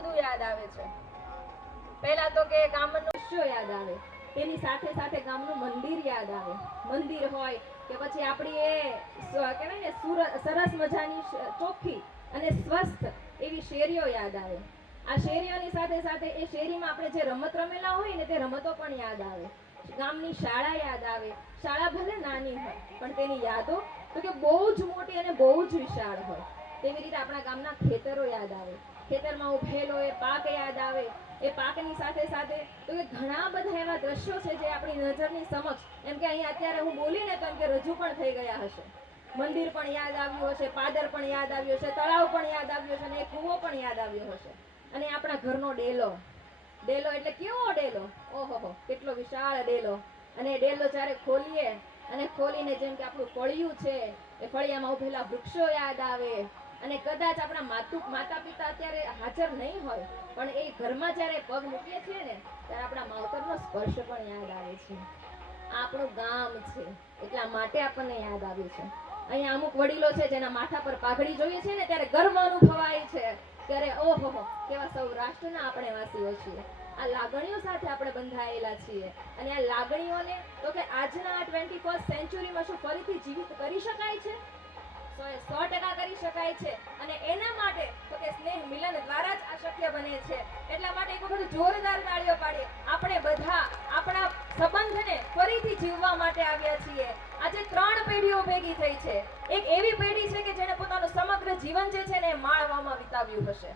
બધું યાદ આવે છે. પહેલા તો કે ગામનો દૃશ્યો યાદ આવે, તેની સાથે સાથે ગામનું મંદિર યાદ આવે. મંદિર હોય કે પછી આપણી એ કહેવાય ને સરસ મજાની ચોખ્ખી અને સ્વસ્થ એવી શેરીઓ યાદ આવે. આ શેરીઓની સાથે સાથે એ શેરીમાં આપણે જે રમત રમેલા હોય ને તે રમતો પણ યાદ આવે. ગામની શાળા યાદ આવે. શાળા ભલે નાની હોય પણ તેની યાદો તો કે બહુ જ મોટી અને બહુ જ વિશાળ હોય. તેવી રીતે આપણા ગામના ખેતરો યાદ આવે. ખેતરમાં ઉભેલો એ પાક યાદ આવે. એ પાકની સાથે સાથે તો કે ઘણા બધા એવા દ્રશ્યો છે જે આપણી નજરની સમક્ષ એમ કે અહીંયા અત્યારે હું બોલીને તો એમ કે રજૂ પણ થઈ ગયા હશે. મંદિર પણ યાદ આવ્યું હશે, પાદર પણ યાદ આવ્યું હશે, તળાવ પણ યાદ આવ્યું હશે અને કૂવો પણ યાદ આવ્યો હશે. અને આપણા ઘરનો ડેલો, ડેલો એટલે કેવો ડેલો, ઓહો કેટલો વિશાળ ડેલો. અને ડેલો જ્યારે ખોલીએ અને ખોલીને જેમ કે આપણું ફળિયું છે એ ફળિયામાં ઉભેલા વૃક્ષો યાદ આવે. અને કદાચ આપણા માતા પિતા અત્યારે હાજર નહીં હોય પણ એ ઘરમાં જ્યારે પગ મૂકીએ છીએ ને ત્યારે આપણા માવતરનો સ્પર્શ પણ યાદ આવે છે. આ આપણું ગામ છે એટલા માટે આપણને યાદ આવે છે. અહીંયા અમુક વડીલો છે જેના માથા પર પાઘડી જોઈએ છે ને ત્યારે ગર્વ અનુભવાય છે. ત્યારે ઓહો કેવા સૌરાષ્ટ્રના આપણે વાસીઓ છીએ. આ લાગણીઓ સાથે આપણે બંધાયેલા છીએ અને આ લાગણીઓને તો કે આજના 21st સેન્ચુરીમાં શું ફરીથી જીવિત કરી શકાય છે? 100% કરી શકાય છે. અને એના માટે તો કે સ્નેહ મિલન દ્વારા જ આ શક્ય બને છે. એટલા માટે એક વખત જોરદાર તાળીઓ પાડીએ. આપણે બધા આપણા સંબંધને ફરીથી જીવવા માટે આવ્યા છીએ. આજે 3 પેઢીઓ ભેગી થઈ છે. એક એવી પેઢી છે કે જેણે પોતાનું સમગ્ર જીવન જે છે ને માળવામાં વિતાવ્યું હશે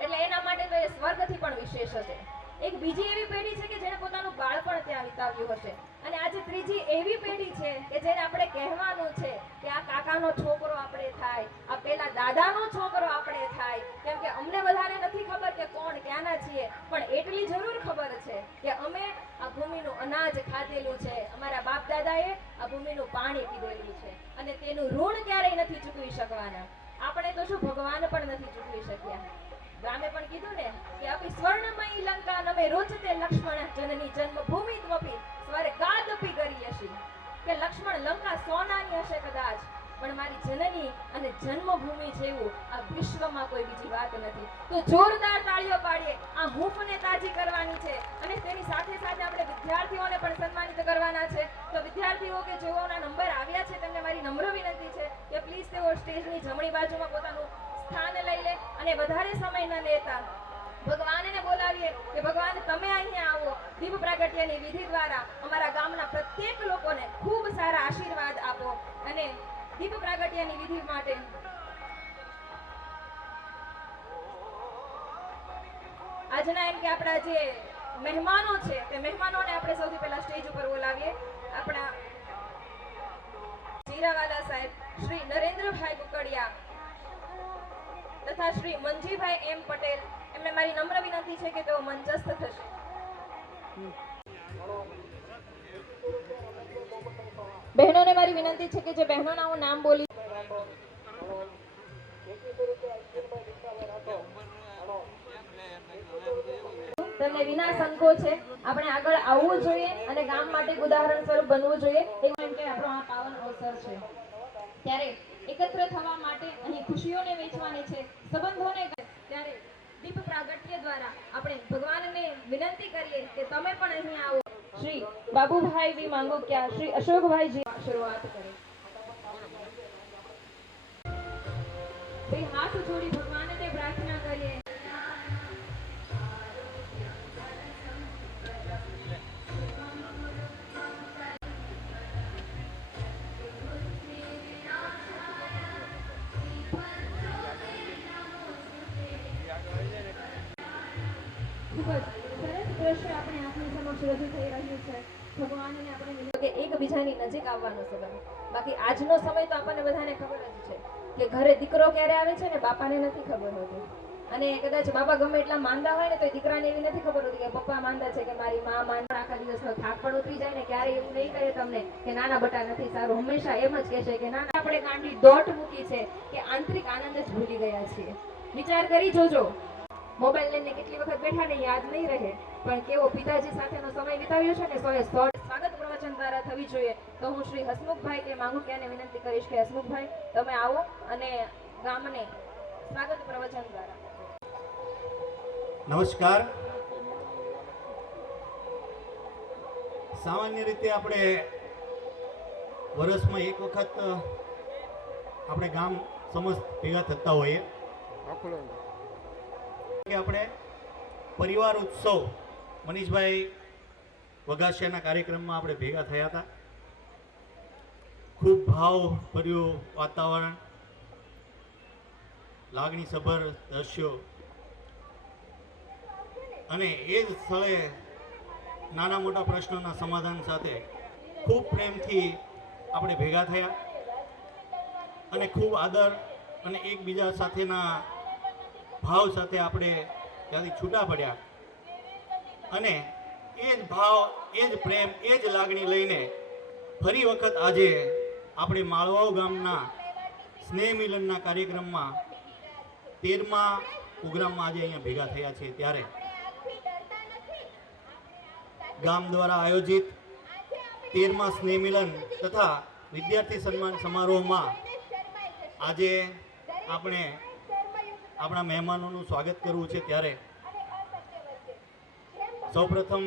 એટલે એના માટે તો એ સ્વર્ગથી પણ વિશેષ હશે. એક બીજી એવી પેઢી છે કે જેણે પોતાનું બાળપણ ત્યાં વિતાવ્યું હશે. અને આજે ત્રીજી એવી પેઢી છે કે જેને આપણે કહેવાનું છે કે આ કાકાનો છોકરો આપણે થાય, આ પેલા દાદાનો છોકરો આપણે થાય. કેમ કે અમને વધારે નથી ખબર કે કોણ ક્યાંના છીએ પણ એટલી જરૂર ખબર છે કે અમે આ ભૂમિનું અનાજ ખાધેલું છે, અમારા બાપ દાદાએ આ ભૂમિનું પાણી પીધેલું છે અને તેનું ઋણ ક્યારેય નથી ચૂકવી શકવાના. આપણે તો શું ભગવાન પણ નથી ચૂકવી શક્યા. રામે પણ કીધું ને કે અપી સ્વર્ણમયી લંકા નમે રોચતે લક્ષ્મણ જનની જન્મભૂમિ ત્વપી સ્વર્ગાદપી ગરીયસી. કે લક્ષ્મણ લંકા સોનાની હશે કદાચ પણ મારી જનની અને જન્મભૂમિ જેવું આ વિશ્વમાં કોઈ બીજી વાત નથી. તો જોરદાર તાળીઓ પાડીએ. આ હૂંફને તાજી કરવાની છે અને તેની સાથે સાથે આપણે વિદ્યાર્થીઓને પણ સન્માનિત કરવાના છે. તો વિદ્યાર્થીઓ કે જેઓના નંબર આવ્યા છે તેમને મારી નમ્ર વિનંતી છે કે પ્લીઝ તેઓ સ્ટેજની જમણી બાજુમાં પોતાનું સ્થાન લઈ લે અને વધારે સમય ન લેતા ભગવાનને બોલાવીએ કે ભગવાન તમે અહીંયા આવો. દીપ પ્રાગટ્યની વિધિ દ્વારા અમારા ગામના પ્રત્યેક લોકોને ખૂબ સારા આશીર્વાદ આપો. અને દીપ પ્રાગટ્યની વિધિ માટે આજના એમ કે આપણા જે મહેમાનો છે તે મહેમાનોને આપણે સૌથી પહેલા સ્ટેજ ઉપર બોલાવીએ. આપણા જીરાવાલા સાહેબ શ્રી નરેન્દ્રભાઈ કુકડિયા તથા શ્રી મંજીભાઈ એમ પટેલ, એમને મારી નમ્ર વિનંતી છે કે તેઓ મંચસ્થ થશે. બહેનોને મારી વિનંતી છે કે જે બહેનોના હું નામ બોલી તમને વિના સંકોચે આપણે આગળ આવવું જોઈએ અને ગામ માટે ઉદાહરણ સ્વરૂપ બનવું જોઈએ. એમ કે આપણો આ પાવન અવસર છે ત્યારે એકત્ર થવા માટે અહીં ખુશીઓને વેચવાની છે, સંબંધોને. ત્યારે દીપ પ્રાગટ્ય દ્વારા આપણે ભગવાનને વિનંતી કરીએ કે તમે પણ અહીં આવો. શ્રી બાબુભાઈ વી માંગુકિયા, શ્રી અશોકભાઈજી શરૂઆત કરે. બે હાથ જોડી ભગવાનને પ્રાર્થના કરીએ. એકબીજાની નજીક આવવાનો સંબંધ. બાકી આજનો સમય તો આપણને બધાને ખબર જ છે કે ઘરે દીકરો ક્યારે આવે છે ને બાપાને નથી ખબર હોતી. અને કદાચ બાપા ગમે એટલા માંદા હોય ને તો દીકરાને એવી નથી ખબર હોતી કે પપ્પા માંદા છે કે મારી માં માંદા. આખા દિવસનો થાક પણ ઉતરી જાય ને ક્યારે એવું નહીં કહે તમને કે નાના બટા નથી સારું. હંમેશા એમ જ કહેશે કે ના આપણે ગાંડી દોટ મૂકી છે કે આંતરિક આનંદ જ ભૂલી ગયા છીએ. વિચાર કરી જોજો. મોબાઈલ લઈને કેટલી વખત બેઠા ને યાદ નહીં રહે પણ કેવો પિતાજી સાથેનો સમય વિતાવ્યો છે ને 100% સ્વાગત પ્રવચન દ્વારા થવી જોઈએ. તો હું શ્રી હસમુખભાઈ કે માંગુકિયાને વિનંતી કરીશ કે હસમુખભાઈ તમે આવો અને ગામને સ્વાગત પ્રવચન દ્વારા નમસ્કાર. સામાન્ય રીતે આપણે વર્ષમાં એક વખત આપણે ગામ સમસ્ત ભેગા થતા હોઈએ કે આપણે પરિવાર ઉત્સવ મનીષભાઈ વઘાસિયાના કાર્યક્રમમાં આપણે ભેગા થયા હતા. ખૂબ ભાવભર્યું વાતાવરણ, લાગણીસભર દ્રશ્યો અને એ જ સ્થળે નાના મોટા પ્રશ્નોના સમાધાન સાથે ખૂબ પ્રેમથી આપણે ભેગા થયા અને ખૂબ આદર અને એકબીજા સાથેના ભાવ સાથે આપણે ત્યાંથી છૂટા પડ્યા અને એ જ ભાવ, એ જ પ્રેમ, એ જ લાગણી લઈને ફરી વખત આજે આપણે માળવાવ ગામના સ્નેહ મિલનના કાર્યક્રમમાં 13મા પ્રોગ્રામમાં આજે અહીંયા ભેગા થયા છે. ત્યારે ગામ દ્વારા આયોજિત 13મા સ્નેહ મિલન તથા વિદ્યાર્થી સન્માન સમારોહમાં આજે આપણે આપણા મહેમાનોનું સ્વાગત કરવું છે. ત્યારે સૌપ્રથમ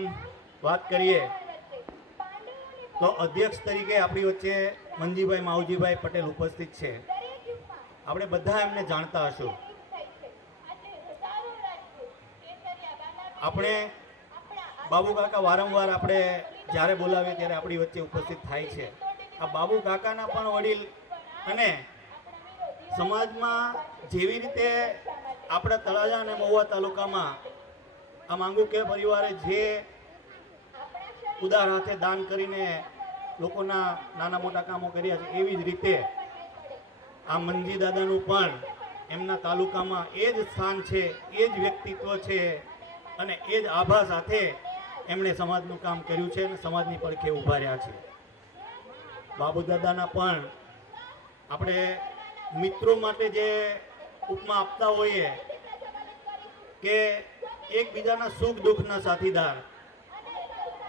વાત કરીએ તો અધ્યક્ષ તરીકે આપણી વચ્ચે મંજીભાઈ માવજીભાઈ પટેલ ઉપસ્થિત છે. આપણે બધા એમને જાણતા હશો. આપણે બાબુ કાકા વારંવાર આપણે જ્યારે બોલાવીએ ત્યારે આપણી વચ્ચે ઉપસ્થિત થાય છે. આ બાબુ કાકાના પણ વડીલ અને સમાજમાં જેવી રીતે આપણા તળાજા અને મહુવા તાલુકામાં આ માંગુકે પરિવારે જે ઉદાર હાથે દાન કરીને લોકોના નાના મોટા કામો કર્યા છે, એવી જ રીતે આ મંજી દાદાનું પણ એમના તાલુકામાં એ જ સ્થાન છે, એ જ વ્યક્તિત્વ છે અને એ જ આભા સાથે એમણે સમાજનું કામ કર્યું છે અને સમાજની પડખે ઊભા રહ્યા છે. બાબુ દાદાના પણ આપણે મિત્રો માટે જે ઉપમા આપતા હોઈએ કે એકબીજાના સુખ દુઃખના સાથીદાર,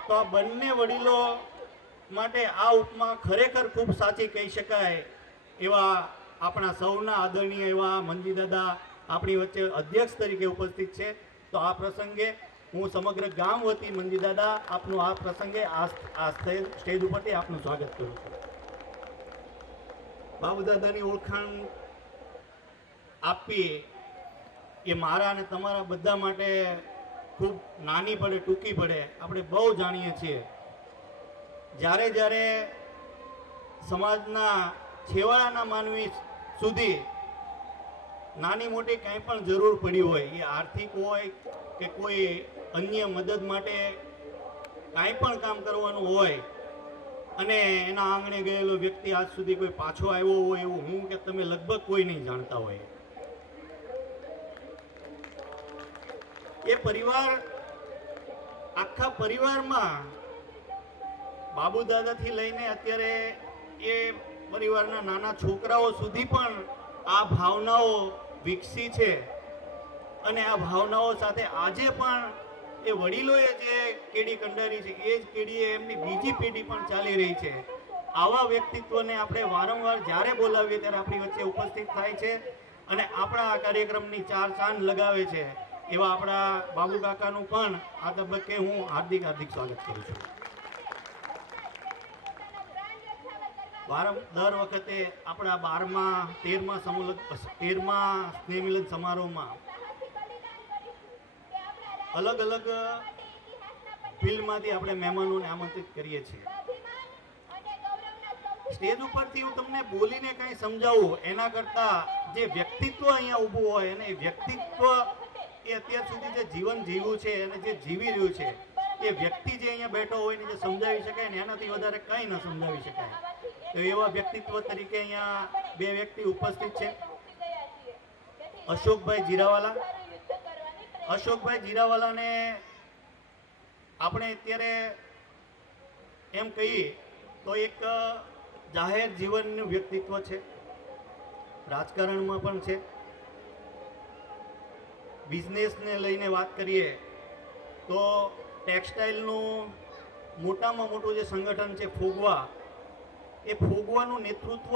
તો આ બંને વડીલો માટે આ ઉપમા ખરેખર ખૂબ સાચી કહી શકાય. એવા આપણા સૌના આદરણીય એવા મંજી દાદા આપણી વચ્ચે અધ્યક્ષ તરીકે ઉપસ્થિત છે. તો આ પ્રસંગે હું સમગ્ર ગામ વતી મંજી દાદા આપનું આ પ્રસંગે આ સ્ટેજ ઉપરથી આપનું સ્વાગત કરું છું. બાબુ દાદાની ઓળખાણ આપી એ મારા અને તમારા બધા માટે ખૂબ નાની પડે, ટૂંકી પડે. આપણે બહુ જાણીએ છીએ જ્યારે જ્યારે સમાજના છેવાડાના માનવી સુધી નાની મોટી કંઈ પણ જરૂર પડી હોય, એ આર્થિક હોય કે કોઈ અન્ય મદદ માટે કાંઈ પણ કામ કરવાનું હોય અને એના આંગણે ગયેલો વ્યક્તિ આજ સુધી કોઈ પાછો આવ્યો હોય એવું હું કે તમે લગભગ કોઈ નહીં જાણતા હોય. એ પરિવાર, આખા પરિવારમાં બાબુ દાદાથી લઈને અત્યારે એ પરિવારના નાના છોકરાઓ સુધી પણ આ ભાવનાઓ વિકસી છે અને આ ભાવનાઓ સાથે આજે પણ એ વડીલોએ જે કેડી કંડારી છે એ જ કેડીએ એમની બીજી પેઢી પણ ચાલી રહી છે. આવા વ્યક્તિત્વને આપણે વારંવાર જ્યારે બોલાવીએ ત્યારે આપણી વચ્ચે ઉપસ્થિત થાય છે અને આપણા આ કાર્યક્રમની ચાર ચાંદ લગાવે છે. એવા આપણા બાબુ કાકાનું પણ આ તબક્કે હું હાર્દિક સ્વાગત કરું છું. દર વખતે આપણા 13મા સ્નેહ મિલન સમારોહમાં અલગ અલગ ફિલ્ડમાંથી આપણે મહેમાનોને આમંત્રિત કરીએ છીએ. સ્ટેજ ઉપરથી હું તમને બોલીને કંઈ સમજાવું એના કરતાં જે વ્યક્તિત્વ અહીંયા ઊભું હોય અને એ વ્યક્તિત્વ એ અત્યાર સુધી જે જીવન જીવ્યું છે અને જે જીવી રહ્યું છે એ વ્યક્તિ જે અહીંયા બેઠો હોય ને જે સમજાવી શકાય ને એનાથી વધારે કંઈ ન સમજાવી શકાય. તો એવા વ્યક્તિત્વ તરીકે અહીંયા બે વ્યક્તિ ઉપસ્થિત છે. અશોકભાઈ જીરાવાલા. અશોકભાઈ જીરાવાલાને આપણે અત્યારે એમ કહીએ તો એક જાહેર જીવનનું વ્યક્તિત્વ છે, રાજકારણમાં પણ છે. બિઝનેસને લઈને વાત કરીએ તો ટેક્સટાઇલનું મોટામાં મોટું જે સંગઠન છે ફોગવા, એ ફોગવાનું નેતૃત્વ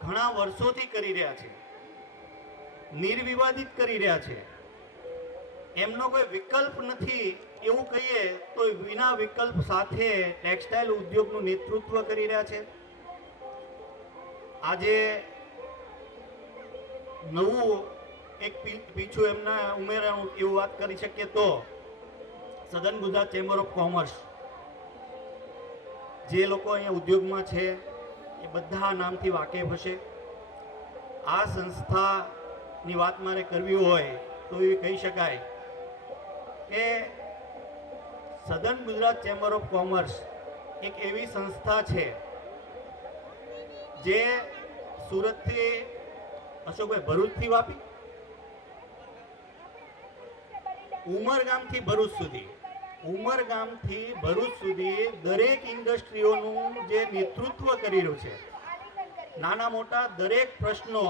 ઘણા વર્ષોથી કરી રહ્યા છે, નિર્વિવાદિત કરી રહ્યા છે. એમનો કોઈ વિકલ્પ નથી એવું કહીએ તો વિના વિકલ્પ સાથે ટેક્સટાઇલ ઉદ્યોગનું નેતૃત્વ કરી રહ્યા છે. આજે નવું એક પીછું એમના ઉમેરાનું એવું વાત કરી શકીએ તો સદન ગુજરાત ચેમ્બર ઓફ કોમર્સ, જે લોકો અહીંયા ઉદ્યોગમાં છે એ બધા નામથી વાકેફ હશે. આ સંસ્થાની વાત મારે કરવી હોય તો એ કહી શકાય કે સદન ગુજરાત ચેમ્બર ઓફ કોમર્સ એક એવી સંસ્થા છે જે સુરતથી અશોકભાઈ ભરૂચથી વાપી, ઉમરગામથી ભરૂચ સુધી દરેક ઇન્ડસ્ટ્રીઓનું જે નેતૃત્વ કરી રહ્યું છે. નાના મોટા દરેક પ્રશ્નો,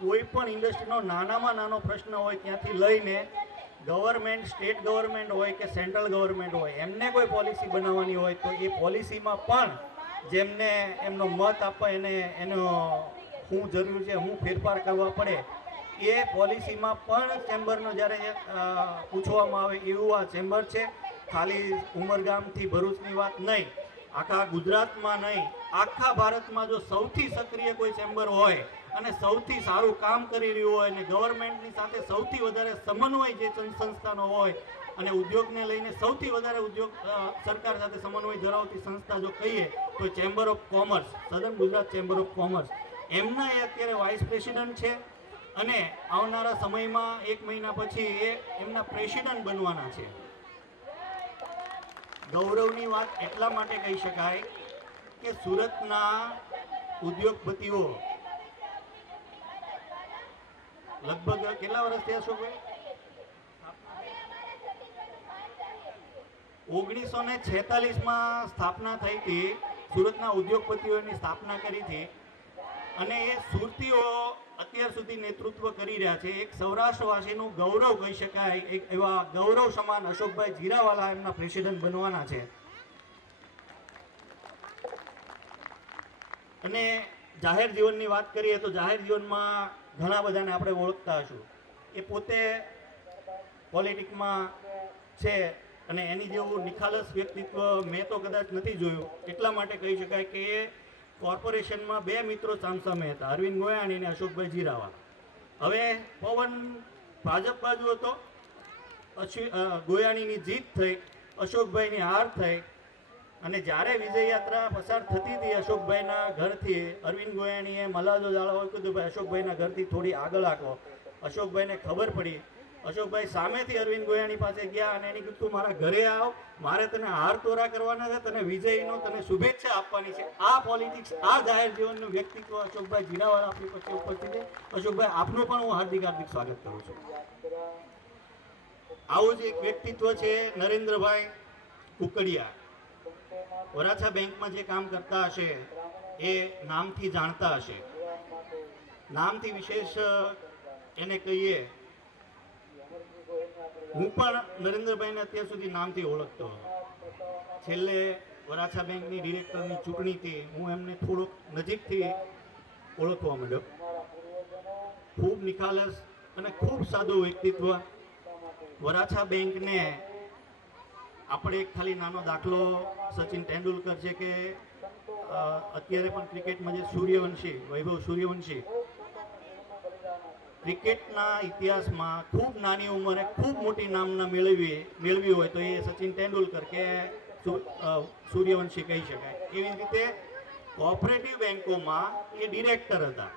કોઈ પણ ઇન્ડસ્ટ્રીનો નાનામાં નાનો પ્રશ્ન હોય ત્યાંથી લઈને ગવર્મેન્ટ, સ્ટેટ ગવર્મેન્ટ હોય કે સેન્ટ્રલ ગવર્મેન્ટ હોય, એમને કોઈ પોલિસી બનાવવાની હોય તો એ પોલિસીમાં પણ જેમને એમનો મત આપવા, એનો શું જરૂર છે, શું ફેરફાર કરવા પડે, એ પોલિસીમાં પણ ચેમ્બરનો જ્યારે પૂછવામાં આવે એવું આ ચેમ્બર છે. ખાલી ઉમરગામથી ભરૂચની વાત નહીં, આખા ગુજરાતમાં નહીં, આખા ભારતમાં જો સૌથી સક્રિય કોઈ ચેમ્બર હોય અને સૌથી સારું કામ કરી રહ્યું હોય અને ગવર્મેન્ટની સાથે સૌથી વધારે સમન્વય જે સંસ્થાનો હોય અને ઉદ્યોગને લઈને સૌથી વધારે સરકાર સાથે સમન્વય ધરાવતી સંસ્થા જો કહીએ તો ચેમ્બર ઓફ કોમર્સ, સદન ગુજરાત ચેમ્બર ઓફ કોમર્સ, એમના એ અત્યારે વાઇસ પ્રેસિડેન્ટ છે અને આવનારા સમયમાં 1 મહિના પછી એ એમના પ્રેસિડેન્ટ બનવાના છે. ગૌરવની વાત એટલા માટે કહી શકાય કે સુરતના ઉદ્યોગપતિઓ લગભગ કેટલા વર્ષ થયા છો ભાઈ? 1946માં સ્થાપના થઈ હતી. સુરતના ઉદ્યોગપતિઓની સ્થાપના કરી હતી અને એ સુરતીઓ અત્યાર સુધી નેતૃત્વ કરી રહ્યા છે. એક સૌરાષ્ટ્રવાસીનું ગૌરવ કહી શકાય. એક એવા ગૌરવ સમાન અશોકભાઈ જીરાવાલા એમના પ્રેસિડેન્ટ બનવાના છે. અને જાહેર જીવનની વાત કરીએ તો જાહેર જીવનમાં ઘણા બધાને આપણે ઓળખતા હશું. એ પોતે પોલિટિકમાં છે અને એની જેવું નિખાલસ વ્યક્તિત્વ મેં તો કદાચ નથી જોયું. એટલા માટે કહી શકાય કે એ કોર્પોરેશનમાં 2 મિત્રો સામસામે હતા, અરવિંદ ગોયાણી અને અશોકભાઈ જીરાવાલા. હવે પવન ભાજપ બાજુ હતો, ગોયાણીની જીત થઈ, અશોકભાઈની હાર થઈ અને જ્યારે વિજય યાત્રા પસાર થતી હતી અશોકભાઈના ઘરથી, અરવિંદ ગોયાણીએ મલાજો જાળવો કીધું ભાઈ અશોકભાઈના ઘરથી થોડી આગળ આવો. અશોકભાઈને ખબર પડી, અશોકભાઈ સામેથી અરવિંદ ગોયાણી પાસે ગયા અને એને કીધું મારા ઘરે આવ, મારે તને હાર તોરા કરવાના છે, તને વિજયનો તને શુભેચ્છા આપવાની છે. આ પોલિટિક્સ, આ જાહેર જીવનનું વ્યક્તિત્વ અશોકભાઈ જીરાવાળા આપણી પાસે ઉપસ્થિત છે. અશોકભાઈ આપનું પણ હું હાર્દિક સ્વાગત કરું છું. આવું જ એક વ્યક્તિત્વ છે નરેન્દ્રભાઈ કુકડિયા. વરાછા બેંકમાં જે કામ કરતા હશે એ નામથી જાણતા હશે. નામથી વિશેષ એને કહીએ, હું પણ નરેન્દ્રભાઈને અત્યાર સુધી નામથી ઓળખતો. છેલ્લે વરાછા બેંકની ડિરેક્ટરની ચૂંટણીથી હું એમને થોડુંક નજીકથી ઓળખવા માંડ્યો. ખૂબ નિખાલસ અને ખૂબ સાદું વ્યક્તિત્વ. વરાછા બેંકને આપણે એક ખાલી નાનો દાખલો સચિન તેંડુલકર છે કે અત્યારે પણ ક્રિકેટમાં જે સૂર્યવંશી, વૈભવ સૂર્યવંશી, ક્રિકેટના ઇતિહાસમાં ખૂબ નાની ઉંમરે ખૂબ મોટી નામના મેળવી હોય તો એ સચિન તેંડુલકર કે સૂર્યવંશી કહી શકાય. એવી રીતે કોઓપરેટિવ બેન્કોમાં એ ડિરેક્ટર હતા.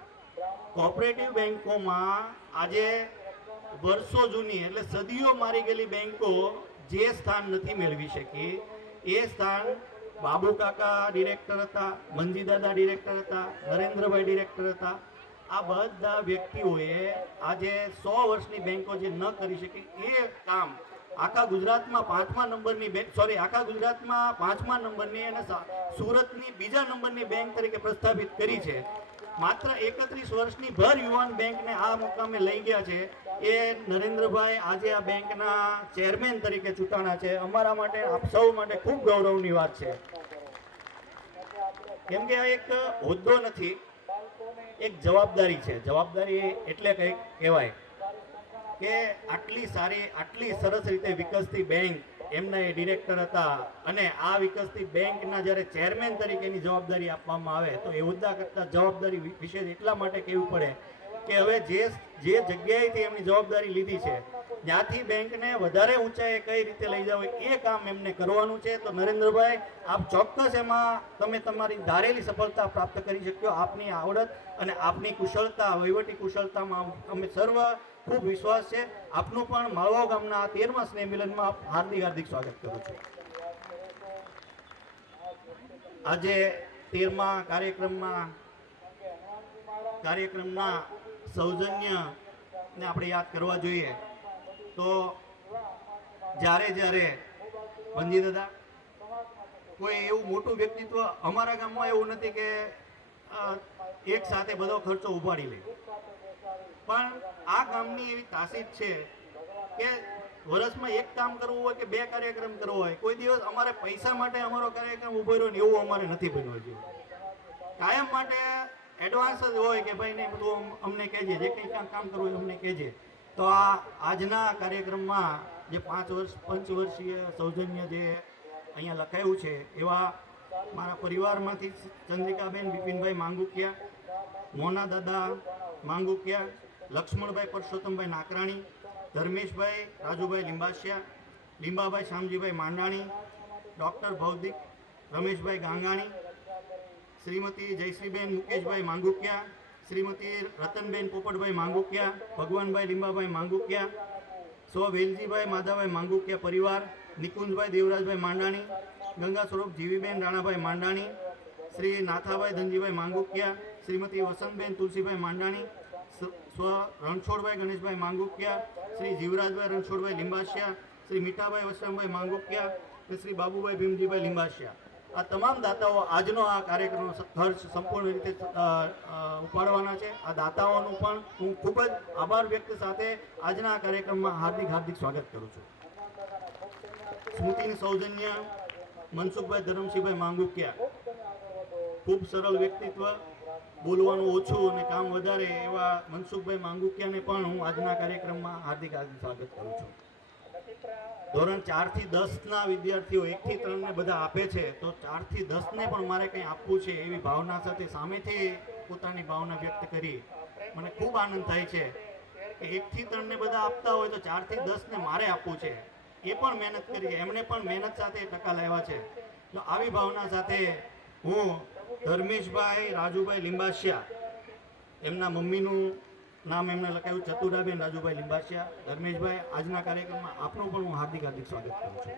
કોઓપરેટિવ બેન્કોમાં આજે વર્ષો જૂની એટલે સદીઓ મારી ગયેલી બેન્કો જે સ્થાન નથી મેળવી શકી એ સ્થાન બાબુ કાકા ડિરેક્ટર હતા, મંજીદાદા ડિરેક્ટર હતા, નરેન્દ્રભાઈ ડિરેક્ટર હતા. આ બધા વ્યક્તિઓએ આજે 100 વર્ષની બેન્કો જે ન કરી શકી એ કામ આખા ગુજરાતમાં 5મા નંબરની અને સુરતની 2જા નંબરની બેંક તરીકે પ્રસ્થાપિત કરી છે. માત્ર 31 વર્ષની ભર યુવાન બેંકને આ મુકામે લઈ ગયા છે. એ નરેન્દ્રભાઈ આજે આ બેંકના ચેરમેન તરીકે ચૂંટાણા છે. અમારા માટે, આપ સૌ માટે ખૂબ ગૌરવની વાત છે. કેમ કે આ એક હોદ્દો નથી, એક જવાબદારી છે. જવાબદારી એટલે કંઈક કહેવાય. કે આટલી સારી આટલી સરસ રીતે વિકસતી બેંક એમના એ ડિરેક્ટર હતા અને આ વિકસતી બેંકના જ્યારે ચેરમેન તરીકેની જવાબદારી આપવામાં આવે તો એ હોદ્દા કરતાં જવાબદારી વિશે એટલા માટે કહેવું પડે કે હવે જે જગ્યાએથી એમની જવાબદારી લીધી છે ત્યાંથી બેંકને વધારે ઊંચાઈએ કઈ રીતે લઈ જાવ એ કામ એમને કરવાનું છે. તો નરેન્દ્રભાઈ, આપ ચોક્કસ એમાં તમે તમારી ધારેલી સફળતા પ્રાપ્ત કરી શક્યો. આપની આવડત અને આપની કુશળતા, વહીવટી કુશળતામાં અમે સર્વ ખૂબ વિશ્વાસ છે. આપનું પણ માળવા ગામના 13મા સ્નેહ મિલનમાં હાર્દિક હાર્દિક સ્વાગત કરું છું. આજે 13મા કાર્યક્રમના સૌજન્યને આપણે યાદ કરવા જોઈએ. તો જ્યારે વંજી દાદા કોઈ એવું મોટું વ્યક્તિત્વ અમારા ગામમાં એવું નથી કે એક સાથે બધો ખર્ચો ઉપાડી લે, પણ આ ગામની એવી તાસીર છે કે વર્ષમાં એક કામ કરવું હોય કે બે કાર્યક્રમ કરવો હોય, કોઈ દિવસ અમારે પૈસા માટે અમારો કાર્યક્રમ ઉભો રહ્યો ને એવું અમારે નથી બન્યું છે. કાયમ માટે એડવાન્સ જ હોય કે ભાઈ ને બધું અમને કહેજે, જે કંઈ કામ કરવું હોય અમને કહેજે. તો આ આજના કાર્યક્રમમાં જે 5 વર્ષીય સૌજન્ય જે અહીંયા લખાયું છે એવા મારા પરિવારમાંથી ચંદ્રિકાબેન બિપિનભાઈ માંગુકિયા, મોના દાદા માંગુકિયા, લક્ષ્મણભાઈ પરસોત્તમભાઈ નાકરાણી, ધર્મેશભાઈ રાજુભાઈ લીંબાસિયા, લીંબાભાઈ શામજીભાઈ માંડાણી, ડૉક્ટર ભૌતિક રમેશભાઈ ગાંગાણી, શ્રીમતી જયશ્રીબેન મુકેશભાઈ માંગુકિયા, શ્રીમતી રતનબેન પોપટભાઈ માંગુકિયા, ભગવાનભાઈ લીંબાભાઈ માંગુકિયા, સો વેલજીભાઈ માધાભાઈ માંગુકિયા પરિવાર, નિકુંજભાઈ દેવરાજભાઈ માંડાણી, ગંગા સ્વરૂપ જીવીબેન રાણાભાઈ માંડાણી, શ્રી નાથાભાઈ ધનજીભાઈ માંગુકિયા, શ્રીમતી વસંતબેન તુલસીભાઈ માંડાણી, સ્વ રણછોડભાઈ ગણેશભાઈ માંગુકિયા, શ્રી જીવરાજભાઈ રણછોડભાઈ લીંબાસિયા, શ્રી મીઠાભાઈ વસરામભાઈ માંગુકિયા અને શ્રી બાબુભાઈ ભીમજીભાઈ લીંબાસિયા. આ તમામ દાતાઓ આજનો આ કાર્યક્રમ ખર્ચ સંપૂર્ણ રીતે ઉપાડવાના છે. આ દાતાઓનું પણ હું ખૂબ જ આભાર વ્યક્ત સાથે આજના આ કાર્યક્રમમાં હાર્દિક હાર્દિક સ્વાગત કરું છું. સ્મૃતિની સૌજન્ય મનસુખભાઈ ધરમસિંહભાઈ માંગુકિયા, ખૂબ સરળ વ્યક્તિત્વ, બોલવાનું ઓછું અને કામ વધારે એવા મનસુખભાઈ માંગુકિયાને પણ હું આજના કાર્યક્રમમાં હાર્દિક હાર્દિક સ્વાગત કરું છું. ધોરણ 4 થી 10ના વિદ્યાર્થીઓ 1 થી 3 ને બધા આપે છે, તો 4 થી 10 ને પણ મારે કંઈ આપવું છે એવી ભાવના સાથે સામેથી પોતાની ભાવના વ્યક્ત કરી મને ખૂબ આનંદ થાય છે કે 1 થી 3 ને બધા આપતા હોય તો 4 થી 10 ને મારે આપવું છે. એ પણ મહેનત કરી છે, એમણે પણ મહેનત સાથે ટકા લાવ્યા છે. તો આવી ભાવના સાથે હું ધર્મેશભાઈ રાજુભાઈ લીંબાસિયા, એમના મમ્મીનું નામ એમને લખાયું ચતુરાબેન રાજુભાઈ લીંબાસિયા, ધર્મેશભાઈ, આજના કાર્યક્રમમાં આપનું પણ હું હાર્દિક હાર્દિક સ્વાગત કરું છું.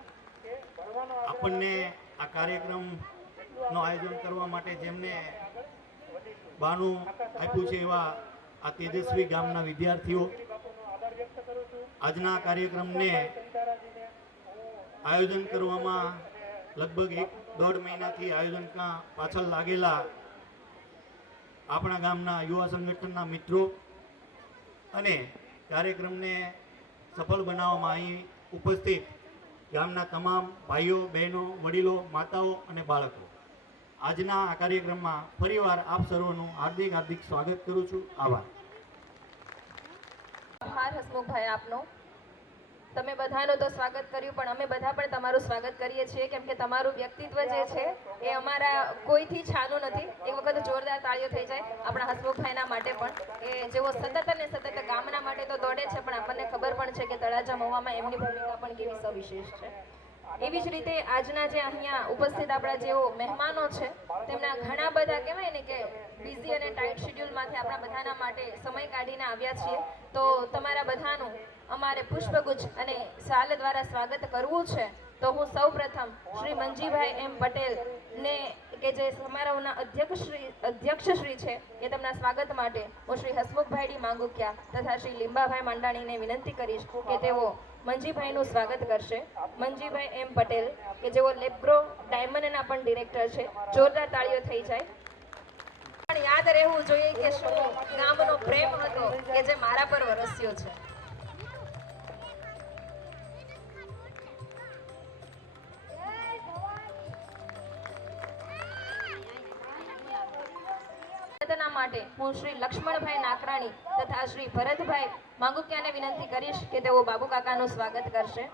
આપણને આ કાર્યક્રમનું આયોજન કરવા માટે જેમને બાનું આપ્યું છે એવા આ તેજસ્વી ગામના વિદ્યાર્થીઓ, આજના કાર્યક્રમને આયોજન કરવામાં લગભગ 1-1.5 મહિનાથી આયોજનના પાછળ લાગેલા આપણા ગામના યુવા સંગઠનના મિત્રો અને કાર્યક્રમને સફળ બનાવવામાં અહીં ઉપસ્થિત ગામના તમામ ભાઈઓ, બહેનો, વડીલો, માતાઓ અને બાળકો, આજના આ કાર્યક્રમમાં ફરીવાર આપ સર્વનું હાર્દિક હાર્દિક સ્વાગત કરું છું. આભાર. આભાર હસમુખભાઈ આપનો. તમે બધાનું તો સ્વાગત કર્યું, પણ અમે બધા પણ તમારું સ્વાગત કરીએ છીએ, કેમ કે તમારું વ્યક્તિત્વ જે છે એ અમારા કોઈથી છાનું નથી. એક વખત જોરદાર તાળીઓ થઈ જાય આપણા હસમુખભાઈના માટે પણ, કે જેઓ સતત અને સતત ગામના માટે તો દોડે છે, પણ આપણને ખબર પણ છે કે તળાજા મહુવામાં એમની ભૂમિકા પણ કેવી સવિશેષ છે. એવી જ રીતે આજના જે અહીંયા ઉપસ્થિત આપણા જેઓ મહેમાનો છે, તેમના ઘણા બધા કહેવાય ને કે બિઝી અને ટાઈટ શેડ્યુલમાંથી આપણા બધાના માટે સમય કાઢીને આવ્યા છીએ. તો તમારા બધાનું અમારે પુષ્પગુચ્છ અને શાલ દ્વારા સ્વાગત કરવું છે. તો હું સૌપ્રથમ શ્રી મંજીભાઈ એમ પટેલને, કે જે સમારોહના અધ્યક્ષ શ્રી છે, એ તેમના સ્વાગત માટે હું શ્રી હસમુખભાઈ ડી માંગુકિયા તથા શ્રી લીંબાભાઈ માંડાણીને વિનંતી કરીશ કે તેઓ મંજીભાઈનું સ્વાગત કરશે. મંજીભાઈ એમ પટેલ, કે જેઓ લેબ્રો ડાયમંડના પણ ડિરેક્ટર છે. જોરદાર તાળીઓ થઈ જાય. પણ યાદ રહેવું જોઈએ કે શું ગામનો પ્રેમ હતો કે જે મારા પર વરસ્યો છે. માટે હું શ્રી લક્ષ્મણભાઈ નાકરાણી તથા શ્રી ભરતભાઈ માંગુકિયાને વિનંતી કરીશ કે તેઓ બાબુ કાકાનું સ્વાગત કરશે.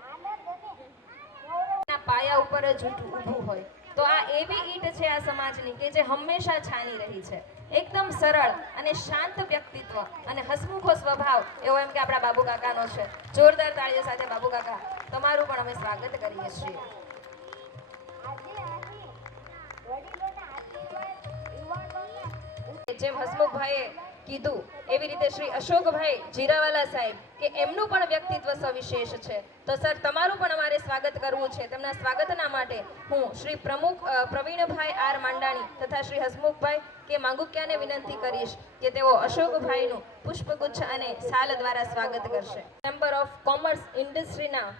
પાયા ઉપર જ ઊભું હોય તો આ એવી ઈંટ છે આ સમાજની કે જે હંમેશા છાની રહી છે. એકદમ સરળ અને શાંત વ્યક્તિત્વ અને હસમુખો સ્વભાવ એવો એમ કે આપણા બાબુ કાકાનો છે. જોરદાર તાળીઓ સાથે બાબુ કાકા તમારું પણ અમે સ્વાગત કરીએ છીએ. જેમ હસમુખભાઈએ કીધું એવી રીતે શ્રી અશોકભાઈ જીરાવાલા સાહેબ કે એમનું પણ વ્યક્તિત્વ સવિશેષ છે. તો સર તમારું પણ અમારે સ્વાગત કરવું છે. તેમના સ્વાગતના માટે હું શ્રી પ્રવીણભાઈ આર માંડાણી તથા શ્રી હસમુખભાઈ કે માંગુકિયાને વિનંતી કરીશ કે તેઓ અશોકભાઈનું પુષ્પગુચ્છ અને શાલ દ્વારા સ્વાગત કરશે. ચેમ્બર ઓફ કોમર્સ ઇન્ડસ્ટ્રીના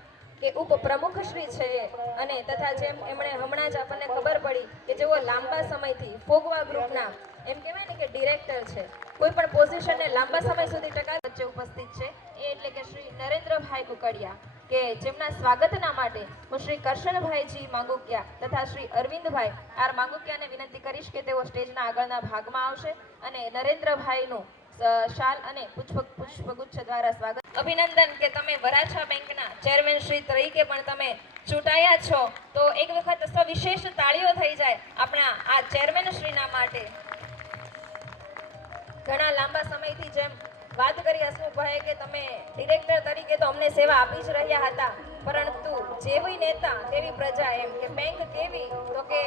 કે ઉપપ્રમુખ શ્રી છે અને તથા જેમ એમણે હમણાં જ આપણને ખબર પડી કે જેઓ લાંબા સમયથી ફોગવા ગ્રુપના એમ કહેવાય ને કે ડિરેક્ટર છે, કોઈ પણ પોઝિશનને લાંબા સમય સુધી ટકાવી વચ્ચે ઉપસ્થિત છે એ એટલે કે શ્રી નરેન્દ્રભાઈ કુકડિયા કે જેમના સ્વાગતના માટે હું શ્રી કરશનભાઈજી માંગુકિયા તથા શ્રી અરવિંદભાઈ આર માંગુકિયાને વિનંતી કરીશ કે તેઓ સ્ટેજના આગળના ભાગમાં આવશે અને નરેન્દ્રભાઈનું શાલ અને પુષ્પગુચ્છ દ્વારા સ્વાગત. અભિનંદન કે તમે વરાછા બેંકના ચેરમેન શ્રી તરીકે પણ તમે ચૂંટાયા છો, તો એક વખત સવિશેષ તાળીઓ થઈ જાય આપણા આ ચેરમેન શ્રીના માટે. ઘણા લાંબા સમયથી જેમ વાત કરી હસમુખભાઈ કે તમે ડિરેક્ટર તરીકે તો અમને સેવા આપી જ રહ્યા હતા, પરંતુ જેવી નેતા તેવી પ્રજા એમ કે બેંક કેવી તો કે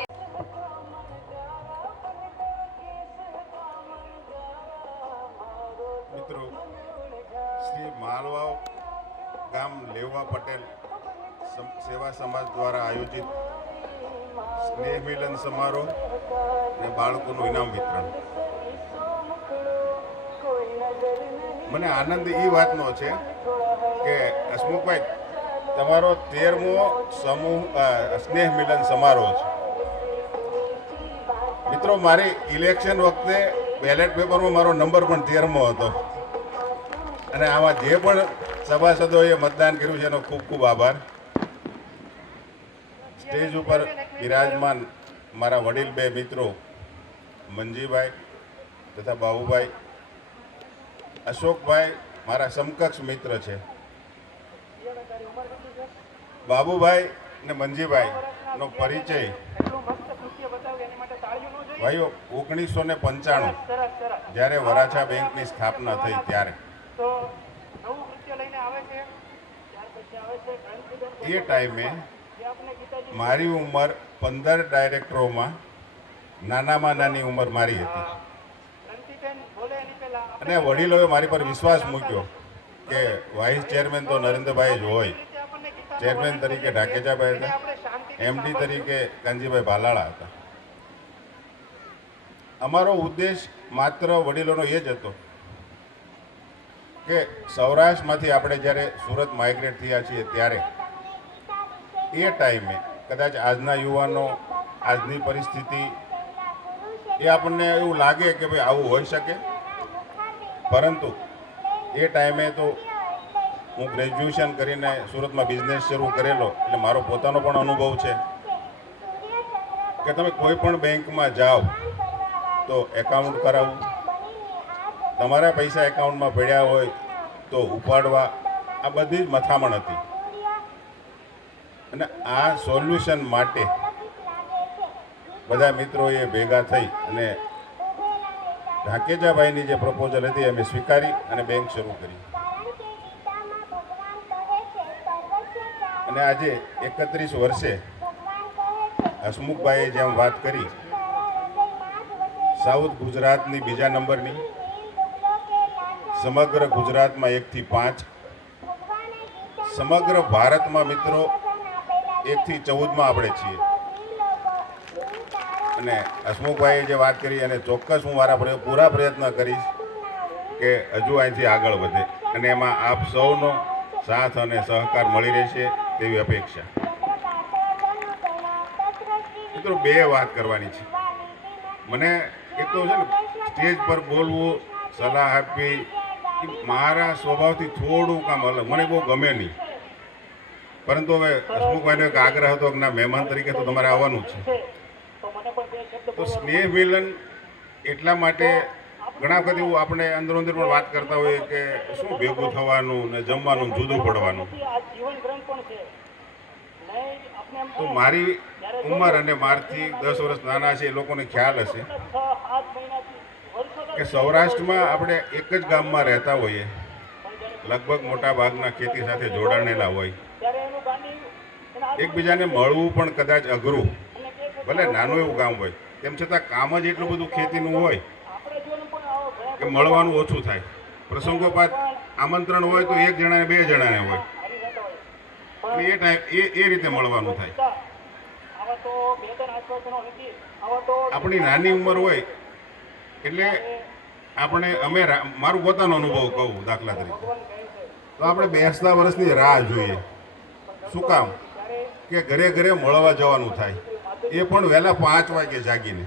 મિત્રો શ્રી માલવાવ ગામ લેવા પટેલ સેવા સમાજ દ્વારા આયોજિત સ્નેહ મિલન સમારોહ અને બાળકોનું ઇનામ વિતરણ. મને આનંદ એ વાતનો છે કે હસમુખભાઈ તમારો 13મો સમૂહ સ્નેહ મિલન સમારોહ છે. મિત્રો મારી ઇલેક્શન વખતે બેલેટ પેપરમાં મારો નંબર પણ 13મો હતો અને આમાં જે પણ સભાસદોએ મતદાન કર્યું છે એનો ખૂબ ખૂબ આભાર. સ્ટેજ ઉપર બિરાજમાન મારા વડીલ બે મિત્રો મંજીભાઈ તથા બાબુભાઈ, અશોકભાઈ મારા સમકક્ષ મિત્ર છે. બાબુભાઈ ને મંજીભાઈનો પરિચય ભાઈઓ 1995 જ્યારે વરાછા બેંકની સ્થાપના થઈ ત્યારે એ ટાઈમે મારી ઉંમર 15 ડાયરેક્ટરોમાં નાનામાં નાની ઉંમર મારી હતી અને વડીલોએ મારી પર વિશ્વાસ મૂક્યો કે વાઇસ ચેરમેન તો નરેન્દ્રભાઈ જ હોય. ચેરમેન તરીકે ઢાકેચાભાઈ હતા, એમડી તરીકે કાનજીભાઈ ભાલાળા હતા. અમારો ઉદ્દેશ માત્ર વડીલોનો એ જ હતો કે સૌરાષ્ટ્રમાંથી આપણે જ્યારે સુરત માઇગ્રેટ થયા છીએ ત્યારે એ ટાઈમે કદાચ આજના યુવાનો, આજની પરિસ્થિતિ એ આપણને એવું લાગે કે ભાઈ આવું હોઈ શકે, પરંતુ એ ટાઈમે તો હું ગ્રેજ્યુએશન કરીને સુરતમાં બિઝનેસ શરૂ કરેલો એટલે મારો પોતાનો પણ અનુભવ છે કે તમે કોઈ પણ બેંકમાં જાઓ તો એકાઉન્ટ કરાવવું, તમારા પૈસા એકાઉન્ટમાં પડ્યા હોય તો ઉપાડવા, આ બધી જ મથામણ હતી. અને આ સોલ્યુશન માટે બધા મિત્રોએ ભેગા થઈ અને ઢાકેજાભાઈની જે પ્રપોઝલ હતી અમે સ્વીકારી અને બેંક શરૂ કરી. અને આજે 31 વર્ષે હસમુખભાઈએ જેમ વાત કરી, સાઉથ ગુજરાતની બીજા નંબરની, સમગ્ર ગુજરાતમાં 1 થી 5, સમગ્ર ભારતમાં મિત્રો 1 થી 14માં આપણે છીએ. અને હસમુખભાઈએ જે વાત કરી અને ચોક્કસ હું મારા પૂરા પ્રયત્ન કરીશ કે હજુ અહીંથી આગળ વધે અને એમાં આપ સૌનો સાથ અને સહકાર મળી રહેશે તેવી અપેક્ષા. મિત્રો બે વાત કરવાની છે. મને એક તો છે ને સ્ટેજ પર બોલવું, સલાહ આપવી મારા સ્વભાવથી થોડું કામ અલગ, મને બહુ ગમે નહીં. પરંતુ હવે હસમુખભાઈનો એક આગ્રહ હતો કે ના મહેમાન તરીકે તો તમારે આવવાનું જ છે. તો સ્નેહ મિલન એટલા માટે ઘણા વખત એવું આપણે અંદર અંદર પણ વાત કરતા હોઈએ કે શું ભેગું થવાનું ને જમવાનું ને જુદું પડવાનું. તો મારી ઉંમર અને મારથી 10 વર્ષ નાના છે એ લોકોને ખ્યાલ હશે કે સૌરાષ્ટ્રમાં આપણે એક જ ગામમાં રહેતા હોઈએ, લગભગ મોટા ભાગના ખેતી સાથે જોડાણેલા હોય, એકબીજાને મળવું પણ કદાચ અઘરું, ભલે નાનું એવું ગામ હોય તેમ છતાં કામ જ એટલું બધું ખેતીનું હોય કે મળવાનું ઓછું થાય. પ્રસંગોપાત આમંત્રણ હોય તો 1 જણાને 2 જણાને હોય, અને એ ટાઈમ એ રીતે મળવાનું થાય. આપણી નાની ઉંમર હોય એટલે અમે મારું પોતાનો અનુભવ કહું દાખલા તરીકે, તો આપણે 20 વર્ષની રાહ જોઈએ. શું કામ? કે ઘરે ઘરે મળવા જવાનું થાય, એ પણ વહેલા 5 વાગે જાગીને.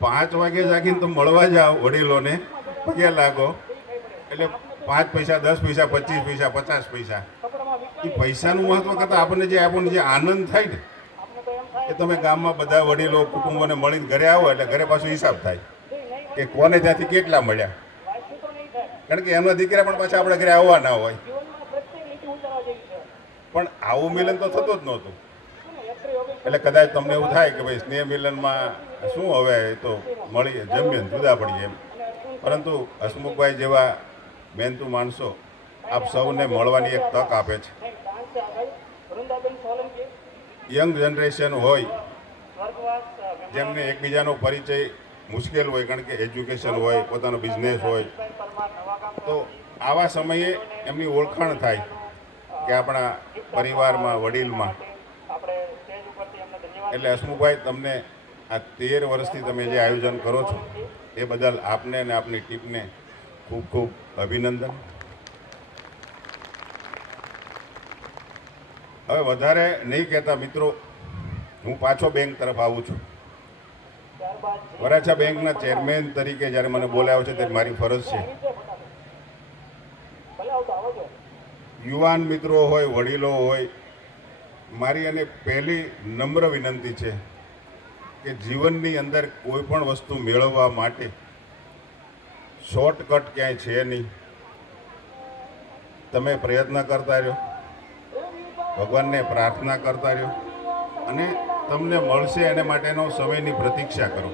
5 વાગે જાગીને તો મળવા જાઓ, વડીલોને પગે લાગો, એટલે 5 પૈસા, 10 પૈસા, 25 પૈસા, 50 પૈસા, એ પૈસાનું મહત્વ કરતાં આપણને જે આનંદ થાય ને, એ તમે ગામમાં બધા વડીલો કુટુંબોને મળીને ઘરે આવો એટલે ઘરે પાછો હિસાબ થાય કે કોને ત્યાંથી કેટલા મળ્યા. કારણ કે એમના દીકરા પણ પાછા આપણે ઘરે આવવા ના હોય, પણ આવું મિલન તો થતું જ નહોતું. એટલે કદાચ તમને એવું થાય કે ભાઈ સ્નેહ મિલનમાં શું હવે એ તો મળી જમીને જુદા પડીએ એમ, પરંતુ હસમુખભાઈ જેવા મહેનતુ માણસો આપ સૌને મળવાની એક તક આપે છે. યંગ જનરેશન હોય જેમને એકબીજાનો પરિચય મુશ્કેલ હોય, કારણ કે એજ્યુકેશન હોય, પોતાનો બિઝનેસ હોય, તો આવા સમયે એમની ઓળખાણ થાય કે આપણા પરિવારમાં, વડીલમાં. એટલે હસમુખભાઈ, તમને આ 13 વર્ષથી તમે જે આયોજન કરો છો એ બદલ આપને અને આપની ટીમને ખૂબ ખૂબ અભિનંદન. હવે વધારે નહીં કહેતા મિત્રો, હું પાછો બેંક તરફ આવું છું. વરાછા બેંકના ચેરમેન તરીકે જ્યારે મને બોલાવ્યો છે ત્યારે મારી ફરજ છે યુવાન મિત્રો હોય, વડીલો હોય, મારી અને પહેલી નમ્ર વિનંતી છે કે જીવનની અંદર કોઈ પણ વસ્તુ મેળવવા માટે શોર્ટકટ ક્યાંય છે નહીં. તમે પ્રયત્ન કરતા રહ્યો, ભગવાનને પ્રાર્થના કરતા રહ્યો, અને તમને મળશે એને માટેનો સમયની પ્રતીક્ષા કરો.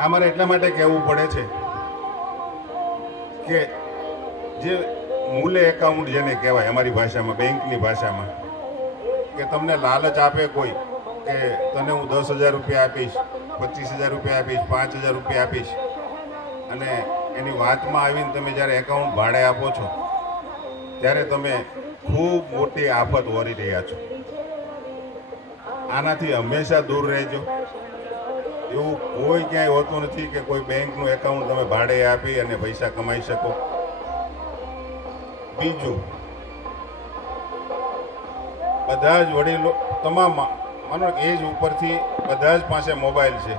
આ મારે એટલા માટે કહેવું પડે છે કે જે મૂલ્ય એકાઉન્ટ જેને કહેવાય અમારી ભાષામાં, બેંકની ભાષામાં, કે તમને લાલચ આપે કોઈ કે તને હું 10,000 રૂપિયા આપીશ, 25,000 રૂપિયા આપીશ, 5,000 રૂપિયા આપીશ, અને એની વાતમાં આવીને તમે જ્યારે એકાઉન્ટ ભાડે આપો છો ત્યારે તમે ખૂબ મોટી આફત વરી રહ્યા છો. આનાથી હંમેશા દૂર રહેજો. એવું કોઈ ક્યાંય હોતું નથી કે કોઈ બેંકનું એકાઉન્ટ તમે ભાડે આપી અને પૈસા કમાઈ શકો. બીજું, બધા જ વડીલો, તમામ માનો એજ ઉપરથી બધા જ પાસે મોબાઈલ છે,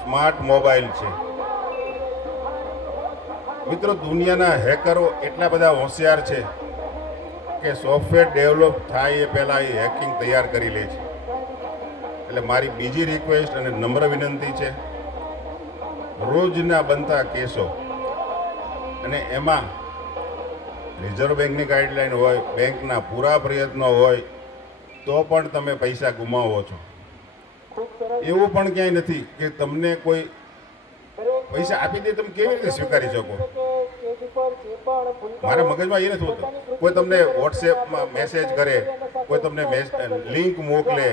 સ્માર્ટ મોબાઈલ છે. મિત્રો, દુનિયાના હેકરો એટલા બધા હોશિયાર છે કે સોફ્ટવેર ડેવલપ થાય એ પહેલાં એ હેકિંગ તૈયાર કરી લે છે. એટલે મારી બીજી રિક્વેસ્ટ અને નમ્ર વિનંતી છે, રોજના બનતા કેસો, અને એમાં રિઝર્વ બેંકની ગાઈડલાઈન હોય, બેંકના પૂરા પ્રયત્નો હોય, તો પણ તમે પૈસા ગુમાવો છો. એવું પણ ક્યાંય નથી કે તમને કોઈ પૈસા આપી દે, તમે કેવી રીતે સ્વીકારી શકો? મારા મગજમાં એ નથી હોતું. કોઈ તમને વોટ્સએપમાં મેસેજ કરે, કોઈ તમને લિંક મોકલે,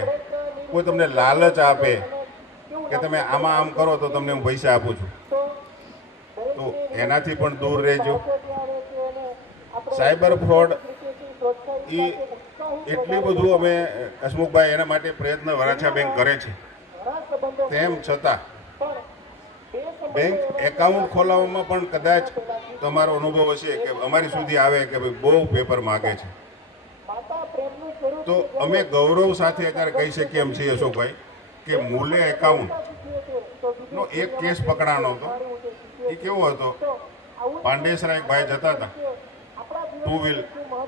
કોઈ તમને લાલચ આપે કે તમે આમાં આમ કરો તો તમને હું પૈસા આપું છું, તો એનાથી પણ દૂર રહેજો. સાયબર ફ્રોડ એ એટલી બધું અમે હસમુખભાઈ એના માટે પ્રયત્ન વરાછા બેંક કરે છે, તેમ છતાં બેંક એકાઉન્ટ ખોલાવવામાં પણ કદાચ તમારો અનુભવ હશે કે અમારી સુધી આવે કે ભાઈ બહુ પેપર માગે છે. તો અમે ગૌરવ સાથે અત્યારે કહી શકીએ એમ છીએ અશોકભાઈ કે મૂલ્ય એકાઉન્ટનો એક કેસ પકડાનો હતો. એ કેવો હતો, પાંડેસરા એક ભાઈ જતા હતા 2 વ્હીલ,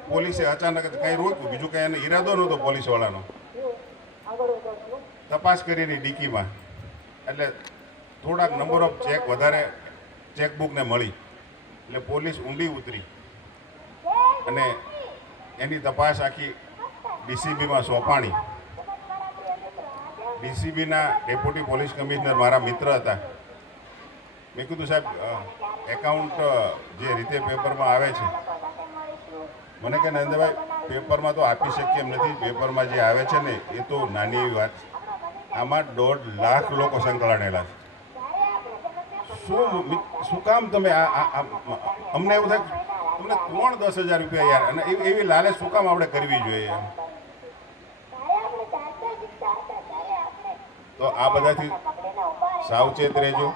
પોલીસે અચાનક જ કંઈ રોક્યું, બીજું કંઈ એનો ઈરાદો નહોતો પોલીસવાળાનો. તપાસ કરીને ડીકીમાં એટલે થોડાક નંબર ઓફ ચેક વધારે ચેકબુકને મળી એટલે પોલીસ ઊંડી ઉતરી અને એની તપાસ આખી ડીસીબીમાં સોંપાણી. ડીસીબીના ડેપ્યુટી પોલીસ કમિશનર મારા મિત્ર હતા. મેં કીધું સાહેબ એકાઉન્ટ જે રીતે પેપરમાં આવે છે, મને કે નરેન્દ્રભાઈ પેપરમાં તો આપી શકીએ એમ નથી, પેપરમાં જે આવે છે ને એ તો નાની એવી વાત છે, આમાં 1.5 લાખ લોકો સંકળાયેલા છે. શું કામ તમે અમને એવું થાય તમને કોણ 10,000 રૂપિયા યાર, અને એવી લાલચ શું કામ આપણે કરવી જોઈએ? તો આ બધાથી સાવચેત રહેજો.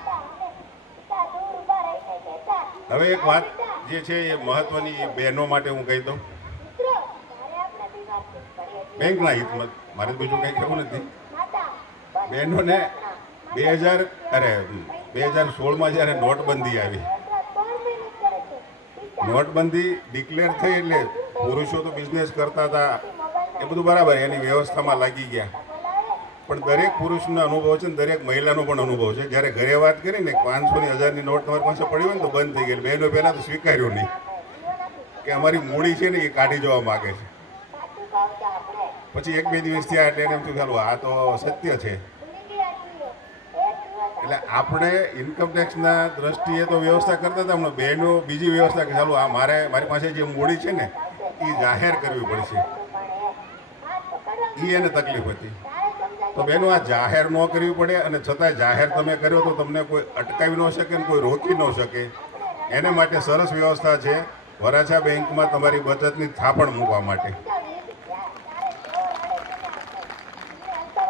હવે એક વાત જે છે એ મહત્વની, એ બહેનો માટે હું કહી દઉં, બેંકના હિતમાં, મારે બીજું કંઈ કહેવું નથી. બહેનોને 2016માં જ્યારે નોટબંધી આવી, નોટબંધી ડિક્લેર થઈ એટલે પુરુષો તો બિઝનેસ કરતા હતા, એ બધું બરાબર, એની વ્યવસ્થામાં લાગી ગયા. પણ દરેક પુરુષનો અનુભવ છે ને દરેક મહિલાનો પણ અનુભવ છે. જ્યારે ઘરે વાત કરીને 500ની 1000ની નોટ તમારી પાસે પડી હોય ને તો બંધ થઈ ગઈ. બહેનો પહેલાં તો સ્વીકાર્યું નહીં કે અમારી મૂડી છે ને એ કાઢી જવા માગે છે. પછી 1-2 દિવસ થયા એટલે એને એમ થયું ચાલો આ તો સત્ય છે. એટલે આપણે ઇન્કમટેક્સના દ્રષ્ટિએ તો વ્યવસ્થા કરતા હતા, હમણાં બહેનો બીજી વ્યવસ્થા કે ચાલો આ મારી પાસે જે મૂડી છે ને એ જાહેર કરવી પડશે, એ એને તકલીફ હતી. તો બહેનો આ જાહેર ન કરવી પડે, અને છતાંય જાહેર તમે કર્યો તો તમને કોઈ અટકાવી ન શકે ને કોઈ રોકી ન શકે. એને માટે સરસ વ્યવસ્થા છે વરાછા બેંકમાં તમારી બચતની થાપણ મૂકવા માટે.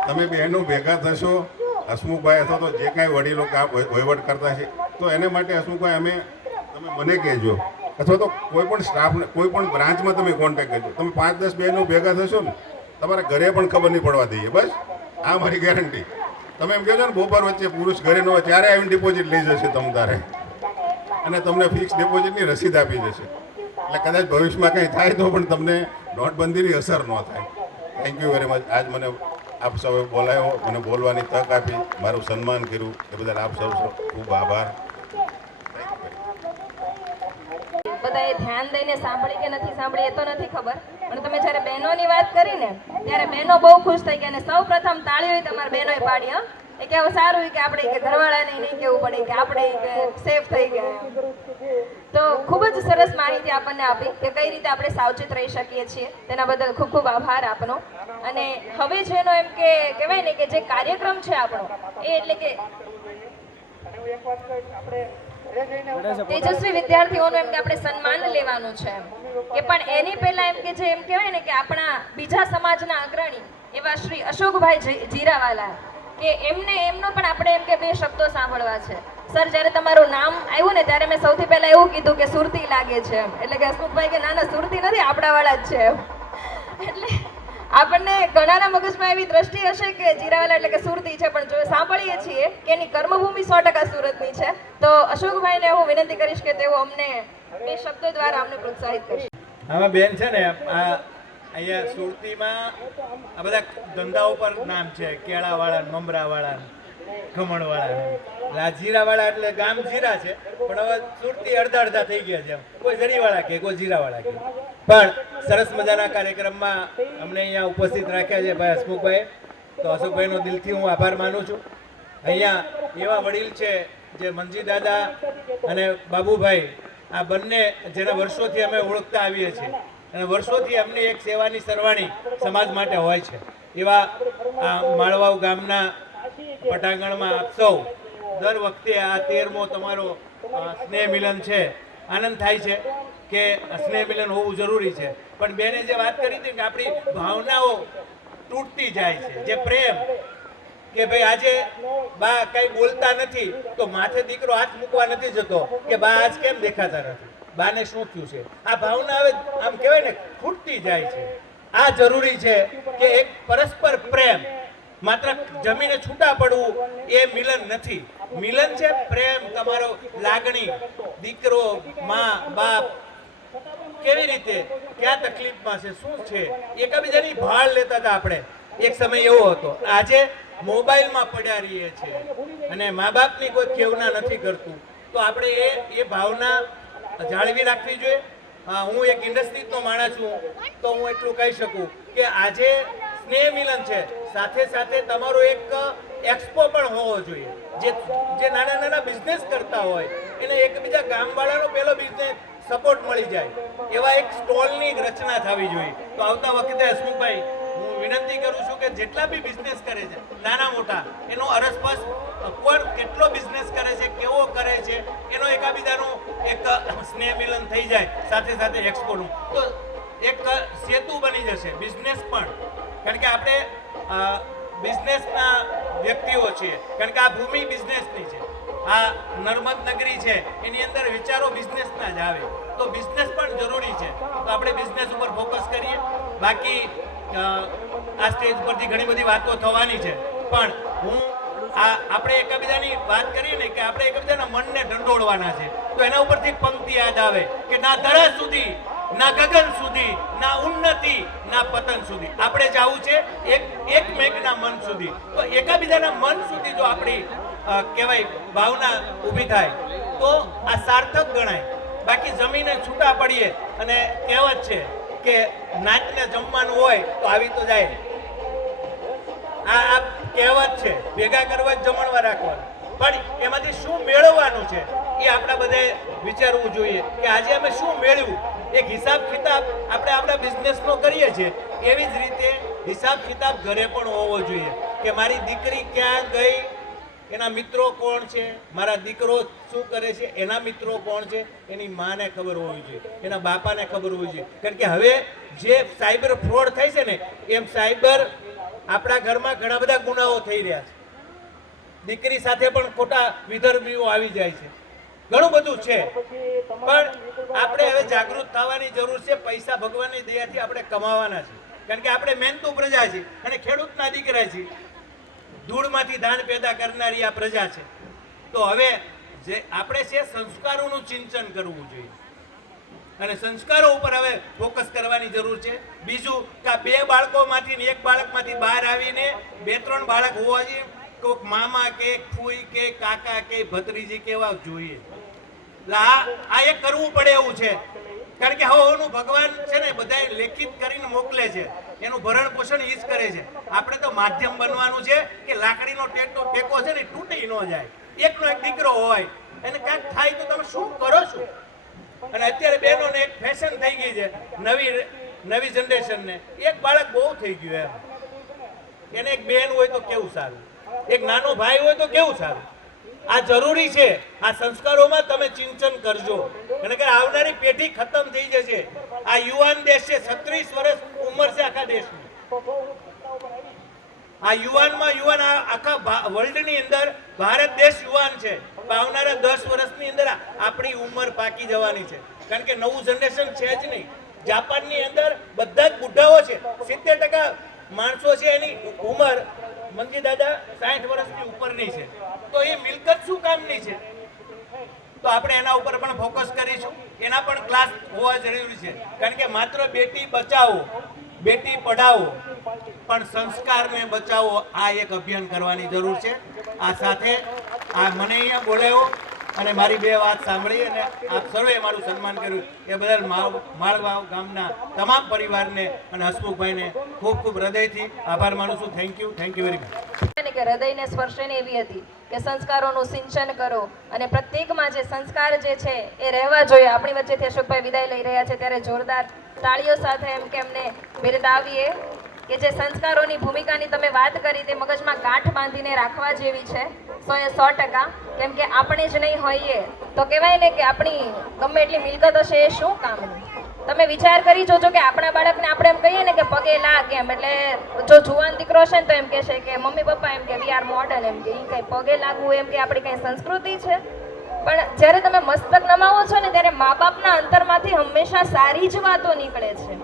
તમે બહેનો ભેગા થશો, હસમુખભાઈ અથવા તો જે કાંઈ વડીલો કામ વહીવટ કરતા છે, તો એને માટે હસમુખભાઈ તમે મને કહેજો, અથવા તો કોઈ પણ સ્ટાફને કોઈ પણ બ્રાન્ચમાં તમે કોન્ટેક્ટ કરજો. તમે 5-10 બહેનો ભેગા થશો ને, તમારા ઘરે પણ ખબર નહીં પડવા દઈએ. બસ આ મારી ગેરંટી. તમે એમ કહેજો ને બપોર વચ્ચે પુરુષ ઘરે ન હોય ત્યારે આવીને ડિપોઝિટ લઈ જશે તમ તારે, અને તમને ફિક્સ ડિપોઝિટની રસીદ આપી જશે. એટલે કદાચ ભવિષ્યમાં કંઈ થાય તો પણ તમને નોટબંધીની અસર ન થાય. Thank you very much. આજ મને આપ સૌએ બોલાવ્યો, મને બોલવાની તક આપી, મારું સન્માન કર્યું, એ બદલ આપ સૌ ખૂબ આભાર. બધાએ ધ્યાન દઈને સાંભળી કે નથી સાંભળી એ તો નથી ખબર, પણ તમે જ્યારે બહેનોની વાત કરી ને ત્યારે બહેનો બહુ ખુશ થઈ ગયા, અને સૌ પ્રથમ તાળીઓ તમારા બહેનોએ પાડી. હા, એ કેવું સારું કે આપણે કે ઘરવાળાને નહીં કહેવું પડે કે આપણે સેફ થઈ ગયા. તો ખૂબ જ સરસ માહિતી આપણને આપી કે કઈ રીતે આપણે સાવચેત રહી શકીએ છીએ. તેના બદલ ખૂબ ખૂબ આભાર આપનો. અને હવે જેનો એમ કે કહેવાય ને કે જે કાર્યક્રમ છે આપણો, એ એટલે કે તેજસ્વી વિદ્યાર્થીઓનું એમ કે આપણે સન્માન લેવાનું છે, કે પણ એની પહેલા એમ કે જે એમ કહેવાય ને કે આપણા બીજા સમાજના અગ્રણી એવા શ્રી અશોકભાઈ જીરાવાલા, કે એમનો પણ આપણે એમ કે 2 શબ્દો સાંભળવા છે. સર, જ્યારે તમારું નામ આવ્યું ને ત્યારે મેં સૌથી પહેલા એવું કીધું કે સુરતી લાગે છે, એટલે કે હસમુખભાઈ કે ના સુરતી નથી, આપણાવાળા જ છે. એટલે આપણને ઘણાના મગજમાં એવી દ્રષ્ટિ હશે કે જીરાવાલા એટલે કે સુરતી છે, પણ જો સાંભળીએ છીએ કે એની કર્મભૂમિ 100% સુરતની છે. તો અશોકભાઈને હું વિનંતી કરીશ કે તેઓ અમને 2 શબ્દો દ્વારા અમને પ્રોત્સાહિત કરશે. આમાં બેન છે ને, અહીંયા સુરતીમાં આ બધા ધંધા ઉપર નામ છે, કેળાવાળા, મમરાવાળા, ખમણવાળા. આ જીરાવાળા એટલે ગામ જીરા છે, પણ હવે સુરતી અડધા થઈ ગયા છે. કોઈ જરીવાળા કે કોઈ જીરાવાળા કે. પણ સરસ મજાના કાર્યક્રમમાં અમને અહીંયા ઉપસ્થિત રાખ્યા છે ભાઈ હસમુખભાઈ. તો હસમુખભાઈનો દિલથી હું આભાર માનું છું. અહીંયા એવા વડીલ છે જે મંજી દાદા અને બાબુભાઈ, આ બંને જેના વર્ષોથી અમે ઓળખતા આવીએ છીએ, અને વર્ષોથી અમને એક સેવાની સરવાણી સમાજ માટે હોય છે. એવા આ માળવાવ ગામના પટાંગણમાં આપ સૌ દર વખતે આ 13મો તમારો સ્નેહ મિલન છે. આનંદ થાય છે કે સ્નેહ મિલન હોવું જરૂરી છે. પણ બેને જે વાત કરી હતી કે આપણી ભાવનાઓ તૂટતી જાય છે, જે પ્રેમ, કે ભાઈ આજે બા કઈ બોલતા નથી તો માથે દીકરો હાથ મૂકવા નથી જતો કે બા આજ કેમ દેખાતા નથી, બાને શું થયું છે. આ ભાવના હવે આમ કહેવાય ને ખૂટતી જાય છે. આ જરૂરી છે કે એક પરસ્પર પ્રેમ, માત્ર જમીને છૂટા પડવું એ મિલન નથી. મિલન છે પ્રેમ, તમારો લાગણી, દીકરો, માં, બાપ કેવી રીતે, ક્યાં તકલીફમાં છે, શું છે, એકબીજાની ભાળ લેતા હતા આપણે. એક સમય એવો હતો. આજે મોબાઈલમાં પડ્યા રહીએ છીએ અને મા બાપની કોઈ ખેવના નથી કરતું, તો આપણે એ ભાવના જાળવી રાખવી જોઈએ. હું એક ઇન્ડસ્ટ્રીનો માણસ છું, તો હું એટલું કહી શકું કે આજે સ્નેહ મિલન છે, સાથે સાથે તમારો એક એક્સપો પણ હોવો જોઈએ. જે નાના નાના બિઝનેસ કરતા હોય એને એકબીજા ગામવાળાનો પહેલો બિઝનેસ સપોર્ટ મળી જાય એવા એક સ્ટોલની રચના થવી જોઈએ. તો આવતા વખતે હસમુખભાઈ, હું વિનંતી કરું છું કે જેટલા બી બિઝનેસ કરે છે નાના મોટા, એનો અરસપરસ કોણ કેટલો બિઝનેસ કરે છે, કેવો કરે છે, એનો એકાબીજાનું એક સ્નેહ મિલન થઈ જાય, સાથે સાથે એક્સપોનું, તો એક સેતુ બની જશે બિઝનેસ પણ. કારણ કે આપણે બિઝનેસના વ્યક્તિઓ છીએ, કારણ કે આ ભૂમિ બિઝનેસની છે, આ નર્મદ નગરી છે, એની અંદર વિચારો બિઝનેસના જ આવે, તો બિઝનેસ પણ જરૂરી છે. તો આપણે બિઝનેસ ઉપર ફોકસ કરીએ. બાકી આ સ્ટેજ પરથી ઘણી બધી વાતો થવાની છે, પણ હું આપણે એકબીજાની વાત કરીએ ને કે આપણે એકબીજાના મનને ઢંઢોળવાના છે, તો એના ઉપરથી એક પંક્તિ યાદ આવે કે ના ધરા સુધી, ના ગગન સુધી, ના ઉન્નતિ, ના પતન સુધી. આપણે જવું છે એકમેકના મન સુધી. તો એકાબીજાના મન સુધી જો આપણી કહેવાય ભાવના ઊભી થાય તો આ સાર્થક ગણાય. બાકી જમીને છૂટા પડીએ અને કહેવત છે કે નાચને જમવાનું હોય તો આવી તો જાય. આ કહેવત છે, ભેગા કરવા જમણવા રાખવાનું, પણ એમાંથી શું મેળવવાનું છે એ આપણે બધે વિચારવું જોઈએ કે આજે અમે શું મેળવ્યું. એક હિસાબ કિતાબ આપણે આપણા બિઝનેસનો કરીએ છીએ, એવી જ રીતે હિસાબ કિતાબ ઘરે પણ હોવો જોઈએ કે મારી દીકરી ક્યાં ગઈ, એના મિત્રો કોણ છે, મારા દીકરો શું કરે છે, એના મિત્રો કોણ છે, એની માને ખબર હોવી જોઈએ, એના બાપાને ખબર હોવી જોઈએ. કારણ કે હવે જે સાયબર ફ્રોડ થાય છે ને, એમ સાયબર આપણા ઘરમાં ઘણા બધા ગુનાઓ થઈ રહ્યા છે. દીકરી સાથે પણ ખોટા વિધર્મીઓ આવી જાય છે, ઘણું બધું છે. પણ આપણે હવે જાગૃત થવાની જરૂર છે. પૈસા ભગવાનની દયાથી આપણે કમાવાના છે, કારણ કે આપણે મહેનતુ પ્રજા છીએ અને ખેડૂતના દીકરા છીએ. ધૂળમાંથી ધાન પેદા કરનારી આ પ્રજા છે. તો હવે જે આપણે છે સંસ્કારોનું સિંચન કરવું જોઈએ અને સંસ્કારો ઉપર હવે ફોકસ કરવાની જરૂર છે. બીજું કે આ 2 બાળકોમાંથી ને 1 બાળકમાંથી બહાર આવીને 2-3 બાળક હોવા જોઈએ, કોઈક મામા કે ફૂઈ કે કાકા કે ભત્રીજી કેવા જોઈએ. આ એક કરવું પડે એવું છે. કારણ કે હવેનું ભગવાન છે ને બધા લેખિત કરીને મોકલે છે, એનું ભરણ પોષણ ઈ જ કરે છે. આપણે તો માધ્યમ બનવાનું છે કે લાકડીનો ટેકો છે ને તૂટી ન જાય. એકનો એક દીકરો હોય એને કાંઈક થાય તો તમે શું કરો છો? અને અત્યારે બહેનોને એક ફેશન થઈ ગઈ છે, નવી જનરેશનને એક બાળક બહુ થઈ ગયું એમ. એને એક બહેન હોય તો કેવું સારું, એક નાનો ભાઈ હોય તો કેવું સારું. આ જરૂરી છે. આ સંસ્કારોમાં તમે સિંચન કરજો, કારણ કે આવનારી પેઢી ખતમ થઈ જશે. આ યુવાન દેશ છે, 36 વર્ષ ઉંમર છે આખા દેશની. આ યુવાનમાં યુવાન આખા વર્લ્ડની અંદર ભારત દેશ યુવાન છે. આવનારા 10 વર્ષની અંદર આપણી ઉંમર પાકી જવાની છે, કારણ કે નવું જનરેશન છે જ નહીં. જાપાનની અંદર બધા જ બુઢાઓ છે, 70% માણસો છે એની ઉંમર મંજી દાદા 60 વર્ષની ઉપરની છે. તો એ મિલકત શું કામની છે? તો આપણે એના ઉપર પણ ફોકસ કરીશું. એના પણ ક્લાસ હોવા જરૂરી છે, કારણ કે માત્ર બેટી બચાવો બેટી પઢાવો પણ સંસ્કારને બચાવો, આ એક અભિયાન કરવાની જરૂર છે. આ સાથે આ મને અહીંયા બોલાવ્યો અને મારી 2 વાત સાંભળી અને આપ સર્વે મારું સન્માન કર્યું એ બદલ માળવાવ ગામના તમામ પરિવારને અને હસમુખભાઈને ખૂબ ખૂબ હૃદયથી આભાર માનું છું. Thank you very much. કે હૃદયને સ્પર્શે ને એવી હતી કે સંસ્કારોનું સિંચન કરો અને પ્રત્યેકમાં જે સંસ્કાર જે છે એ રહેવા જોઈએ. આપણી વચ્ચેથી અશોકભાઈ વિદાય લઈ રહ્યા છે ત્યારે જોરદાર તાળીઓ સાથે એમ કે એમને બિરદાવીએ કે જે સંસ્કારોની ભૂમિકાની તમે વાત કરી તે મગજમાં ગાંઠ બાંધીને રાખવા જેવી છે 100%. કેમ કે આપણે જ નહીં હોઈએ તો કહેવાય ને કે આપણી ગમે એટલી મિલકત હશે એ શું કામની. તમે વિચાર કરી જોજો કે આપણા બાળકને આપણે એમ કહીએ ને કે પગે લાગ એમ, એટલે જો જુવાન દીકરો છે ને તો એમ કહેશે કે મમ્મી પપ્પા એમ કે વી આર મોડર્ન, એમ કે એ કંઈ પગે લાગવું એમ કે આપણી કંઈ સંસ્કૃતિ છે. પણ જ્યારે તમે મસ્તક નમાવો છો ને ત્યારે મા બાપના અંતરમાંથી હંમેશા સારી જ વાતો નીકળે છે.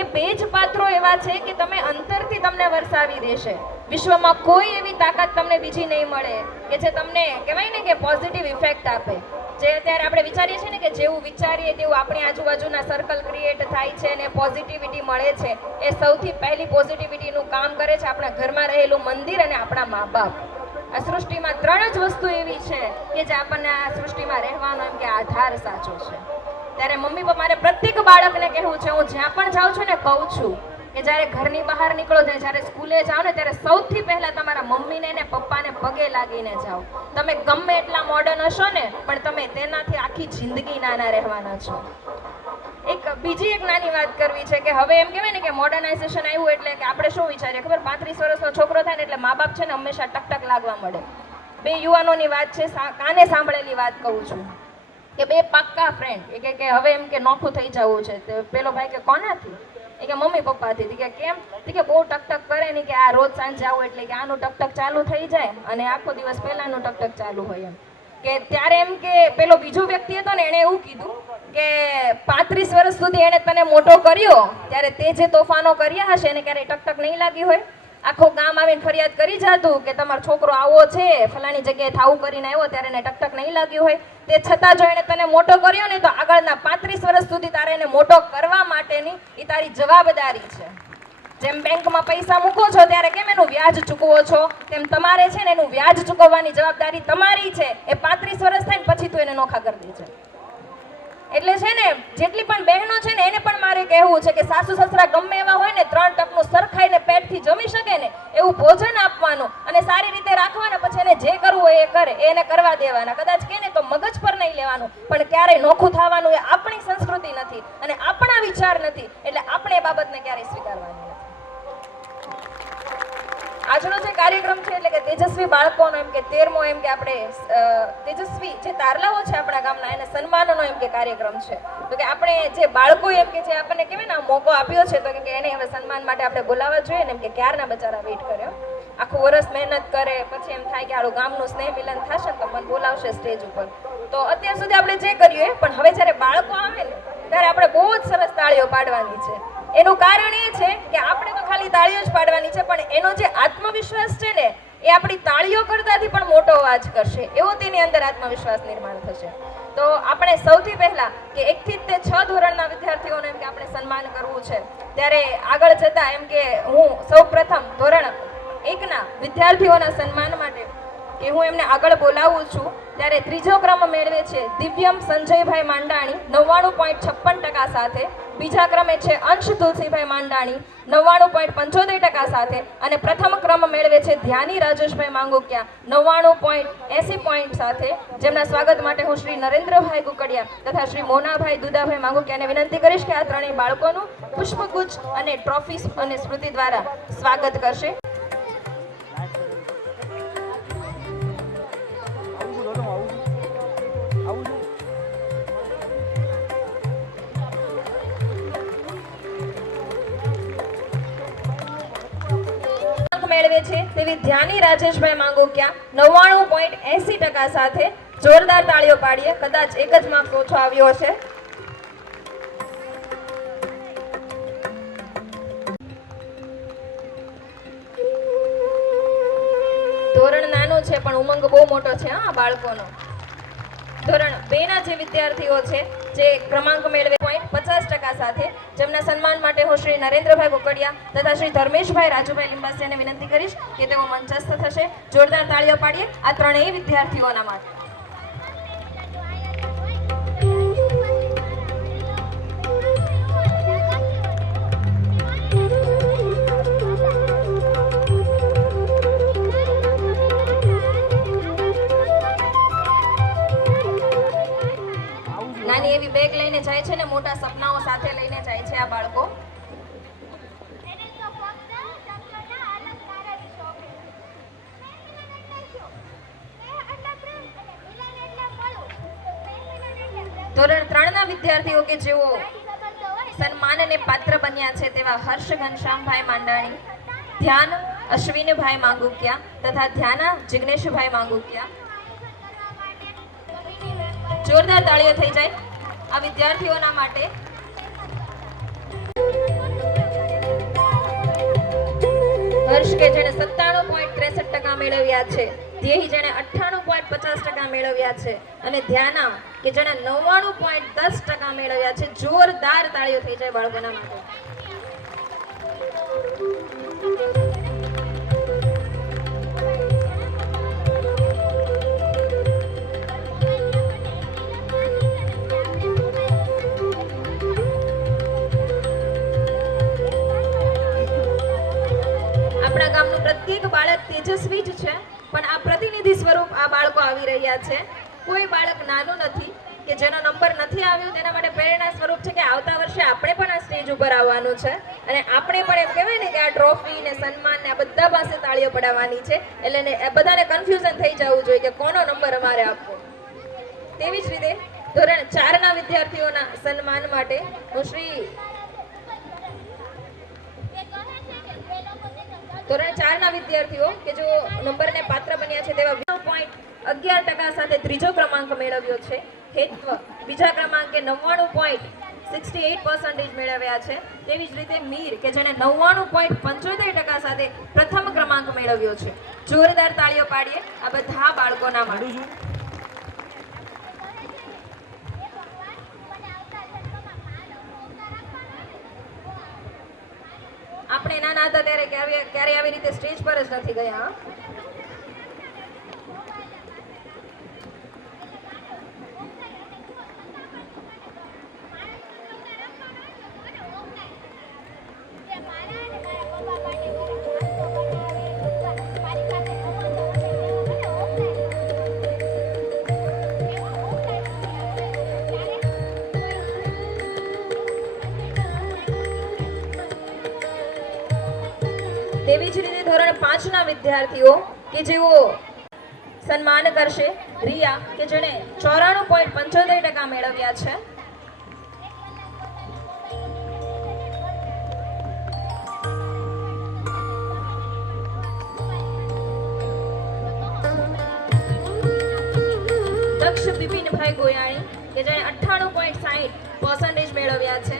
એ 2 જ પાત્રો એવા છે કે તમે અંતરથી તમને વરસાવી દેશે. વિશ્વમાં કોઈ એવી તાકાત તમને બીજી નહીં મળે કે જે તમને કહેવાય ને કે પોઝિટિવ ઇફેક્ટ આપે. જે અત્યારે આપણે વિચારીએ છીએ ને કે જેવું વિચારીએ તેવું આપણી આજુબાજુના સર્કલ ક્રિએટ થાય છે અને પોઝિટિવિટી મળે છે, એ સૌથી પહેલી પોઝિટિવિટીનું કામ કરે છે આપણા ઘરમાં રહેલું મંદિર અને આપણા મા બાપ. આ સૃષ્ટિમાં 3 જ વસ્તુ એવી છે કે જે આપણને આ સૃષ્ટિમાં રહેવાનો એમ કે આધાર સાચો છે. ત્યારે મમ્મી પપ્પાને પ્રત્યેક બાળકને કહેવું છે, હું જ્યાં પણ જાઉં છું ને કહું છું કે જ્યારે ઘરની બહાર નીકળો છો, જ્યારે સ્કૂલે જાઓ ને ત્યારે સૌથી પહેલા તમારા મમ્મીને ને પપ્પાને પગે લાગીને જાઓ. તમે ગમે એટલા મોડર્ન હશો ને પણ તમે તેનાથી આખી જિંદગી નાના રહેવાના છો. બીજી એક નાની વાત કરવી છે કે હવે એમ કહેવાય ને કે મોડર્નાઇઝેશન આવ્યું એટલે કે આપણે શું વિચારીએ ખબર, 35 વર્ષનો છોકરો થાય ને એટલે મા બાપ છે ને હંમેશા ટકટક લાગવા મળે. 2 યુવાનોની વાત છે, કાને સાંભળેલી વાત કહું છું કે 2 પાક્કા ફ્રેન્ડ કે હવે એમ કે નોખું થઈ જવું છે. તો પેલો ભાઈ કે કોનાથી? એ કે મમ્મી પપ્પાથી. કે કેમ? કે બહુ ટકટક કરે ને કે આ રોજ સાંજે આવું એટલે કે આનું ટકટક ચાલુ થઈ જાય અને આખો દિવસ પહેલાનું ટકટક ચાલુ હોય એમ. કે ત્યારે એમ કે પેલો બીજો વ્યક્તિ હતો ને એણે એવું કીધું કે 35 વર્ષ સુધી એણે તને મોટો કર્યો ત્યારે તે જે તોફાનો કર્યા હશે એને ક્યારેય ટકટક નહીં લાગી હોય. આખું ગામ આવીને ફરિયાદ કરી જતું કે તમારો છોકરો આવો છે, ફલાણી જગ્યાએ થાવું કરીને આવ્યો, ત્યારે એને ટકટક નહીં લાગ્યું હોય. તે છતાં જો એને તને મોટો કર્યો ને તો આગળના 35 વર્ષ સુધી તારે એને મોટો કરવા માટેની એ તારી જવાબદારી છે. જેમ બેંકમાં પૈસા મૂકો છો ત્યારે કેમ એનું વ્યાજ ચૂકવો છો, તેમ તમારે છે ને એનું વ્યાજ ચૂકવવાની જવાબદારી તમારી છે. એ 35 વર્ષ થાય ને પછી તું એને નોખા કરી દેજે. એટલે છે ને જેટલી પણ બહેનો છે ને એને પણ મારે કહેવું છે કે સાસુ સસરા ગમે એવા હોય ને 3 ટકનું સરખાઈને પેટથી જમી શકે ને એવું ભોજન આપવાનું અને સારી રીતે રાખવાના. પછી એને જે કરવું હોય એ કરે, એને કરવા દેવાના. કદાચ કે ને તો મગજ પર નહીં લેવાનું, પણ ક્યારેય નોખું થવાનું એ આપણી સંસ્કૃતિ નથી અને આપણા વિચાર નથી. એટલે આપણે એ બાબતને ક્યારેય સ્વીકારવાની નથી. આજનો જે કાર્યક્રમ છે એટલે કે તેજસ્વી બાળકોનો એમ કે 13મો એમ કે આપણે તેજસ્વી જે તારલાઓ છે આપણા ગામના એને સન્માનનો એમ કે કાર્યક્રમ છે. તો કે આપણે જે બાળકો એમ કે જે આપણને કહેવાય ને મોકો આપ્યો છે તો કે એને હવે સન્માન માટે આપણે બોલાવવા જોઈએ ને એમ કે ક્યારના બચારા વેઇટ કર્યો, આખું વર્ષ મહેનત કરે પછી એમ થાય કે આડું ગામનું સ્નેહ મિલન થશે તો મને બોલાવશે સ્ટેજ ઉપર. તો અત્યાર સુધી આપણે જે કર્યું પણ હવે જ્યારે બાળકો આવે ને ત્યારે આપણે બહુ જ સરસ તાળીઓ પાડવાની છે. એનું કારણ એ છે કે આપણે તો ખાલી તાળીઓ જ પાડવાની છે પણ એનો જે આત્મવિશ્વાસ છે ને એ આપણી તાળીઓ કરતાથી પણ મોટો અવાજ કરશે, એવો તેની અંદર આત્મવિશ્વાસ નિર્માણ થશે. તો આપણે સૌથી પહેલા કે 1 થી તે 6 ધોરણના વિદ્યાર્થીઓને એમ કે આપણે સન્માન કરવું છે. ત્યારે આગળ જતા એમ કે હું સૌપ્રથમ ધોરણ 1ના વિદ્યાર્થીઓના સન્માન માટે કે હું એમને આગળ બોલાવું છું. ત્યારે 3જો ક્રમ મેળવે છે દિવ્યમ સંજયભાઈ માંડાણી 99.56% સાથે. બીજા ક્રમે છે અંશ તુલસીભાઈ માંડાણી 99.75% સાથે અને પ્રથમ ક્રમ મેળવે છે ધ્યાની રાજેશભાઈ માંગુકિયા 99.80 પોઈન્ટ સાથે. જેમના સ્વાગત માટે હું શ્રી નરેન્દ્રભાઈ કુકડિયા તથા શ્રી મોનાભાઈ દુદાભાઈ માંગુકિયાને વિનંતી કરીશ કે આ ત્રણેય બાળકોનું પુષ્પગુચ્છ અને ટ્રોફી અને સ્મૃતિ દ્વારા સ્વાગત કરશે. મેળવે છે તેવી ધ્યાની રાજેશભાઈ માંગુકિયા 99.80% સાથે. જોરદાર તાળીઓ પાડીએ. કદાચ એક જ માર્ક્સ ઓછો આવ્યો હશે. ધોરણ નાનું છે પણ ઉમંગ બહુ મોટો છે હા બાળકોનો. ધોરણ 2ના જે વિદ્યાર્થીઓ છે જે ક્રમાંક મેળવે 50% સાથે. જેમના સન્માન માટે હું શ્રી નરેન્દ્રભાઈ કુકડિયા તથા શ્રી ધર્મેશભાઈ રાજુભાઈ લિંબાસિયાને વિનંતી કરીશ કે તેઓ મંચસ્થ થશે. જોરદાર તાળીઓ પાડીએ આ ત્રણેય વિદ્યાર્થીઓના માટે. નાની એવી બેગ લઈને જાય છે ને મોટા સપનાઓ સાથે લઈને જાય છે આ બાળકો. ધોરણ 3ના વિદ્યાર્થીઓ કે જેઓ સન્માનને પાત્ર બન્યા છે તેવા હર્ષ ઘનશ્યામભાઈ માંડાણી, ધ્યાન અશ્વિનભાઈ માંગુકિયા તથા ધ્યાના જિગ્નેશભાઈ માંગુકિયા. જોરદાર તાળીઓ થઈ જાય આ વિદ્યાર્થીઓના માટે. હર્ષ કે જેણે 97.63% મેળવ્યા છે, ધ્યેય જેણે 98.50% મેળવ્યા છે, અને ધ્યાના કે જેણે 99.10% મેળવ્યા છે. જોરદાર તાળીઓ થઈ જાય બાળકોના માટે. આપણા ગામનું પ્રત્યેક બાળક તેજસ્વી જ છે, પણ આ પ્રતિનિધિ સ્વરૂપ આ બાળકો આવી રહ્યા છે. કોઈ બાળક નાનું નથી કે જેનો નંબર નથી આવ્યો તેના માટે પ્રેરણા સ્વરૂપ છે કે આવતા વર્ષે આપણે પણ આ સ્ટેજ ઉપર આવવાનું છે, અને આપણે પણ એમ કહેવાય ને કે આ ટ્રોફી ને સન્માન ને આ બધા પાસે તાળીઓ પડાવવાની છે. એટલે બધાને કન્ફ્યુઝન થઈ જવું જોઈએ કે કોનો નંબર અમારે આપવો. તેવી જ રીતે ધોરણ 4 ના વિદ્યાર્થીઓના સન્માન માટે હું ધોરણ 4 ના વિદ્યાર્થીઓ કે જો નંબરને પાત્ર બન્યા છે તેવા 9.11% સાથે ત્રીજો ક્રમાંક મેળવ્યો છે. હેત્વ બીજા ક્રમાંકે 99.68% મેળવ્યા છે. તેવી જ રીતે મીર કે જેણે 99.75% સાથે પ્રથમ ક્રમાંક મેળવ્યો છે. જોરદાર તાળીઓ પાડીએ આ બધા બાળકોના માટે. આપણે નાના હતા ત્યારે ક્યારે આવી રીતે સ્ટેજ પર જ નથી ગયા. તેવી જ રીતે ધોરણ 5 ના વિદ્યાર્થીઓ કે જેઓ સન્માન કરશે. રિયા કે જેણે 94.75% મેળવ્યા છે. દક્ષ બિપિનભાઈ ગોયાણી કે જેણે 98.60% મેળવ્યા છે.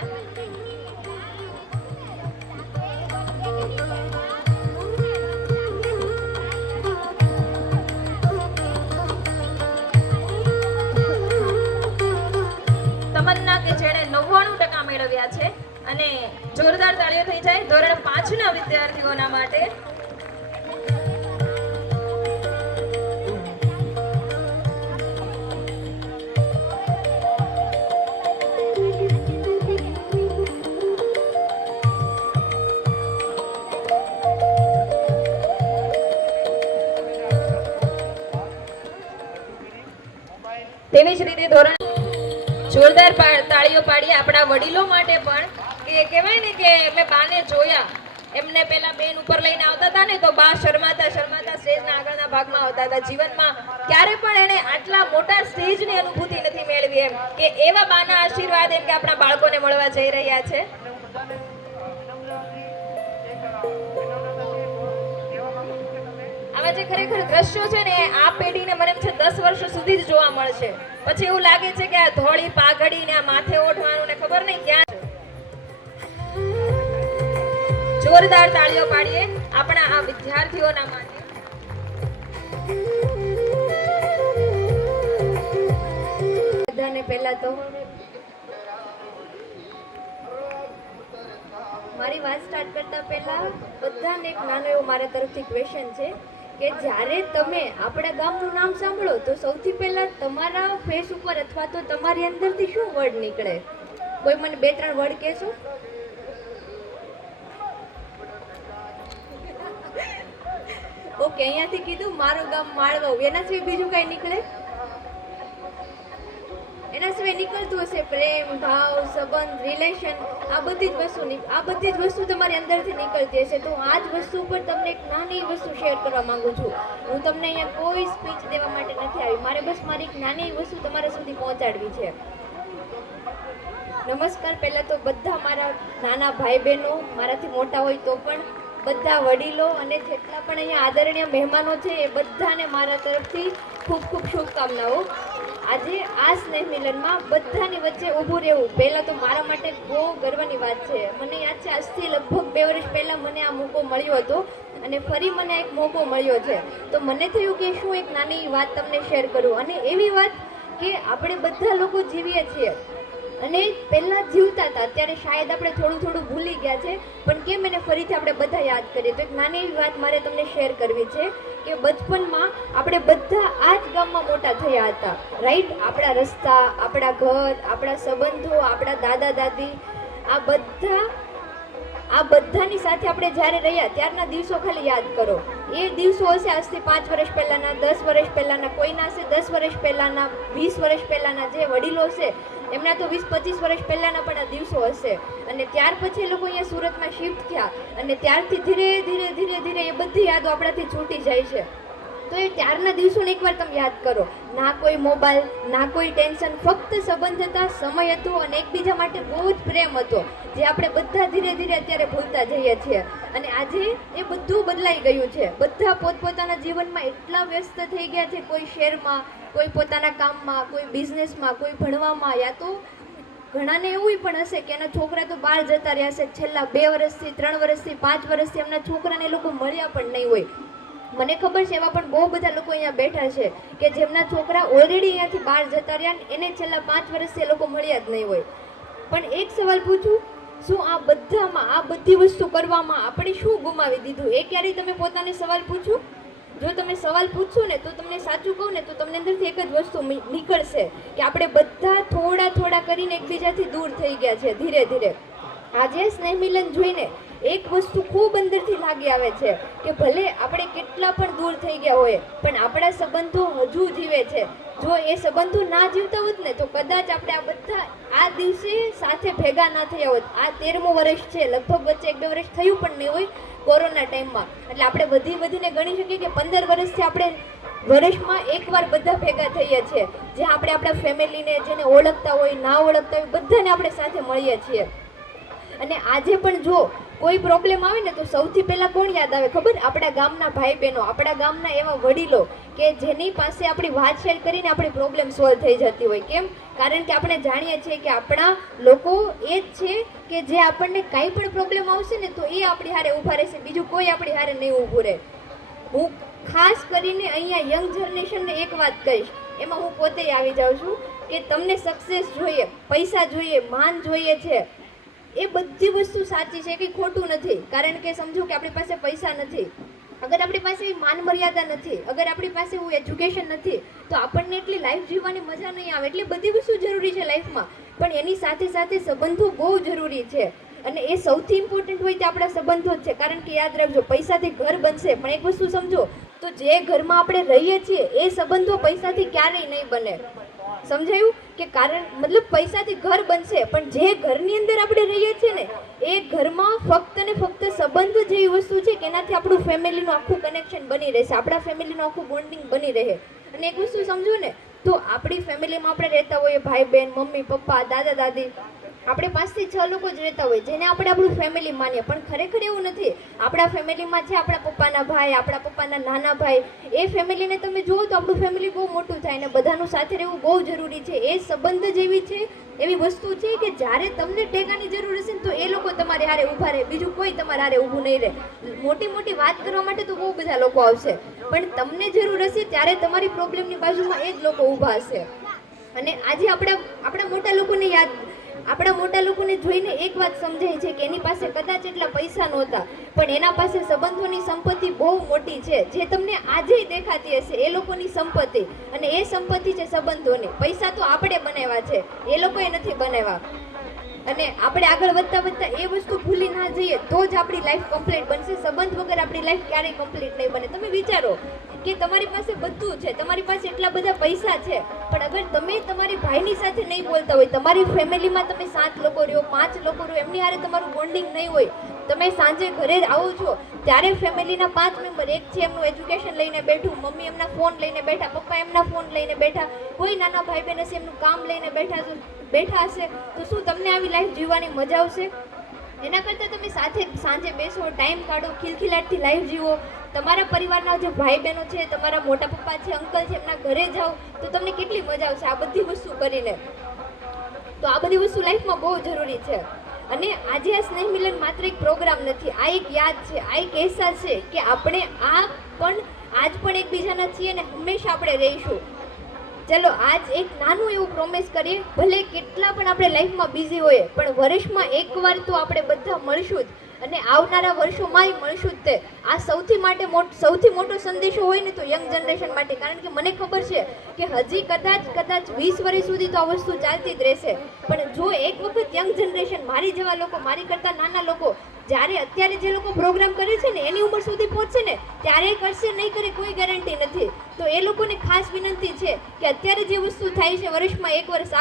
તમન્ના કે જેણે 99% મેળવ્યા છે, અને જોરદાર તાળીઓ થઈ જાય ધોરણ 5 ના વિદ્યાર્થીઓના માટે. તેવી જ રીતે ધોરણ જોરદાર તાળીઓ પાડીએ આપણા વડીલો માટે પણ કે કહેવાય ને કે મેં બાને જોયા, એમને પેલા બેન ઉપર લઈને આવતા હતા ને તો બા શરમાતા સ્ટેજના આગળના ભાગમાં આવતા હતા. જીવનમાં ક્યારે પણ એને આટલા મોટા સ્ટેજની અનુભૂતિ નથી મેળવી, એમ કે એવા બાના આશીર્વાદ એમ કે આપણા બાળકોને મળવા જઈ રહ્યા છે. આવા જે ખરેખર દ્રશ્યો છે ને આ પેઢીને મને એમ છે 10 વર્ષ સુધી જ જોવા મળશે. પછી એવું લાગે છે કે આ ધોળી પાઘડી ને આ માથે ઓઢવાનું ને ખબર નહીં ક્યાં છે. જોરદાર તાળીઓ પાડીએ આપણા આ વિદ્યાર્થીઓના માટે. બધાને પહેલા તો મારી વાત સ્ટાર્ટ કરતા પહેલા બધાને એક નાનો એવો મારા તરફથી ક્વેશ્ચન છે કે જ્યારે તમે આપણા ગામનું નામ સાંભળો તો સૌથી પહેલા તમારા ફેસ ઉપર અથવા તો તમારી અંદરથી શું વર્ડ નીકળે? કોઈ મને 2-3 વર્ડ કહેશો? ઓકે, અહીંયાથી કીધું મારું ગામ માળવાવ, એના સિવાય બીજું કાંઈ નીકળે? એના સિવાય નીકળતું હશે પ્રેમ, ભાવ, સંબંધ, રિલેશન, આ બધી જ વસ્તુ તમારી અંદરથી નીકળતી હશે. તો આ જ વસ્તુ ઉપર તમને એક નાની વસ્તુ શેર કરવા માંગુ છું. હું તમને અહીંયા કોઈ સ્પીચ દેવા માટે નથી આવી, મારે બસ મારી એક નાની વસ્તુ તમારા સુધી પહોંચાડવી છે. નમસ્કાર. પહેલાં તો બધા મારા નાના ભાઈ બહેનો, મારાથી મોટા હોય તો પણ બધા વડીલો અને જેટલા પણ અહીંયા આદરણીય મહેમાનો છે એ બધાને મારા તરફથી ખૂબ ખૂબ શુભકામનાઓ. આજે આ સ્નેહ મિલનમાં બધાની વચ્ચે ઊભું રહેવું પહેલાં તો મારા માટે બહુ ગર્વની વાત છે. મને યાદ છે આજથી લગભગ 2 વર્ષ પહેલાં મને આ મોકો મળ્યો હતો અને ફરી મને એક મોકો મળ્યો છે. તો મને થયું કે શું એક નાની વાત તમને શેર કરું, અને એવી વાત કે આપણે બધા લોકો જીવીએ છીએ અને પહેલાં જીવતા હતા, અત્યારે શાયદ આપણે થોડું થોડું ભૂલી ગયા છે, પણ કેમ એને ફરીથી આપણે બધા યાદ કરીએ. તો એક નાની એવી વાત મારે તમને શેર કરવી છે કે બચપનમાં આપણે બધા આ જ ગામમાં મોટા થયા હતા, રાઈટ? આપણા રસ્તા, આપણા ઘર, આપણા સંબંધો, આપણા દાદા દાદી, આ બધાની સાથે આપણે જ્યારે રહ્યા ત્યારના દિવસો ખાલી યાદ કરો. એ દિવસો હશે આજથી 5 વર્ષ પહેલાંના, 10 વર્ષ પહેલાંના, કોઈના હશે 10 વર્ષ પહેલાંના, 20 વર્ષ પહેલાંના. જે વડીલો છે એમના તો 20-25 વર્ષ પહેલાંના પણ આ દિવસો હશે. અને ત્યાર પછી એ લોકો અહીંયા સુરતમાં શિફ્ટ થયા અને ત્યારથી ધીરે ધીરે ધીરે ધીરે એ બધી યાદો આપણાથી છૂટી જાય છે. તો એ ત્યારના દિવસોને એકવાર તમે યાદ કરો. ના કોઈ મોબાઈલ, ના કોઈ ટેન્શન, ફક્ત સંબંધ હતા, સમય હતો અને એકબીજા માટે બહુ જ પ્રેમ હતો, જે આપણે બધા ધીરે ધીરે અત્યારે ભૂલતા જઈએ છીએ. અને આજે એ બધું બદલાઈ ગયું છે. બધા પોતપોતાના જીવનમાં એટલા વ્યસ્ત થઈ ગયા છે, કોઈ શહેરમાં, કોઈ પોતાના કામમાં, કોઈ બિઝનેસમાં, કોઈ ભણવામાં, યા તો ઘણાને એવું પણ હશે કે એના છોકરા તો બહાર જતા રહ્યા છે, છેલ્લા 2 વર્ષથી, 3 વર્ષથી, 5 વર્ષથી એમના છોકરાને એ લોકો મળ્યા પણ નહીં હોય. મને ખબર છે એવા પણ બહુ બધા લોકો અહીંયા બેઠા છે કે જેમના છોકરા ઓલરેડી અહીંયાથી બહાર જતા રહ્યા ને એને છેલ્લા 5 વર્ષથી એ લોકો મળ્યા જ નહીં હોય. પણ એક સવાલ પૂછું, શું આ બધામાં, આ બધી વસ્તુ કરવામાં આપણે શું ગુમાવી દીધું? એ ક્યારેય તમે પોતાને સવાલ પૂછો? જો તમે સવાલ પૂછશો ને તો તમને સાચું કહું ને તો તમને અંદરથી એક જ વસ્તુ નીકળશે કે આપણે બધા થોડા થોડા કરીને એકબીજાથી દૂર થઈ ગયા છે ધીરે ધીરે. આજે સ્નેહ મિલન જોઈને એક વસ્તુ ખૂબ અંદરથી લાગી આવે છે કે ભલે આપણે કેટલા પણ દૂર થઈ ગયા હોય પણ આપણા સંબંધો હજુ જીવે છે. જો એ સંબંધો ના જીવતા હોત ને તો કદાચ આપણે આ બધા આ દિવસે સાથે ભેગા ના થયા હોત. આ 13મું વર્ષ છે, લગભગ વચ્ચે 1-2 વર્ષ થયું પણ નહીં હોય કોરોના ટાઈમમાં. એટલે આપણે વધીને ગણી શકીએ કે 15 વર્ષથી આપણે વર્ષમાં એકવાર બધા ભેગા થઈએ છીએ, જે આપણે આપણા ફેમિલીને, જેને ઓળખતા હોય, ના ઓળખતા હોય, બધાને આપણે સાથે મળીએ છીએ. અને આજે પણ જો કોઈ પ્રોબ્લેમ આવે ને તો સૌથી પહેલાં કોણ યાદ આવે ખબર? આપણા ગામના ભાઈ બહેનો, આપણા ગામના એવા વડીલો કે જેની પાસે આપણી વાત શેર કરીને આપણી પ્રોબ્લેમ સોલ્વ થઈ જતી હોય. કેમ? કારણ કે આપણે જાણીએ છીએ કે આપણા લોકો એ જ છે કે જે આપણને કાંઈ પણ પ્રોબ્લેમ આવશે ને તો એ આપણી હારે ઊભા રહેશે, બીજું કોઈ આપણી હારે નહીં ઊભું રહે. હું ખાસ કરીને અહીંયા યંગ જનરેશનને એક વાત કહીશ, એમાં હું પોતે આવી જાઉં છું કે તમને સક્સેસ જોઈએ, પૈસા જોઈએ, માન જોઈએ છે, એ બધી વસ્તુ સાચી છે, કંઈ ખોટું નથી. કારણ કે સમજો કે આપણી પાસે પૈસા નથી, અગર આપણી પાસે માન મર્યાદા નથી, અગર આપણી પાસે એવું એજ્યુકેશન નથી તો આપણને એટલી લાઈફ જીવવાની મજા નહીં આવે. એટલે બધી વસ્તુ જરૂરી છે લાઈફમાં, પણ એની સાથે સાથે સંબંધો બહુ જરૂરી છે. અને એ સૌથી ઇમ્પોર્ટન્ટ હોય તે આપણા સંબંધો જ છે. કારણ કે યાદ રાખજો, પૈસાથી ઘર બનશે પણ એક વસ્તુ સમજો તો જે ઘરમાં આપણે રહીએ છીએ એ સંબંધો પૈસાથી ક્યારેય નહીં બને. સમજાયું? કે કારણ મતલબ પૈસાથી ઘર બનશે પણ જે ઘરની અંદર આપણે રહીએ છીએ ને એ ઘરમાં ફક્ત ને ફક્ત સંબંધ જેવી વસ્તુ છે કે એનાથી આપણું ફેમિલીનું આખું કનેક્શન બની રહેશે, આપણા ફેમિલીનું આખું બોન્ડિંગ બની રહે. અને એક વસ્તુ સમજો ને તો આપણી ફેમિલીમાં આપણે રહેતા હોઈએ, ભાઈ બહેન, મમ્મી પપ્પા, દાદા દાદી, આપણે 5 થી 6 લોકો જ રહેતા હોય જેને આપણે આપણું ફેમિલી માનીએ, પણ ખરેખર એવું નથી. આપણા ફેમિલીમાં છે આપણા પપ્પાના ભાઈ, આપણા પપ્પાના નાના ભાઈ, એ ફેમિલીને તમે જુઓ તો આપણું ફેમિલી બહુ મોટું થાય ને બધાનું સાથે રહેવું બહુ જરૂરી છે. એ સંબંધ જેવી છે, એવી વસ્તુ છે કે જ્યારે તમને ટેકાની જરૂર હશે ને તો એ લોકો તમારે હારે ઊભા રહે, બીજું કોઈ તમારે હારે ઊભું નહીં રહે. મોટી મોટી વાત કરવા માટે તો બહુ બધા લોકો આવશે પણ તમને જરૂર હશે ત્યારે તમારી પ્રોબ્લેમની બાજુમાં એ જ લોકો ઊભા હશે. અને આજે આપણા મોટા લોકોને આપણા મોટા લોકોને જોઈને એક વાત સમજાય છે કે એની પાસે કદાચ એટલા પૈસા નહોતા પણ એના પાસે સંબંધોની સંપત્તિ બહુ મોટી છે, જે તમને આજે દેખાતી હશે એ લોકોની સંપત્તિ. અને એ સંપત્તિ છે સંબંધોની. પૈસા તો આપણે બનાવ્યા છે, એ લોકોએ નથી બનાવ્યા. અને આપણે આગળ વધતા એ વસ્તુ ભૂલી ના જઈએ તો જ આપણી લાઈફ કમ્પ્લીટ બનશે. સંબંધ વગર આપણી લાઈફ ક્યારેય કમ્પ્લીટ નહીં બને. તમે વિચારો કે તમારી પાસે બધું છે, તમારી પાસે એટલા બધા પૈસા છે પણ અગર તમે તમારી ભાઈની સાથે નહીં બોલતા હોય, તમારી ફેમિલીમાં તમે 7 લોકો રહ્યો, 5 લોકો રહ્યો, એમની હારે તમારું બોન્ડિંગ નહીં હોય, તમે સાંજે ઘરે આવો છો ત્યારે ફેમિલીના 5 મેમ્બર, એક છે એમનું એજ્યુકેશન લઈને બેઠું, મમ્મી એમના ફોન લઈને બેઠા, પપ્પા એમના ફોન લઈને બેઠા, કોઈ નાના ભાઈ બહેન હશે એમનું કામ લઈને બેઠા હશે, તો શું તમને આવી લાઈફ જીવવાની મજા આવશે? એના કરતાં તમે સાથે સાંજે બેસો, ટાઈમ કાઢો, ખિલખિલાટથી લાઈવ જીવો, તમારા પરિવારના જે ભાઈ બહેનો છે, તમારા મોટા પપ્પા છે, અંકલ છે, એમના ઘરે જાઓ તો તમને કેટલી મજા આવશે આ બધી વસ્તુ કરીને. તો આ બધી વસ્તુ લાઈફમાં બહુ જરૂરી છે. અને આજે આ સ્નેહ મિલન માત્ર એક પ્રોગ્રામ નથી, આ એક યાદ છે, આ એક અહેસાસ છે કે આપણે આજ પણ એકબીજાના છીએ અને હંમેશા આપણે રહીશું. ચલો આજ એક નાનું એવું પ્રોમિસ કરીએ, ભલે કેટલા પણ આપણે લાઈફમાં બિઝી હોઈએ પણ વર્ષમાં એકવાર તો આપણે બધા મળશું જ અને આવનારા વર્ષોમાંય મળશું જ. તે આ સૌથી મોટો સંદેશો હોય ને તો યંગ જનરેશન માટે, કારણ કે મને ખબર છે કે હજી કદાચ 20 વર્ષ સુધી તો આ વસ્તુ ચાલતી જ રહેશે. પણ જો એક વખત યંગ જનરેશન, મારી જેવા લોકો, મારી કરતાં નાના લોકો, જ્યારે અત્યારે જે લોકો પ્રોગ્રામ કરે છે ને એની ઉંમર સુધી પહોંચશે ને ત્યારે કરશે, નહીં કરે કોઈ ગેરંટી નથી. તો એ લોકોને ખાસ વિનંતી છે કે અત્યારે જે વસ્તુ થાય છે વર્ષમાં એક વર્ષ,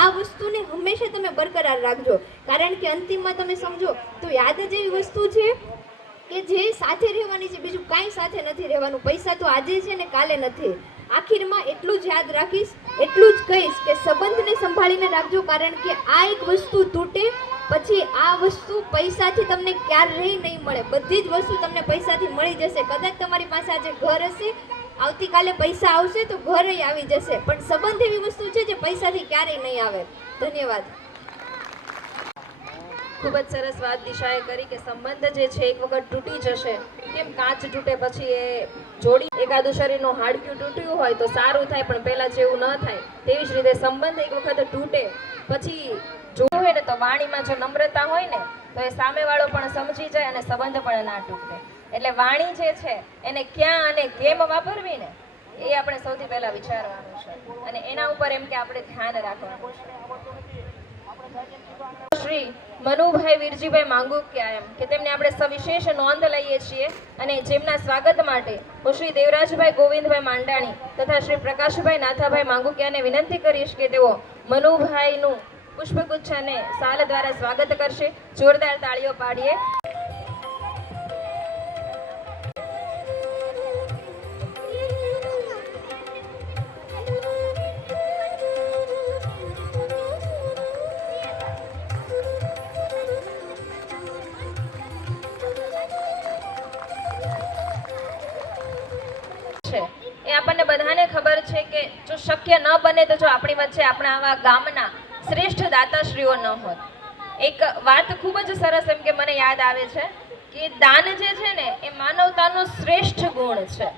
આ વસ્તુને હંમેશા તમે બરકરાર રાખજો. કારણ કે અંતિમમાં તમે સમજો તો યાદ જ એવી વસ્તુ છે કે જે સાથે રહેવાની છે, બીજું કાંઈ સાથે નથી રહેવાનું. પૈસા તો આજે છે ને કાલે નથી. આખીરમાં એટલું જ યાદ રાખીશ, એટલું જ કહીશ કે સંબંધને સંભાળીને રાખજો, કારણ કે આ એક વસ્તુ તૂટે પછી આ વસ્તુ પૈસાથી તમને ક્યારેય નહીં મળે. બધી જ વસ્તુ તમને પૈસાથી મળી જશે. કદાચ તમારી પાસે આજે ઘર હશે, આવતીકાલે પૈસા આવશે તો ઘરે આવી જશે, પણ સંબંધ એવી વસ્તુ છે જે પૈસાથી ક્યારેય નહીં આવે. ધન્યવાદ. ખૂબ જ સરસ વાત દિશાએ કરી કે સંબંધ જે છે એક વખત તૂટી જશે, કેમ કાચ તૂટે પછી એ જોડી, એકાદું શરીરનું હાડકું તૂટ્યું હોય તો સારું થાય પણ પહેલા જેવું ન થાય, તેવી જ રીતે સંબંધ એક વખત તૂટે પછી જોવું હોય ને તો વાણીમાં જો નમ્રતા હોય ને તો એ સામેવાળો પણ સમજી જાય અને સંબંધ પણ ના તૂટે. એટલે વાણી જે છે એને ક્યાં અને કેમ વાપરવી ને એ આપણે સૌથી પહેલા વિચારવાનું છે અને એના ઉપર એમ કે આપણે ધ્યાન રાખવાનું છે. શ્રી મનુભાઈ વીરજીભાઈ માંગુકિયા એમ કે તેમને આપણે સવિશેષ નોંધ લઈએ છીએ અને જેમના સ્વાગત માટે હું શ્રી દેવરાજભાઈ ગોવિંદભાઈ માંડાણી તથા શ્રી પ્રકાશભાઈ નાથાભાઈ માંગુકિયાને વિનંતી કરીશ કે તેઓ મનુભાઈનું પુષ્પગુચ્છ અને સાલ દ્વારા સ્વાગત કરશે. જોરદાર તાળીઓ પાડીએ. એ આપણને બધાને ખબર છે કે જો શક્ય ન બને તો જો આપણી વચ્ચે આપણા આવા ગામના શ્રેષ્ઠ દાતાશ્રીઓ ન હોત. એક વાત ખૂબ જ સરસ એમ કે મને યાદ આવે છે કે દાન જે છે ને એ માનવતાનો શ્રેષ્ઠ ગુણ છે.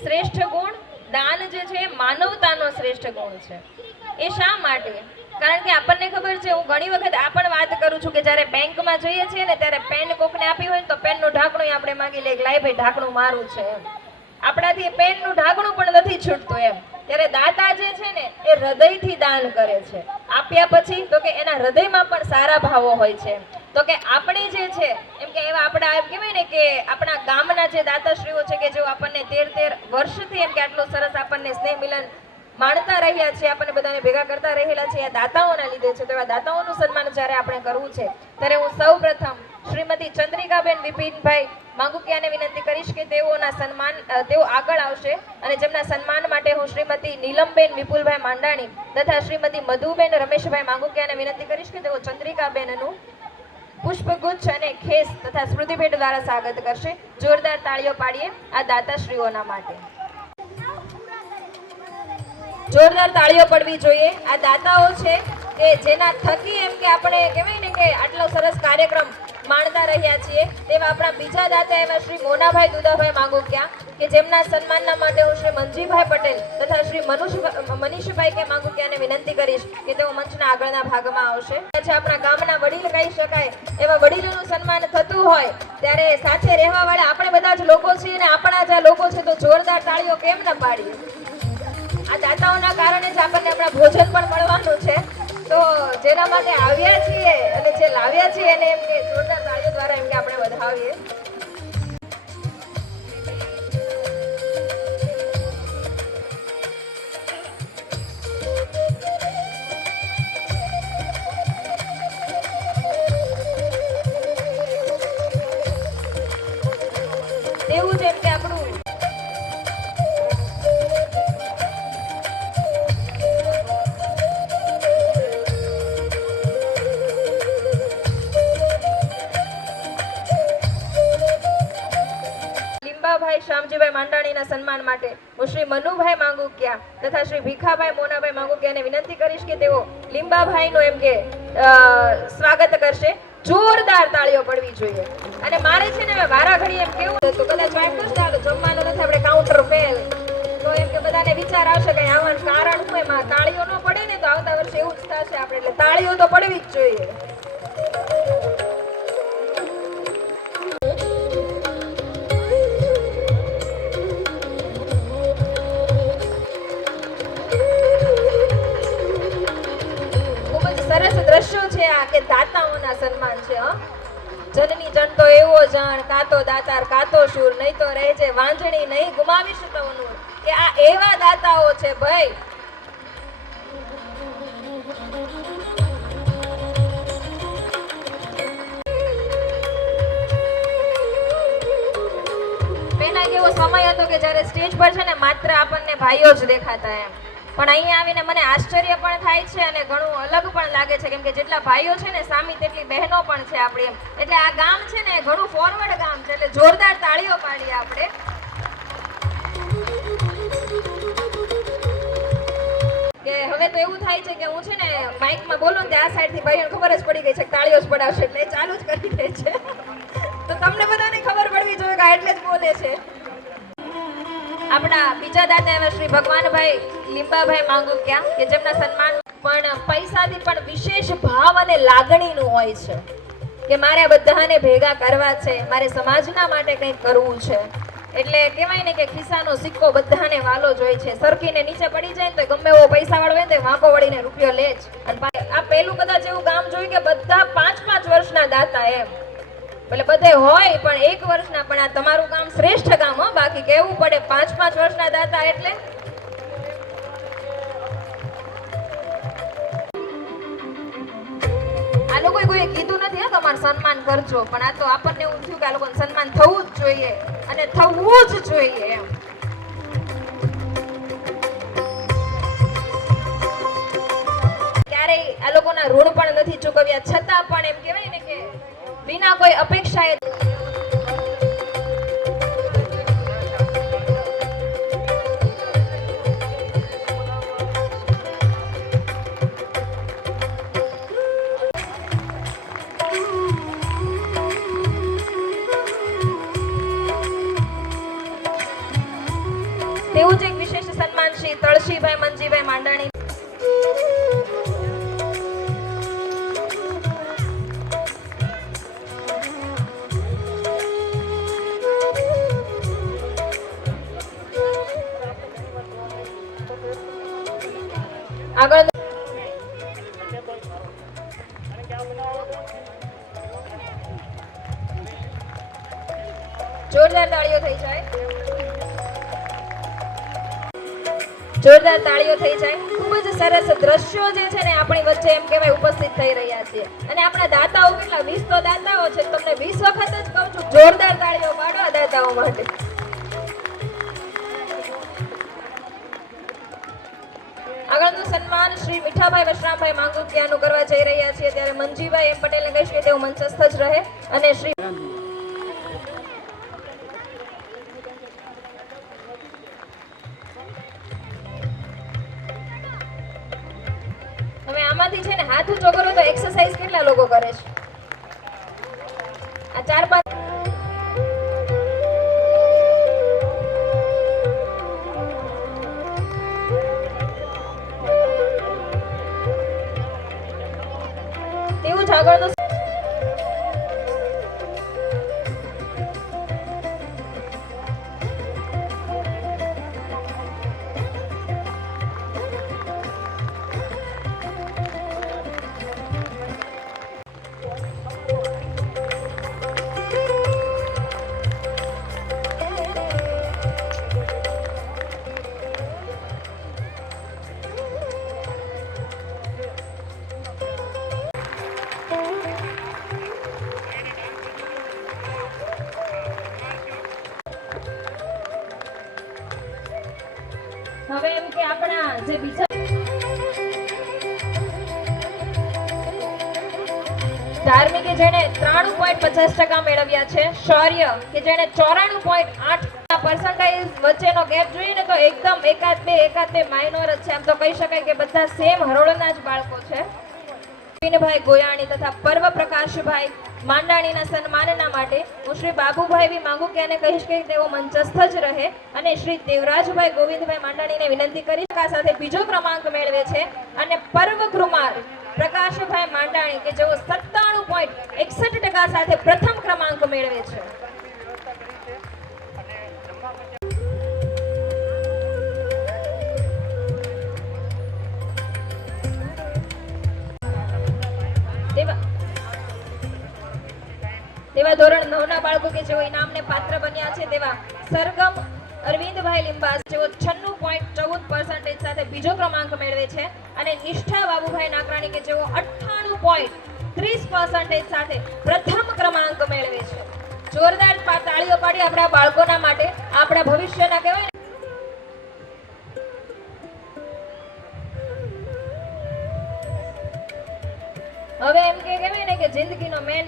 શ્રેષ્ઠ ગુણ દાન જે છે એ માનવતાનો શ્રેષ્ઠ ગુણ છે. એ શા માટે? કારણ કે આપણને ખબર છે, હું ઘણી વખત આ પણ વાત કરું છું કે જ્યારે બેંકમાં જઈએ છીએ ને ત્યારે પેન કોકને આપી હોય તો પેનનું ઢાંકણું આપણે માગી લઈએ, લાય ભાઈ ઢાંકણું મારું છે એમ. આપણાથી પેનનું ઢાંકણું પણ નથી છૂટતું એમ. ત્યારે દાતા જે છે ને એ હૃદયથી દાન કરે છે. આપ્યા પછી તો કે એના હૃદયમાં પણ સારા ભાવો હોય છે. તો કે આપણે જે છે એમ કે એવા આપણા એમ કહેવાય ને કે આપણા ગામના જે દાતાશ્રીઓ છે કે જેઓ આપણને 13 વર્ષથી એમ કે આટલું સરસ આપણને સ્નેહ મિલન માણતા રહ્યા છે, આપણને બધાને ભેગા કરતા રહેલા છે, આ દાતાઓના લીધે છે. તો એવા દાતાઓનું સન્માન જ્યારે આપણે કરવું છે ત્યારે હું સૌપ્રથમ શ્રીમતી ચંદ્રિકાબેન વિપિનભાઈ માંગુકિયાને વિનંતી કરીશ કે તેઓ આગળ આવશે અને જેમના સન્માન માટે હું શ્રીમતી નીલમબેન વિપુલભાઈ માંડાણી તથા શ્રીમતી મધુબેન રમેશભાઈ માંગુકિયાને વિનંતી કરીશ કે તેઓ ચંદ્રિકાબેનનું પુષ્પગુચ્છ અને ખેસ તથા સ્મૃતિભેટ દ્વારા સ્વાગત કરશે. જોરદાર તાળીઓ પાડીએ આ દાતાશ્રીઓના માટે. જોરદાર તાળીઓ પડવી જોઈએ. આ દાતાઓ છે કે જેના થકી એમ કે આપણે કહેવાય ને કે આટલો સરસ કાર્યક્રમ માણતા રહ્યા છીએ. તેવા આપણા બીજા દાતા એવા શ્રી મોનાભાઈ દુદાભાઈ માંગુકિયા કે જેમના સન્માનના માટે હું શ્રી મંજીભાઈ પટેલ તથા શ્રી મનીષભાઈ કે માંગુકિયાને વિનંતી કરીશ કે તેઓ મંચના આગળના ભાગમાં આવશે. આપણા ગામના વડીલ કહી શકાય એવા વડીલોનું સન્માન થતું હોય ત્યારે સાથે રહેવા વાળા આપણે બધા જ લોકો છીએ અને આપણા જ લોકો છે તો જોરદાર તાળીઓ કેમ ન પાડીએ. આ દાતાઓના કારણે જ આપણને હમણાં ભોજન પણ મળવાનું છે. તો જેના માટે આવ્યા છીએ અને જે લાવ્યા છીએ એને એમ કે જોરદાર તાળીઓ દ્વારા એમ કે આપણે વધાવીએ. તેવું જ એમ કે આપણું તેમના સન્માન માટે હું શ્રી મનુભાઈ માંગુકિયા તથા શ્રી ભીખાભાઈ મોનાભાઈ માંગુકિયાને વિનંતી કરીશ કે તેઓ લીંબાભાઈનું એમ કે સ્વાગત કરશે. જોરદાર તાળીઓ પડવી જોઈએ. અને મારે છે ને વારા ઘડી એમ કેવું તો કદાચ વાઇફ ન ચાલો જમવાનું નથી આપણે કાઉન્ટર ફેલ તો એમ કે બધાને વિચાર આવશે કે આવવાનું કારણ શું એમાં તાળીઓ ન પડે ને તો આવતા વર્ષે એવું જ થશે આપણે એટલે તાળીઓ તો પડવી જ જોઈએ. ખૂબ જ સરસ દ્રશ્યો છે આ કે દાતાઓના સન્માન છે. જનની જન તો એવો જાણ કાતો દાતાર કાતો શૂર નહીં તો રહે છે વાંજણી નહીં ગુમાવીશ તવનું કે આ એવા દાતાઓ છે ભાઈ. પહેલા એક એવો સમય હતો કે જ્યારે સ્ટેજ પર છે ને માત્ર આપણને ભાઈઓ જ દેખાતા એમ પણ અહીંયા આવીને મને આશ્ચર્ય પણ થાય છે અને ઘણું અલગ પણ લાગે છે કેમ કે જેટલા ભાઈઓ છે ને સામી તેટલી બહેનો પણ છે આપણી એમ એટલે આ ગામ છે ને ઘણું ફોરવર્ડ ગામ છે એટલે જોરદાર તાળીઓ પાડીએ આપણે. કે હવે તો એવું થાય છે કે હું છે ને માઇકમાં બોલું ને આ સાઈડથી ભાઈઓને ખબર જ પડી ગઈ છે કે તાળીઓ જ પડાવશે એટલે ચાલુ જ કરી દે છે તો તમને બધાને ખબર પડવી જોઈએ કે એટલે જ બોલે છે. આપણા બીજા દાદા એવા શ્રી ભગવાનભાઈ લીંબાભાઈ માંગુકિયા કે જેમના સન્માન પણ પૈસાથી પણ વિશેષ ભાવ અને લાગણીનું હોય છે કે મારે બધાને ભેગા કરવા છે મારે સમાજના માટે કંઈક કરવું છે એટલે કહેવાય ને કે ખિસ્સાનો સિક્કો બધાને વાલો જ હોય છે. સરખીને નીચે પડી જાય ને તો ગમે એવો પૈસા વાળો હોય ને તો વાંકો વળીને રૂપિયો લે જ. અને આ પહેલું કદાચ એવું ગામ જોયું કે બધા 5-5 વર્ષના દાતા એમ એટલે બધે હોય પણ 1 વર્ષના પણ આ તમારું ગામ શ્રેષ્ઠ ગામ હો બાકી કેવું પડે 5-5 વર્ષના દાતા એટલે આ લોકોએ કોઈ કીધું નથી હા તમારું સન્માન કરજો પણ આ તો આપણને એવું થયું કે આ લોકોનું સન્માન થવું જ જોઈએ અને થવું જ જોઈએ એમ. ક્યારેય આ લોકોના ઋણ પણ નથી ચૂકવ્યા છતાં પણ એમ કહેવાય ને કે વિના કોઈ અપેક્ષાએ તેવું જ એક વિશેષ સન્માન શ્રી તળશીભાઈ મંજીભાઈ માંડાણી આગળ જોરદાર તાળીઓ થઈ જાય જોરદાર તાળીઓ થઈ જાય. ખૂબ જ સરસ દ્રશ્યો જે છે ને આપણી વચ્ચે એમ કહેવાય ઉપસ્થિત થઈ રહ્યા છે અને આપણા દાતાઓ કેટલા 20 તો દાતાઓ છે તમને 20 વખત જ કહું છું જોરદાર તાળીઓ પાડો આ દાતાઓ માટે. આગળનું સન્માન શ્રી મીઠાભાઈ વશરામભાઈ માંગુકિયાનું કરવા જઈ રહ્યા છીએ ત્યારે મંજીભાઈ એમ પટેલને કહીશ કે તેઓ મંચસ્થ જ રહે અને શ્રી હવે આમાંથી છે ને હાથ ઊંચો કરો તો એક્સરસાઇઝ કેટલા લોકો કરે છે આ 4-5 તેવું જ આગળનું હવે એમ કે આપણા જે બીજા ધાર્મિક કે જેણે 93.50% મેળવ્યા છે, શૌર્ય કે જેણે 94.8% પર્સન્ટાઇઝ વચ્ચેનો ગેપ જોઈએ ને તો એકદમ એકાદ બે માઇનોર જ છે. આમ તો કહી શકાય કે બધા સેમ હરોળના જ બાળકો છે. વિપિનભાઈ ગોયાણી તથા પર્વ પ્રકાશભાઈ માંડાણીના સન્માનના માટે હું શ્રી બાબુભાઈ વી માંગુકિયાને કહીશ કે તેઓ મંચસ્થ જ રહે અને શ્રી દેવરાજભાઈ ગોવિંદભાઈ માંડાણીને વિનંતી કરીશ આ સાથે બીજો ક્રમાંક મેળવે છે અને પર્વ કુમાર પ્રકાશભાઈ માંડાણી કે જેઓ 97.61% સાથે પ્રથમ ક્રમાંક મેળવે છે. તેવા ધોરણ 9 ના બાળકો કે જેઓ ઇનામને પાત્ર બન્યા છે તેવા સરગમ અરવિંદભાઈ લિંબાસ જેઓ 96.14% સાથે બીજો ક્રમાંક મેળવે છે અને નિષ્ઠા બાબુભાઈ નાકરાણી કે જેઓ 98.30% સાથે પ્રથમ ક્રમાંક મેળવે છે. જોરદાર તાળીઓ પાડી આપણા બાળકોના માટે, આપણા ભવિષ્યના કહેવાય ને. હવે એમ કે કહેવાય ને કે જિંદગીનો મેન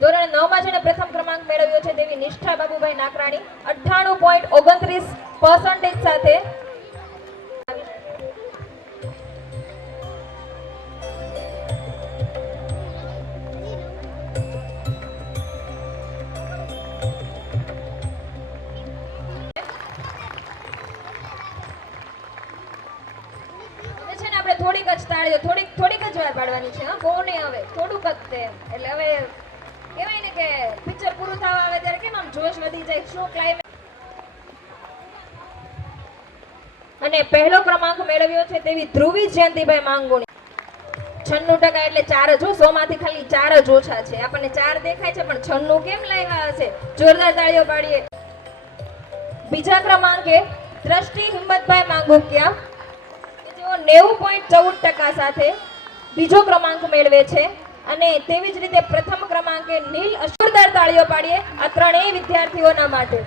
ધોરણ 9 માં જેને પ્રથમ ક્રમાંક મેળવ્યો છે તેવી નિષ્ઠા બાબુભાઈ નાકરાણી 98.29% સાથે થોડીક જ તાળીઓ થોડીક જ વાર પાડવાની છે. બહુ નહીં, હવે થોડુંક જ તે એટલે હવે કહેવાય ને કે પિક્ચર પૂરું થવા આવે ત્યારે કેમ આમ જોશ વધી જાય, શું ક્લાઇમેક્સ. અને પહેલો ક્રમાંક મેળવ્યો છે તેવી ધ્રુવી જયંતિભાઈ માંગુણી 96% એટલે 4 જ. 100 માંથી ખાલી 4 જ ઓછા છે. આપણને 4 દેખાય છે પણ 96 કેમ લાવ્યા હશે? જોરદાર તાળીઓ પાડીએ. બીજા ક્રમાંકે દ્રષ્ટિ હિંમતભાઈ માંગુકિયા કે જેઓ 90.14% સાથે બીજો ક્રમાંક મેળવે છે અને તેવી જ રીતે પ્રથમ ક્રમાંકે નીલ. જોરદાર તાળીઓ પાડીએ આ ત્રણેય વિદ્યાર્થીઓના માટે.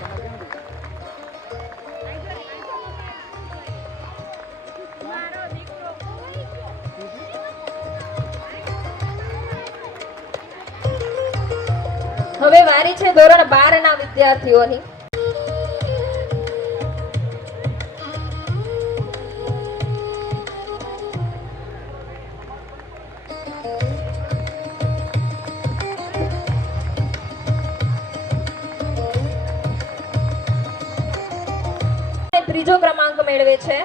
હવે વારી છે ધોરણ 12 ના વિદ્યાર્થીઓની. ત્રીજો ક્રમાંક મેળવે છે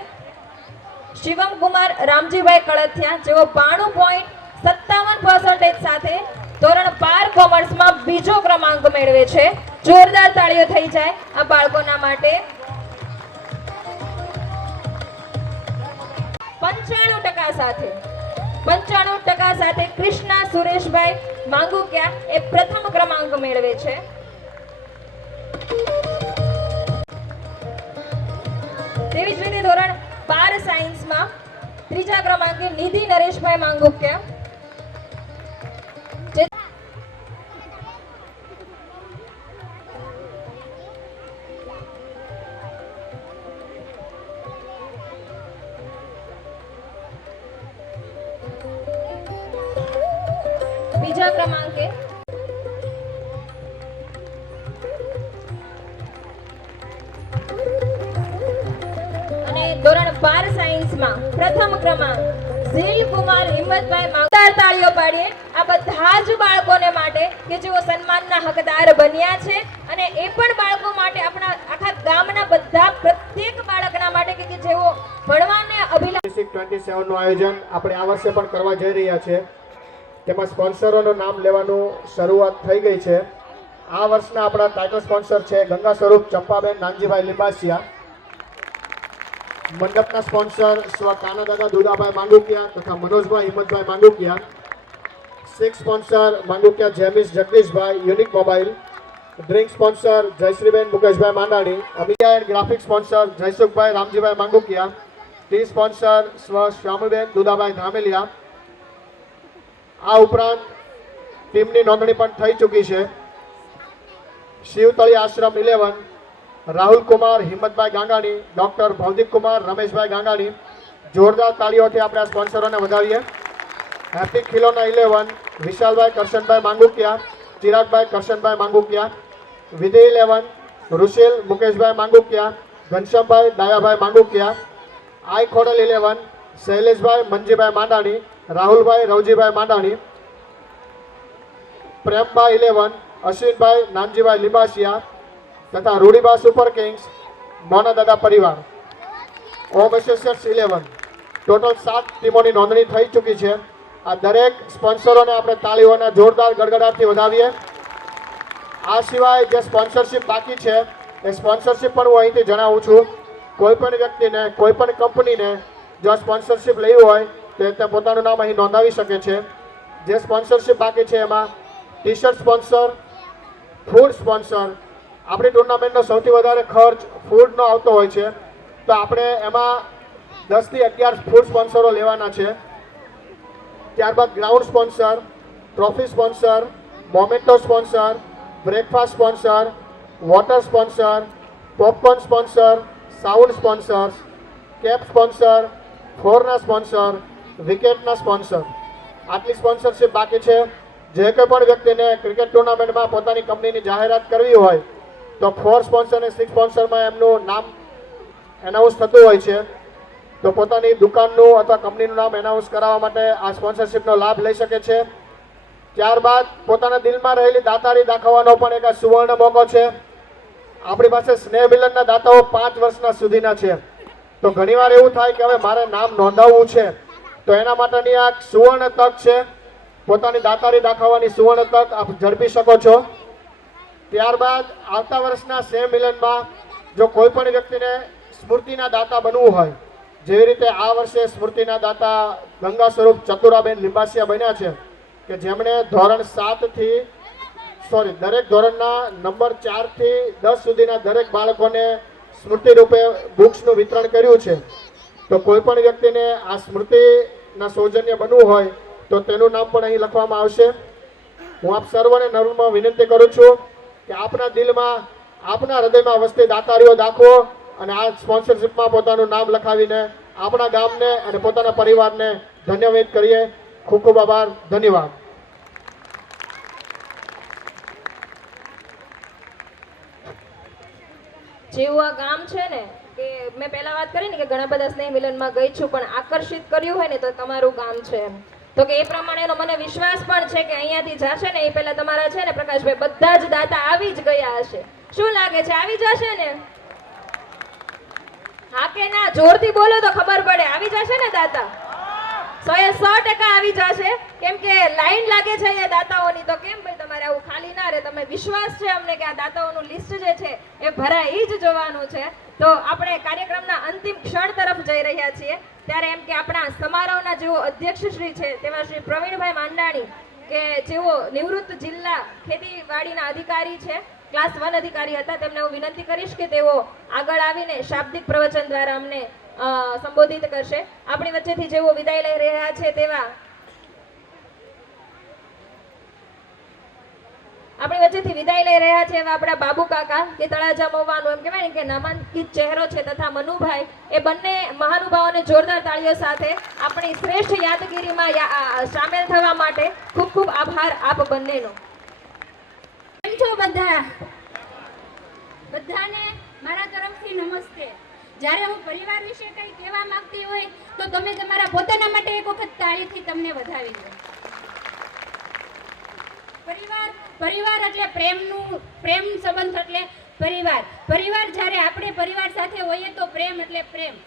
શિવમ કુમાર રામજીભાઈ કળથિયા જેઓ 92.57% સાથે ધોરણ 12 કોમર્સમાં બીજો ક્રમાંક મેળવે છે. જોરદાર તાળીઓ થઈ જાય આ બાળકોના માટે. 95% સાથે કૃષ્ણા સુરેશભાઈ માંગુકિયા એ પ્રથમ ક્રમાંક મેળવે છે. તેવી જ રીતે ધોરણ 12 સાયન્સમાં ત્રીજા ક્રમાંકે નિધિ નરેશભાઈ માંગુકિયા બીજા ક્રમાંકે અને ધોરણ 12 સાયન્સમાં પ્રથમ ક્રમાંક ઝીલ કુમાર હિંમતભાઈ માંગદાર. તાળીઓ પાડીએ આ બધા જ બાળકોને માટે કે જેઓ સન્માનના હકદાર બન્યા છે અને એ પણ બાળકો માટે, આપણા આખા ગામના બધા પ્રત્યેક બાળકના માટે કે જેઓ ભણવાને અભિલાષ. 27 નું આયોજન આપણે આ વર્ષે પણ કરવા જઈ રહ્યા છે. તેમાં સ્પોન્સરોનું નામ લેવાનું શરૂઆત થઈ ગઈ છે. આ વર્ષના આપણા ટાઇટલ સ્પોન્સર છે ગંગા સ્વરૂપ ચંપાબેન નાનજીભાઈ લિંબાસિયા. મંડપના સ્પોન્સર સ્વ કાનાદાદા દુદાભાઈ માંગુકિયા તથા Manojbhai Himmatbhai Mangukiya. Six sponsor Mangukiya Jemis Jagdishbhai unique mobile. Drink sponsor Jayshreeben Mukeshbhai Mandani. અભિયા and graphic sponsor Jaysukhbhai Ramjibhai Mangukiya. Tea sponsor સ્વ શ્યામબેન દુદાભાઈ ધામેલિયા. આ ઉપરાંત ટીમની નોંધણી પણ થઈ ચૂકી છે. શિવતળી આશ્રમ 11 રાહુલ કુમાર હિંમતભાઈ ગાંગાણી, ડોક્ટર ભૌતિક કુમાર રમેશભાઈ ગાંગાણી. જોરદાર તાળીઓથી આપણે આ સ્પોન્સરોને વધાવીએ. હેપી ખિલોના 11 વિશાલભાઈ કરશનભાઈ માંગુકિયા, ચિરાગભાઈ કરશનભાઈ માંગુકિયા. વિધિ 11 રુશિલ મુકેશભાઈ માંગુકિયા, ઘનશ્યામભાઈ દાયાભાઈ માંગુકિયા. આઈ ખોડલ 11 શૈલેષભાઈ મંજીભાઈ માંડાણી, રાહુલભાઈ રવજીભાઈ માંડાણી. પ્રેમબા 11 અશ્વિનભાઈ નાનજીભાઈ લિંબાસિયા તથા રૂડીબા સુપર કિંગ્સ મોના દાદા પરિવાર. ઓમ એસોસિએટ્સ 11 ટોટલ 7 ટીમોની નોંધણી થઈ ચૂકી છે. આ દરેક સ્પોન્સરોને આપણે તાળીઓના જોરદાર ગડગડાટથી વધાવીએ. આ સિવાય જે સ્પોન્સરશિપ બાકી છે એ સ્પોન્સરશિપ પણ હું અહીંથી જણાવું છું. કોઈ પણ વ્યક્તિને કોઈ પણ કંપનીને જો સ્પોન્સરશિપ લેવી હોય તો તે પોતાનું નામ અહીં નોંધાવી શકે છે. જે સ્પોન્સરશિપ બાકી છે એમાં T shirt sponsor, food sponsor. આપણી ટુર્નામેન્ટનો સૌથી વધારે ખર્ચ ફૂડનો આવતો હોય છે, તો આપણે એમાં 10 થી 11 ફૂડ સ્પોન્સરો લેવાના છે. ત્યારબાદ ground sponsor, trophy sponsor, memento sponsor, breakfast sponsor, water sponsor, popcorn sponsor, sound sponsors, cap sponsor, ફ્લોરના સ્પોન્સર, વિકેટના સ્પોન્સર. આટલી સ્પોન્સરશિપ બાકી છે. જે કોઈ પણ વ્યક્તિને ક્રિકેટ ટુર્નામેન્ટમાં પોતાની કંપનીની જાહેરાત કરવી હોય તો 4 સ્પોન્સર અને 6 સ્પોન્સરમાં એમનું નામ એનાઉન્સ થતું હોય છે. તો પોતાની દુકાનનું અથવા કંપનીનું નામ એનાઉન્સ કરાવવા માટે આ સ્પોન્સરશિપનો લાભ લઈ શકે છે. ત્યારબાદ પોતાના દિલમાં રહેલી દાતારી દાખવવાનો પણ એક સુવર્ણ મોકો છે. આપણી પાસે સ્નેહ મિલનના દાતાઓ 5 વર્ષના સુધીના છે. તો ઘણીવાર એવું થાય કે હવે મારે નામ નોંધાવવું છે, તો એના માટેની આ સુવર્ણ તક છે. પોતાની દાતારી દાખવવાની સુવર્ણ તક આપ ઝડપી શકો છો. ત્યારબાદ આવતા વર્ષના સ્નેહ મિલનમાં જો કોઈ પણ વ્યક્તિને સ્મૃતિના દાતા બનવું હોય, જેવી રીતે આ વર્ષે સ્મૃતિના દાતા ગંગા સ્વરૂપ ચતુરાબેન લિંબાસિયા બન્યા છે કે જેમણે ધોરણ 7 થી દરેક ધોરણના નંબર 4 થી 10 સુધીના દરેક બાળકોને સ્મૃતિ રૂપે બુક્સનું વિતરણ કર્યું છે. તો કોઈ પણ વ્યક્તિને આ સ્મૃતિના સૌજન્ય બનવું હોય તો તેનું નામ પણ અહીં લખવામાં આવશે. હું આપ સર્વને નમ્ર વિનંતી કરું છું કે આપના દિલમાં, આપના હૃદયમાં વસતી દાતારીઓ દાખવો અને આ સ્પોન્સરશિપમાં પોતાનું નામ લખાવીને આપણા ગામને અને પોતાના પરિવારને ધન્યવાદ કરીએ. ખૂબ ખૂબ આભાર. ધન્યવાદ. જેવું આ ગામ છે ને કે મેં પહેલા વાત કરી ને કે ઘણા બધા સ્નેહ મિલનમાં ગઈ છું, પણ આકર્ષિત કર્યું હોય ને તો તમારું ગામ છે. તો કે એ પ્રમાણેનો મને વિશ્વાસ પણ છે કે અહીંયાથી જશે ને એ પહેલા તમારા છે ને પ્રકાશભાઈ બધા જ દાતા આવી જ ગયા હશે. શું લાગે છે, આવી જશે ને? હા કે ના? જોરથી બોલો તો ખબર પડે. આવી જશે ને દાતા? 100% આવી જશે. કેમ કે લાઈન લાગે છે અહીંયા દાતાઓની. તો કેમ ભાઈ તમારે આવું ખાલી ના રહે? તમે વિશ્વાસ છે અમને કે આ દાતાઓનું લિસ્ટ જે છે એ ભરાઈ જ જવાનું છે. તો આપણે કાર્યક્રમના અંતિમ ક્ષણ તરફ જઈ રહ્યા છીએ. ત્યારે એમ કે આપણા સમારોહના જેઓ અધ્યક્ષ શ્રી છે તેવા શ્રી પ્રવીણભાઈ માંડાણી કે જેઓ નિવૃત્ત જિલ્લા ખેતીવાડીના અધિકારી છે, ક્લાસ 1 અધિકારી હતા, તેમને હું વિનંતી કરીશ કે તેઓ આગળ આવીને શાબ્દિક પ્રવચન દ્વારા અમને સંબોધિત કરશે. આપણી વચ્ચેથી જેઓ વિદાય લઈ રહ્યા છે તેવા આપણી વચ્ચેથી વિદાય લઈ રહ્યા છે એવા આપણા બાબુ કાકા કે તળાજા મોવાનું એમ કહેવાય ને કે નામાંકિત ચહેરો છે, તથા મનુભાઈ, એ બંને મહાનુભાવોને જોરદાર તાળીઓ સાથે આપણી શ્રેષ્ઠ યાદગીરીમાં સામેલ થવા માટે ખૂબ ખૂબ આભાર આપ બંનેનો. કેમ છો બધા? બધાને મારા તરફથી નમસ્તે. જ્યારે હું પરિવાર વિશે કંઈ કહેવા માંગતી હોય તો તમે તમારા પોતાના માટે એક વખત તાળીથી તમને વધાવી દો. પરિવાર એટલે પ્રેમ સંબંધ એટલે પરિવાર જ્યારે આપણે પરિવાર સાથે હોઈએ તો પ્રેમ એટલે પ્રેમ.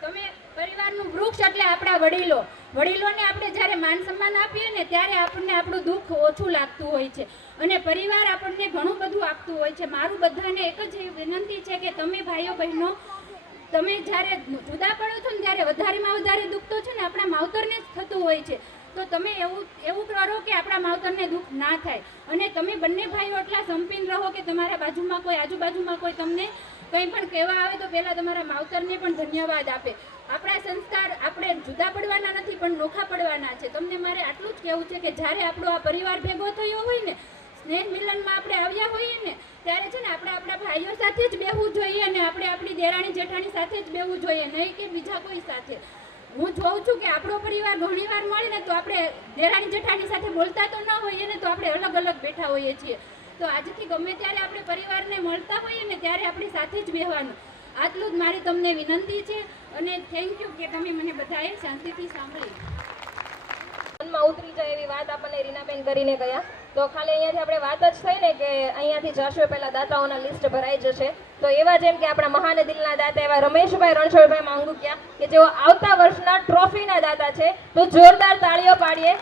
તમે પરિવારનું વૃક્ષ એટલે આપણા વડીલોને આપણે જ્યારે માન સન્માન આપીએ ને ત્યારે આપણને આપણું દુઃખ ઓછું લાગતું હોય છે અને પરિવાર આપણને ઘણું બધું આપતું હોય છે. મારું બધાને એક જ વિનંતી છે કે તમે ભાઈઓ બહેનો, તમે જ્યારે જુદા પડો છો ને ત્યારે વધારેમાં વધારે દુઃખ તો છે ને આપણા માવતરને જ થતું હોય છે. તો તમે એવું કરો કે આપણા માવતરને દુઃખ ના થાય અને તમે બંને ભાઈઓ એટલા સંપીન રહો કે તમારા બાજુમાં કોઈ, આજુબાજુમાં કોઈ તમને કંઈ પણ કહેવા આવે તો પહેલાં તમારા માવતરને પણ ધન્યવાદ આપે. આપણા સંસ્કાર આપણે જુદા પડવાના નથી પણ નોખા પડવાના છે. તમને મારે આટલું જ કહેવું છે કે જ્યારે આપણો આ પરિવાર ભેગો થયો હોય ને, સ્નેહ મિલનમાં આપણે આવ્યા હોઈએ ને, ત્યારે છે ને આપણે આપણા ભાઈઓ સાથે જ બેહવું જોઈએ અને આપણે આપણી દેરાણી જેઠાણી સાથે જ બેહવું જોઈએ, નહીં કે બીજા કોઈ સાથે. હું જોઉં છું કે આપણો પરિવાર ઘણીવાર મળે ને તો આપણે દેરાણી જેઠાણી સાથે બોલતા તો ન હોઈએ ને તો આપણે અલગ અલગ બેઠા હોઈએ છીએ. તો આજથી ગમે ત્યારે આપણે પરિવારને મળતા હોઈએ ને ત્યારે આપણી સાથે જ બેહવાનું. આટલું જ મારી તમને વિનંતી છે અને થેન્ક યુ કે તમે મને બધાએ શાંતિથી સાંભળી. મનમાં ઉતરી જાય એવી વાત આપણને રીનાબેન કરીને ગયા. તો ખાલી અહીંયાથી આપણે વાત જ થઈ ને કે અહીંયાથી જાશું પહેલા દાતાઓના લિસ્ટ ભરાઈ જશે. તો એવા જેમ કે આપણા મહાન દિલના દાતા એવા રમેશભાઈ રણછોડભાઈ માંગુકિયા કે જેઓ આવતા વર્ષના ટ્રોફીના દાતા છે. તો જોરદાર તાળીઓ પાડીએ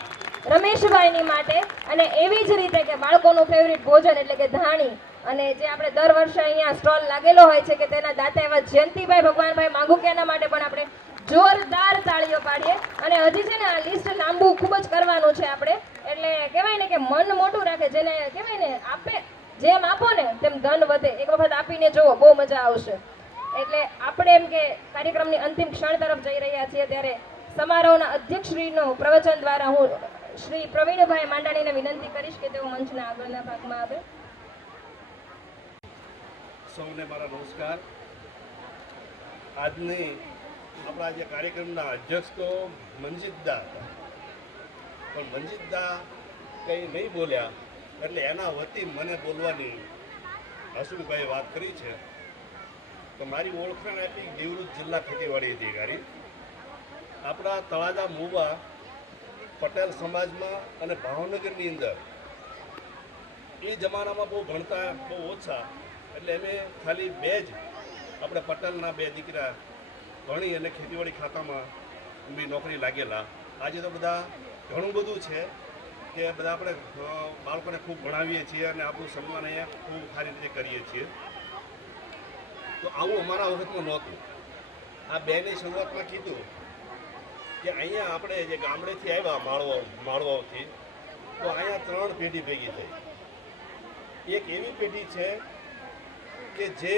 રમેશભાઈની માટે. અને એવી જ રીતે કે બાળકોનું ફેવરિટ ભોજન એટલે કે ધાણી અને જે આપણે દર વર્ષે અહીંયા સ્ટોલ લાગેલો હોય છે કે તેના દાતા એવા જયંતિભાઈ ભગવાનભાઈ માંગુકિયાના માટે પણ આપણે જોરદાર તાળીઓ પાડીએ. અને હજી છે ને આ લિસ્ટ લાંબુ ખૂબ જ કરવાનું છે આપણે. એટલે કહેવાય ને કે મન મોટું રાખે, જેને કહેવાય ને આપે જેમ આપો ને તેમ ધન વધે. એક વખત આપીને જુઓ, બહુ મજા આવશે. એટલે આપણે એમ કે કાર્યક્રમની અંતિમ ક્ષણ તરફ જઈ રહ્યા છીએ ત્યારે સમારોહના અધ્યક્ષશ્રીનું પ્રવચન દ્વારા હું શ્રી પ્રવીણભાઈ માંડાણીને વિનંતી કરીશ કે તેઓ મંચના આગળના ભાગમાં આવે. સૌને મારા નમસ્કાર. આજની આપણા જે કાર્યક્રમના અધ્યક્ષ તો મંજીતદા હતા, પણ મંજીતદા કંઈ નહીં બોલ્યા એટલે એના વતી મને બોલવાની હસુભાઈએ વાત કરી છે. તો મારી ઓળખાણ આપી નિવૃત્ત જિલ્લા ખેતીવાડી અધિકારી. આપણા તળાજા મુવા પટેલ સમાજમાં અને ભાવનગરની અંદર એ જમાનામાં બહુ ભણતા બહુ ઓછા, એટલે અમે ખાલી બે જ આપણે પટેલના બે દીકરા ભણી અને ખેતીવાડી ખાતામાં બી નોકરી લાગેલા. આજે તો બધા ઘણું બધું છે કે બધા આપણે બાળકોને ખૂબ ભણાવીએ છીએ અને આપણું સન્માન અહીંયા ખૂબ સારી રીતે કરીએ છીએ. તો આવું અમારા વખતમાં નહોતું. આ બેની શરૂઆતમાં કીધું કે અહીંયા આપણે જે ગામડેથી આવ્યા માળવાથી, તો અહીંયા 3 પેઢી ભેગી થઈ. એક એવી પેઢી છે કે જે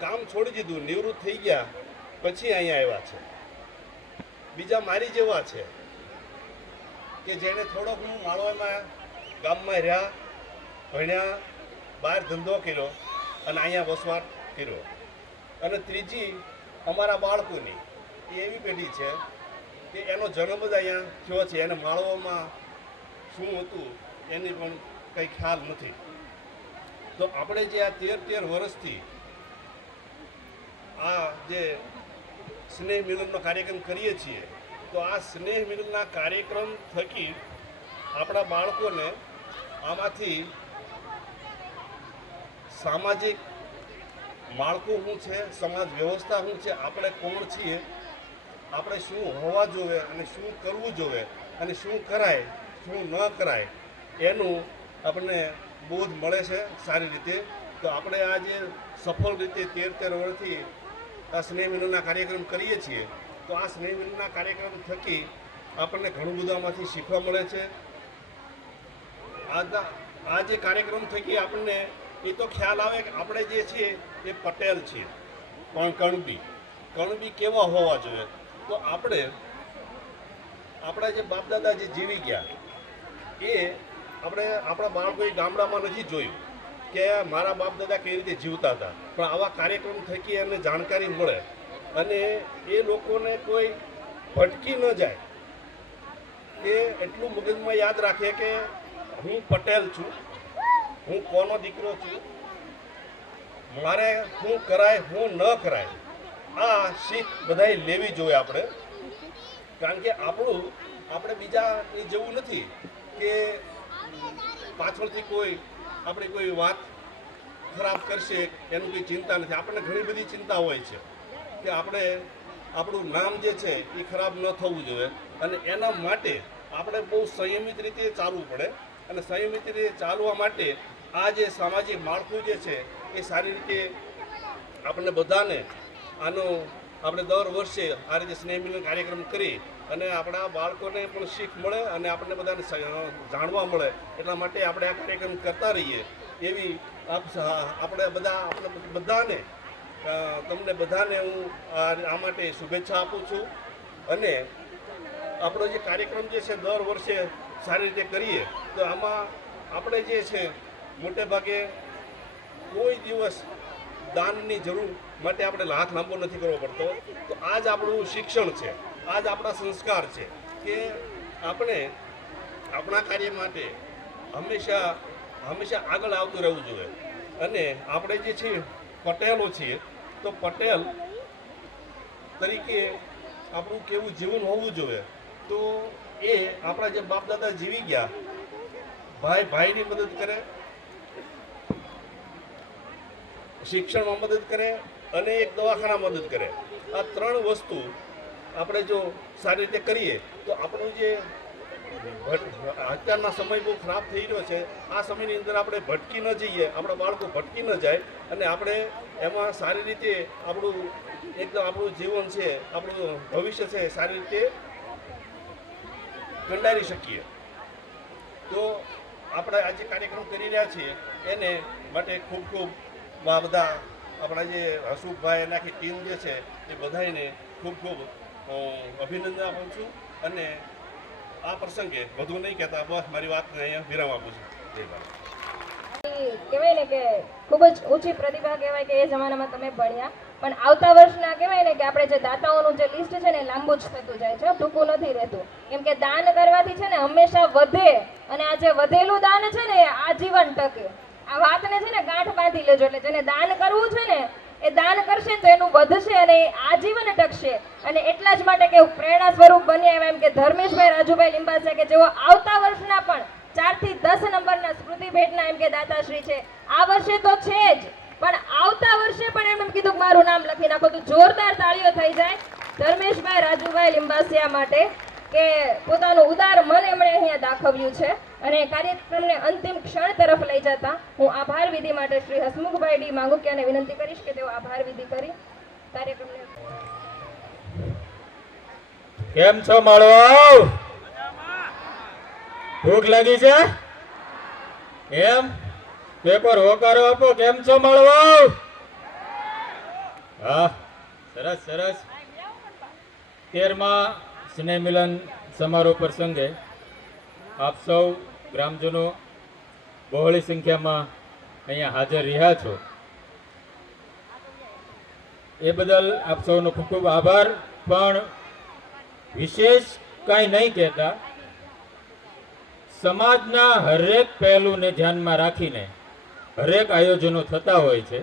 કામ છોડી દીધું, નિવૃત્ત થઈ ગયા પછી અહીંયા આવ્યા છે. બીજા મારી જેવા છે કે જેને થોડોક હું માળવામાં ગામમાં રહ્યા, ભણ્યા, બહાર ધંધો કર્યો અને અહીંયા વસવાટ કર્યો. અને ત્રીજી અમારા બાળકોની એવી પેઢી છે કે એનો જન્મ જ અહીંયા થયો છે, એને માળવામાં શું હતું એની પણ કંઈ ખ્યાલ નથી. તો આપણે જે આ 13 વર્ષથી આ જે સ્નેહ મિલનનો કાર્યક્રમ કરીએ છીએ, તો આ સ્નેહ મિલનના કાર્યક્રમ થકી આપણા બાળકોને આમાંથી સામાજિક માળખું શું છે, સમાજ વ્યવસ્થા શું છે, આપણે કોણ છીએ, આપણે શું હોવા જોઈએ અને શું કરવું જોઈએ અને શું કરાય શું ન કરાય એનું આપણને બોધ મળે છે સારી રીતે. તો આપણે આ જે સફળ રીતે 13 વર્ષથી આ સ્નેહ મિલનના કાર્યક્રમ કરીએ છીએ, તો આ સ્નેહ મિલનના કાર્યક્રમ થકી આપણને ઘણું બધું આમાંથી શીખવા મળે છે. આ જે કાર્યક્રમ થકી આપણને એ તો ખ્યાલ આવે કે આપણે જે છીએ એ પટેલ છીએ, પણ કણબી કેવા હોવા જોઈએ. તો આપણા જે બાપદાદા જે જીવી ગયા એ આપણે આપણા બાળકોએ ગામડામાં નથી જોયું કે મારા બાપ દાદા કઈ રીતે જીવતા હતા. પણ આવા કાર્યક્રમ થકી એમને જાણકારી મળે અને એ લોકોને કોઈ ભટકી ન જાય, એ એટલું મગજમાં યાદ રાખે કે હું પટેલ છું, હું કોનો દીકરો છું, મારે શું કરાય શું ન કરાય. આ શીખ બધાએ લેવી જોઈએ આપણે. કારણ કે આપણે બીજાની જેવું નથી કે પાછળથી કોઈ આપણી કોઈ વાત ખરાબ કરશે એનું કંઈ ચિંતા નથી. આપણને ઘણી બધી ચિંતા હોય છે કે આપણું નામ જે છે એ ખરાબ ન થવું જોઈએ અને એના માટે આપણે બહુ સંયમિત રીતે ચાલવું પડે. અને સંયમિત રીતે ચાલવા માટે આ જે સામાજિક માળખું જે છે એ સારી રીતે આપણને બધાને આપણે દર વર્ષે આ રીતે સ્નેહ મિલન કાર્યક્રમ કરી અને આપણા બાળકોને પણ શીખ મળે અને આપણને બધાને જાણવા મળે. એટલા માટે આપણે આ કાર્યક્રમ કરતા રહીએ એવી આપણે બધાને તમને બધાને હું આ માટે શુભેચ્છા આપું છું. અને આપણો જે કાર્યક્રમ જે છે દર વર્ષે સારી રીતે કરીએ તો આમાં આપણે જે છે મોટે ભાગે કોઈ દિવસ દાનની જરૂર માટે આપણે હાથ લાંબો નથી કરવો પડતો. તો આ જ આપણું શિક્ષણ છે, આ જ આપણા સંસ્કાર છે કે આપણે આપણા કાર્ય માટે હંમેશા હંમેશા આગળ આવતું રહેવું જોઈએ. અને આપણે જે છીએ પટેલો છીએ, તો પટેલ તરીકે આપણું કેવું જીવન હોવું જોઈએ. તો એ આપણા જે બાપ દાદા જીવી ગયા, ભાઈ ભાઈની મદદ કરે, શિક્ષણમાં મદદ કરે અને એક દવાખાના મદદ કરે. આ 3 વસ્તુ આપણે જો સારી રીતે કરીએ તો આપણું જે અત્યારના સમય બહુ ખરાબ થઈ રહ્યો છે, આ સમયની અંદર આપણે ભટકી ન જઈએ, આપણા બાળકો ભટકી ન જાય અને આપણે એમાં સારી રીતે આપણું જીવન છે, આપણું ભવિષ્ય છે, સારી રીતે કંડારી શકીએ. તો આપણે આજે કાર્યક્રમ કરી રહ્યા છીએ એને માટે ખૂબ ખૂબ આ બધા આપણા જે હસુખભાઈ અને આખી ટીમ જે છે એ બધાને ખૂબ ખૂબ અભિનંદન આપું છું. અને આ પ્રસંગે વધુ નહીં કહેતા બસ મારી વાતને અહીંયા વિરામ આપું છું. જય ભારત. કહેવાય ને કે ખૂબ જ ઊંચી પ્રતિભા કહેવાય કે એ જમાનામાં તમે ભણ્યા, પણ આવતા વર્ષના કહેવાય ને કે આપણે જે દાતાઓનું જે લિસ્ટ છે ને લાંબુ જ થતું જાય છે, ટૂંકું નથી રહેતું. કેમ કે દાન કરવાથી છે ને હંમેશા વધે, અને આ જે વધેલું દાન છે ને એ આજીવન ટકે. આ વાતને છે ને ગાંઠ બાંધી લેજો. એટલે જેને દાન કરવું છે ને એ દાન કરશે તો એનું વધશે અને એ આજીવન ટકશે. અને એટલા જ માટે કે પ્રેરણા સ્વરૂપ બન્યા એવા એમ કે ધર્મેશભાઈ રાજુભાઈ લીંબાસા કે જેઓ આવતા વર્ષના પણ 4 થી 10 નંબરના સ્મૃતિ ભેટના એમ કે દાતાશ્રી છે. આ વર્ષે તો છે જ, પણ આવતા વર્ષે પણ એમ કીધું કે મારું નામ લખી નાખો. તો જોરદાર તાળીઓ થઈ જાય ધર્મેશભાઈ રાજુભાઈ લીંબાસિયા માટે કે પોતાનું ઉદાર મન એમણે અહીંયા દાખવ્યું છે. અને કાર્યક્રમને અંતિમ ક્ષણ તરફ લઈ જતા હું આભાર વિધિ માટે શ્રી હસમુખભાઈ ડી માંગુકિયાને વિનંતી કરીશ કે તેઓ આભાર વિધિ કરી કાર્યક્રમને. કેમ છો માળવાઓ? ભૂખ લાગી છે એમ? પેપર હોકારો આપો. કેમ છો માળવાઓ? હા, સરસ સરસ. 13મા સ્નેહ મિલન સમારોહ પ્રસંગે આપ સૌ ગ્રામજનો બહોળી સંખ્યામાં અહીંયા હાજર રહ્યા છો, એ બદલ આપ સૌનો ખૂબ ખૂબ આભાર. પણ વિશેષ કાંઈ નહીં કહેતા, સમાજના હરેક પહેલુંને ધ્યાનમાં રાખીને હરેક આયોજનો થતા હોય છે.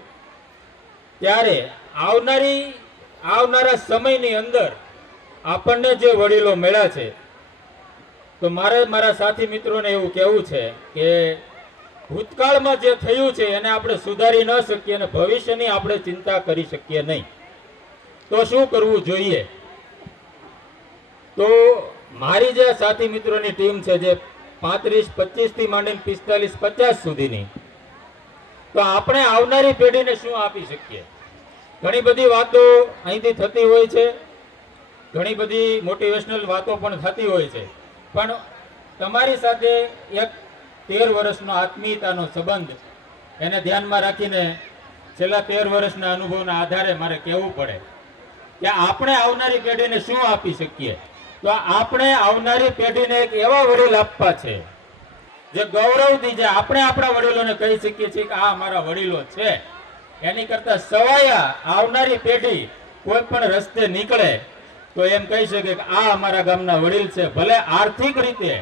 ત્યારે આવનારા સમયની અંદર આપણને જે વડીલો મળ્યા છે, તો મારે મારા સાથી મિત્રોને એવું કહેવું છે કે ભૂતકાળમાં જે થયું છે એને આપણે સુધારી ન શકીએ અને ભવિષ્યની આપણે ચિંતા કરી શકીએ નહીં. તો શું કરવું જોઈએ? તો મારી જે સાથી મિત્રોની ટીમ છે, જે 35-25 થી માંડીને 45-50 સુધીની, તો આપણે આવનારી પેઢીને શું આપી શકીએ? ઘણી બધી વાતો અહીંથી થતી હોય છે, ઘણી બધી મોટિવેશનલ વાતો પણ થતી હોય છે, પણ તમારી સાથે એક 13 વર્ષનો આત્મીયતાનો સંબંધ એને ધ્યાનમાં રાખીને છેલ્લા 13 વર્ષના અનુભવના આધારે મારે કહેવું પડે કે આપણે આવનારી પેઢીને શું આપી શકીએ. તો આપણે આવનારી પેઢીને એક એવા વડીલ આપવા છે જે ગૌરવથી જે આપણે આપણા વડીલોને કહી શકીએ છીએ કે આ અમારા વડીલો છે. એની કરતા સવાયા આવનારી પેઢી કોઈ પણ રસ્તે નીકળે તો એમ કહી શકે કે આ અમારા ગામના વડીલ છે. ભલે આર્થિક રીતે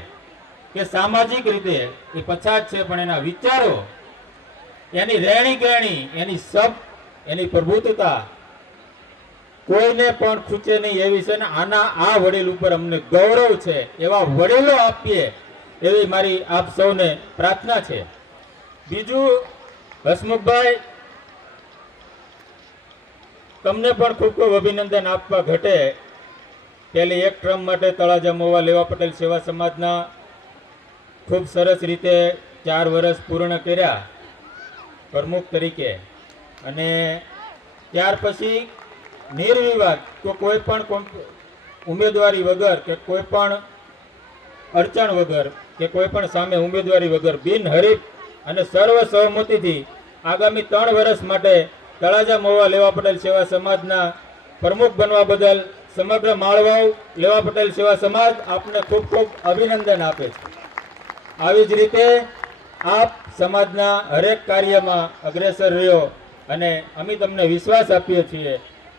કે સામાજિક રીતે એ પછાત છે, પણ એના વિચારો, એની રહેણી કહેણી, એની સબ, એની પ્રભુત્વતા કોઈને પણ ખૂચે નહીં એવી છે ને આ વડીલ ઉપર અમને ગૌરવ છે. એવા વડીલો આપીએ એવી મારી આપ સૌને પ્રાર્થના છે. બીજું, હસમુખભાઈ, તમને પણ ખૂબ ખૂબ અભિનંદન આપવા ઘટે. પહેલી એક ટ્રમ માટે તળાજા મોવા લેવા પટેલ સેવા સમાજના ખૂબ સરસ રીતે 4 વર્ષ પૂર્ણ કર્યા પ્રમુખ તરીકે, અને ત્યાર પછી નિર્વિવાદ તો કોઈ પણ ઉમેદવારી વગર કે કોઈ પણ અડચણ વગર કે કોઈ પણ સામે ઉમેદવારી વગર બિનહરીફ અને સર્વ સહમતિથી આગામી 3 વર્ષ માટે તળાજા મોવા લેવા પટેલ સેવા સમાજના પ્રમુખ બનવા બદલ સમગ્ર માળવાઓ લેવા પટેલ સેવા સમાજ આપને ખૂબ ખૂબ અભિનંદન આપે છે. આવી જ રીતે આપ સમાજના હરેક કાર્યમાં અગ્રેસર રહ્યો અને અમે તમને વિશ્વાસ આપીએ છીએ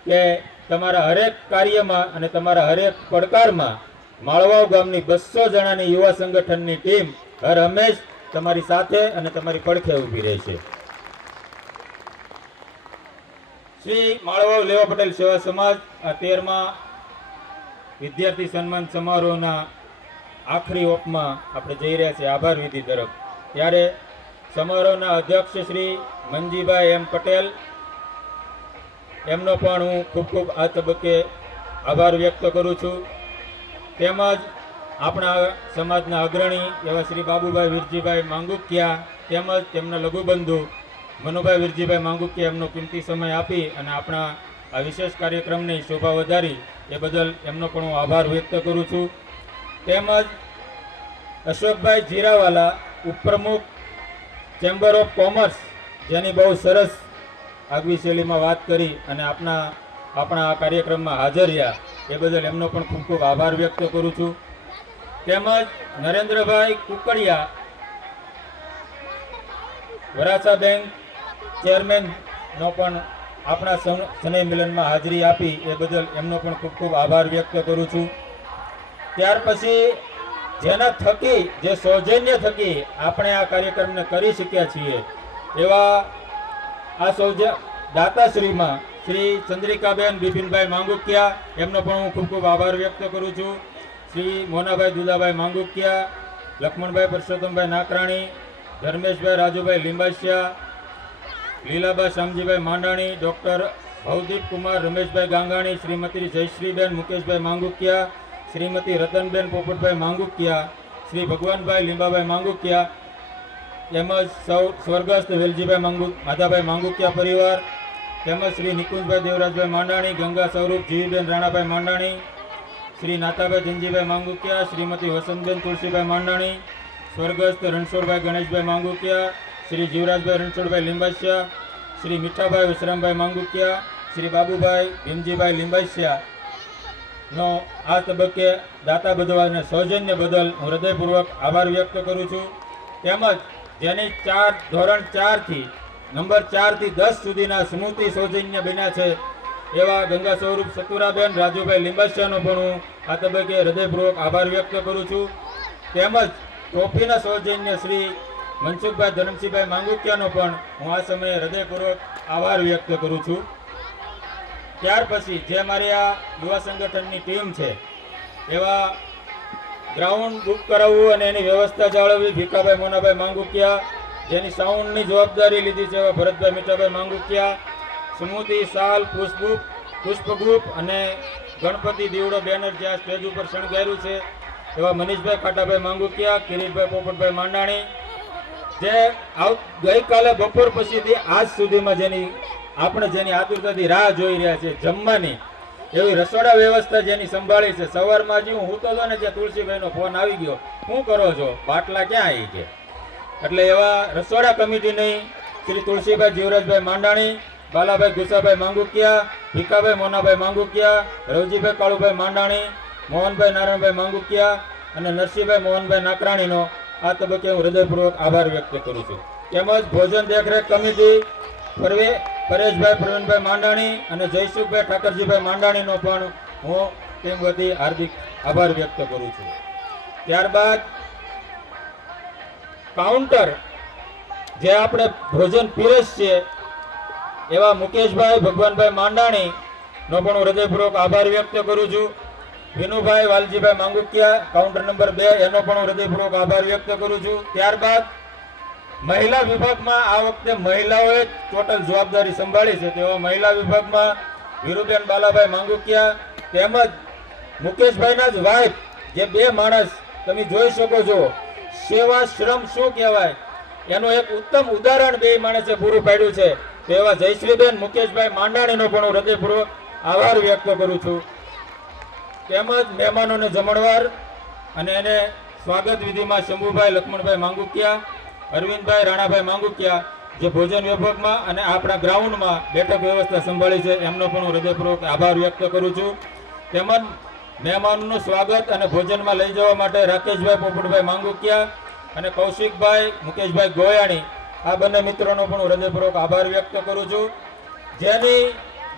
કે તમારા હરેક કાર્યમાં અને તમારા હરેક પડકારમાં માળવાવ ગામની 200 જણાની યુવા સંગઠનની ટીમ હર હંમેશ તમારી સાથે અને તમારી પડખે ઊભી રહેશે. શ્રી માળવાવ લેવા પટેલ સેવા સમાજ આ 13મા વિદ્યાર્થી સન્માન સમારોહના આખરી ઓપમાં આપણે જઈ રહ્યા છીએ આભાર વિધિ તરફ. ત્યારે સમારોહના અધ્યક્ષ શ્રી મંજીભાઈ એમ પટેલ, એમનો પણ હું ખૂબ ખૂબ આ તબક્કે આભાર વ્યક્ત કરું છું. તેમજ આપણા સમાજના અગ્રણી એવા શ્રી બાબુભાઈ વીરજીભાઈ માંગુકિયા તેમજ તેમના લઘુબંધુ મનુભાઈ વીરજીભાઈ માંગુકિયા એમનો કિંમતી સમય આપી અને આપણા આ વિશેષ કાર્યક્રમની શોભા વધારી એ બદલ એમનો પણ હું આભાર વ્યક્ત કરું છું. તેમજ અશોકભાઈ જીરાવાલા, ઉપપ્રમુખ ચેમ્બર ઓફ કોમર્સ, જેની બહુ સરસ આગવી શૈલીમાં વાત કરી અને આપણા આ કાર્યક્રમમાં હાજર રહ્યા એ બદલ એમનો પણ ખૂબ ખૂબ આભાર વ્યક્ત કરું છું. તેમજ નરેન્દ્રભાઈ કુકડિયા, વરાછા બેંક ચેરમેનનો પણ આપણા સ્નેહ મિલનમાં હાજરી આપી એ બદલ એમનો પણ ખૂબ ખૂબ આભાર વ્યક્ત કરું છું. ત્યાર પછી જેના થકી, જે સૌજન્ય થકી આપણે આ કાર્યક્રમને કરી શક્યા છીએ એવા આ દાતાશ્રીમાં શ્રી ચંદ્રિકાબેન બિપિનભાઈ માંગુકિયા, એમનો પણ હું ખૂબ ખૂબ આભાર વ્યક્ત કરું છું. શ્રી મોનાભાઈ દુદાભાઈ માંગુકિયા, લક્ષ્મણભાઈ પરસોત્તમભાઈ નાકરાણી, ધર્મેશભાઈ રાજુભાઈ લીંબાસિયા, લીલાબા શામજીભાઈ માંડાણી, ડૉક્ટર ભવદીપ કુમાર, રમેશભાઈ ગાંગાણી, શ્રીમતી જયશ્રીબેન મુકેશભાઈ માંગુકિયા, શ્રીમતી રતનબેન પોપટભાઈ માંગુકિયા, શ્રી ભગવાનભાઈ લીંબાભાઈ માંગુકિયા, તેમજ સ્વર્ગસ્થ વેલજીભાઈ માધાભાઈ માંગુકિયા પરિવાર, તેમજ શ્રી નિકુંજભાઈ દેવરાજભાઈ માંડાણી, ગંગા સ્વરૂપ જીવીબેન રાણાભાઈ માંડાણી, શ્રી નાતાભાઈ ધનજીભાઈ માંગુકિયા, શ્રીમતી વસંતબેન તુલસીભાઈ માંડાણી, સ્વર્ગસ્થ રણછોડભાઈ ગણેશભાઈ માંગુકિયા, શ્રી જીવરાજભાઈ રણછોડભાઈ લીંબાસિયા, શ્રી મીઠાભાઈ વિશ્રામભાઈ માંગુકિયા, શ્રી બાબુભાઈ ભીમજીભાઈ લીંબાસિયા નો આ તબક્કે દાતા બદલ અને સૌજન્ય બદલ હું હૃદયપૂર્વક આભાર વ્યક્ત કરું છું. તેમજ જેની ધોરણ 4 થી નંબર 4 થી 10 સુધીના સ્મૃતિ સૌજન્ય બન્યા છે એવા ગંગા સ્વરૂપ સતુરાબેન રાજુભાઈ લીંબાસિયાનો પણ હું આ તબક્કે હૃદયપૂર્વક આભાર વ્યક્ત કરું છું. તેમજ ટ્રોફીના સૌજન્ય શ્રી મનસુખભાઈ ધનમસિંહભાઈ માંગુકિયાનો પણ હું આ સમયે હૃદયપૂર્વક આભાર વ્યક્ત કરું છું. ત્યાર પછી જે મારી આ યુવા સંગઠનની ટીમ છે એવા ગ્રાઉન્ડ બુક કરાવવું અને એની વ્યવસ્થા જાળવવી ભીખાભાઈ મોનાભાઈ માંગુકિયા, જેની સાઉન્ડની જવાબદારી લીધી છે એવા ભરતભાઈ મીઠાભાઈ માંગુકિયા, સ્મૃતિ શાલ, પુષ્પગુપ અને ગણપતિ દીવડો બેનર જ્યાં સ્ટેજ ઉપર શણગાર્યું છે એવા મનીષભાઈ ખાટાભાઈ માંગુકિયા, કિરીટભાઈ પોપટભાઈ માંડાણી, જે ગઈકાલે બપોર પછીથી આજ સુધીમાં જેની આતુરતાથી રાહ જોઈ રહ્યા છે જમવાની, એવી રસોડા વ્યવસ્થા જેની સંભાળી છે. સવારમાં જે હું તો હતો ને ત્યાં તુલસીભાઈનો ફોન આવી ગયો, શું કરો છો, બાટલા ક્યાં આવી છે? એટલે એવા રસોડા કમિટીની શ્રી તુલસીભાઈ જીવરાજભાઈ માંડાણી, બાલાભાઈ ગુસાભાઈ માંગુકિયા, ભીખાભાઈ મોનાભાઈ માંગુકિયા, રવજીભાઈ કાળુભાઈ માંડાણી, મોહનભાઈ નારાયણભાઈ માંગુકિયા અને નરસિંહભાઈ મોહનભાઈ નાકરાણીનો આ તબક્કે હું હૃદયપૂર્વક આભાર વ્યક્ત કરું છું. તેમજ ભોજન દેખરેખ કમિટી પરેશભાઈ પ્રવીણભાઈ માંડાણી અને જયસુખભાઈ ઠાકરજીભાઈ માંડાણીનો પણ હું ટીમ વતી હાર્દિક આભાર વ્યક્ત કરું છું. ત્યારબાદ કાઉન્ટર જે આપણે ભોજન પીરસ છે એવા મુકેશભાઈ ભગવાનભાઈ માંડાણી નો પણ હું હૃદયપૂર્વક આભાર વ્યક્ત કરું છું. વિનુભાઈ વાલજીભાઈ માંગુકિયા, કાઉન્ટર નંબર 2, એનો પણ હું હૃદયપૂર્વક આભાર વ્યક્ત કરું છું. ત્યારબાદ મહિલા વિભાગમાં આ વખતે મહિલાઓએ ટોટલ જવાબદારી સંભાળી છે તેવા મહિલા વિભાગમાં વીરુબેન બાલાભાઈ માંગુકિયા તેમજ મુકેશભાઈના જ વાઇફ, જે 2 માણસ તમે જોઈ શકો છો, સેવા શ્રમ શું કહેવાય એનું એક ઉત્તમ ઉદાહરણ 2 માણસે પૂરું પાડ્યું છે તેવા જયશ્રીબેન મુકેશભાઈ માંડાણીનો પણ હું હૃદયપૂર્વક આભાર વ્યક્ત કરું છું. તેમજ મહેમાનોને જમણવાર અને એને સ્વાગત વિધિમાં શંભુભાઈ લક્ષ્મણભાઈ માંગુકિયા, અરવિંદભાઈ રાણાભાઈ માંગુકિયા, જે ભોજન વિભાગમાં અને આપણા ગ્રાઉન્ડમાં બેઠક વ્યવસ્થા સંભાળી છે એમનો પણ હું હૃદયપૂર્વક આભાર વ્યક્ત કરું છું. તેમજ મહેમાનોનું સ્વાગત અને ભોજનમાં લઈ જવા માટે રાકેશભાઈ પોપટભાઈ માંગુકિયા અને કૌશિકભાઈ મુકેશભાઈ ગોયાણી, આ બંને મિત્રોનો પણ હું હૃદયપૂર્વક આભાર વ્યક્ત કરું છું. જેની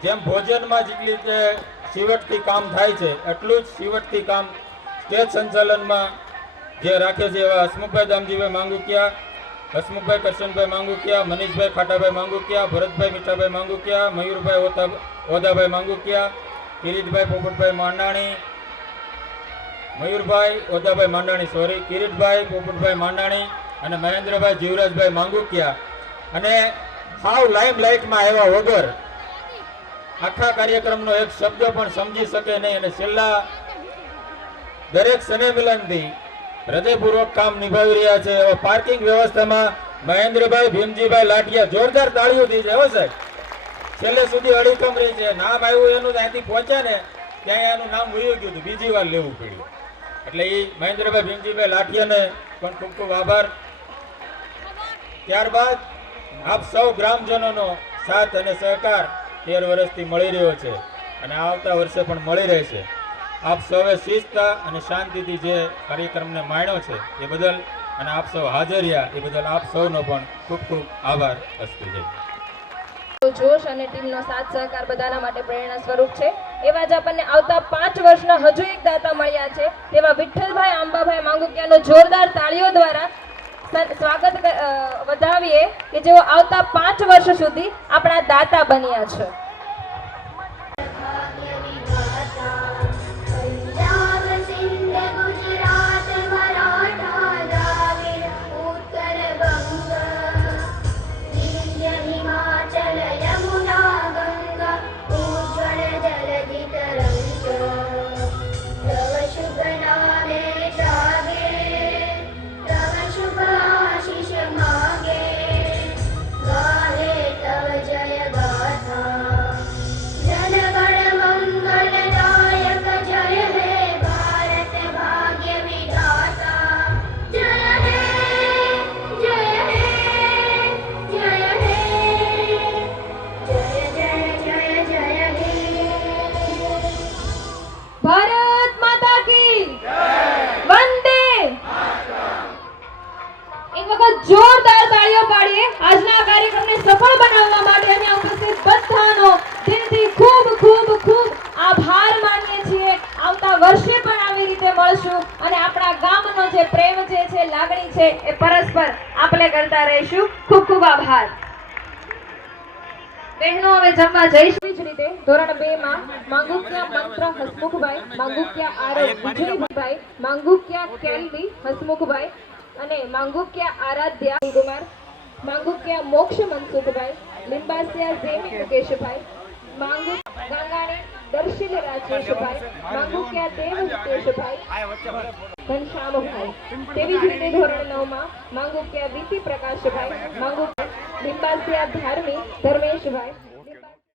જેમ ભોજનમાં જેટલી રીતે શિવટથી કામ થાય છે એટલું જ શિવટથી કામ સ્ટેજ સંચાલનમાં જે રાખે છે એવા હસમુખભાઈ દામજીભાઈ માંગુકિયા, હસમુખભાઈ કરશનભાઈ માંગુકિયા, મનીષભાઈ ખાટાભાઈ માંગુકિયા, ભરતભાઈ મીઠાભાઈ માંગુકિયા, મયુરભાઈ ઓદાભાઈ માંગુકિયા, કિરીટભાઈ પોપટભાઈ માંડાણી, મયુરભાઈ ઓદાભાઈ માંડાણી સોરી કિરીટભાઈ પોપટભાઈ માંડાણી અને મહેન્દ્રભાઈ જીવરાજભાઈ માંગુકિયા. અને હાવ લાઈમ લાઇટમાં આવ્યા વગર આખા કાર્યક્રમનો એક શબ્દ પણ સમજી શકે નહીં અને છેલ્લા દરેક સને મિલનથી હૃદયપૂર્વક કામ નિભાવી રહ્યા છે. એવા પાર્કિંગ વ્યવસ્થામાં મહેન્દ્રભાઈ ભીમજીભાઈ લાઠિયા જોરદાર તાળીઓથી છે હો સાહેબ. છેલ્લે સુધી અડીખમ રહી છે. નામ આવ્યું એનું ત્યાંથી પહોંચ્યા ને ત્યાં એનું નામ વયું ગયું હતું, બીજી વાર લેવું પડ્યું. એટલે એ મહેન્દ્રભાઈ ભીમજીભાઈ લાઠિયાને પણ ખૂબ ખૂબ આભાર. ત્યારબાદ આપ સૌ ગ્રામજનોનો સાથ અને સહકાર 13 વર્ષથી મળી રહ્યો છે અને આવતા વર્ષે પણ મળી રહેશે. આપ સૌએ શિસ્ત અને શાંતિથી જે કાર્યક્રમને માણ્યો છે એ બદલ અને આપ સૌ હાજર રહ્યા એ બદલ આપ સૌનો પણ ખૂબ ખૂબ આભાર. અસ્તુ જય. જોશ અને ટીમનો સાથ સહકાર બધાના માટે પ્રેરણા સ્વરૂપ છે. એવા જ આપણને આવતા 5 વર્ષના હજુ એક દાતા મળ્યા છે તેવા વિઠ્ઠલભાઈ આંબાભાઈ માંગુકિયાનો જોરદાર તાળીઓ દ્વારા સ્વાગત વધાવીએ કે જેઓ આવતા 5 વર્ષ સુધી આપણા દાતા બન્યા છે. ભારત માતા કી વંદે. એક વખત જોરદાર તાળીઓ પાડીએ આજના કાર્યક્રમને સફળ બનાવવા માટે અહીંયા ઉપસ્થિત બધાનો દિલથી ખૂબ ખૂબ ખૂબ આભાર માનીએ છીએ. આવતા વર્ષે પણ આવી રીતે મળશું અને આપણા ગામનો જે પ્રેમ જે છે લાગણી છે એ પરસ્પર આપણે કરતા રહીશું. ખૂબ ખૂબ આભાર. બહેનો હવે જમવા જઈશું. જ રીતે ધોરણ 2 માં માંગુકિયા મંત્ર હસમુખભાઈ, માંગુકિયા આરવ વિજયભાઈ, માંગુકિયા કેલ્વી હસમુખભાઈ અને માંગુકિયા આરાધ્યા કુમાર, માંગુકિયા મોક્ષ મનસુખભાઈ, લિંબાસિયા ઝેમી મુકેશભાઈ, માંગુ ગંગાણી દર્શિલ રાજેશભાઈ, માંગુકિયા દેવ હિતેશભાઈ, ઘનશ્યામભાઈ. તેવી જ રીતે ધોરણ 9 માં માંગુકિયા વીતી પ્રકાશભાઈ, માંગુકિયા લિંબાસિયા ધાર્મી ધર્મેશભાઈ,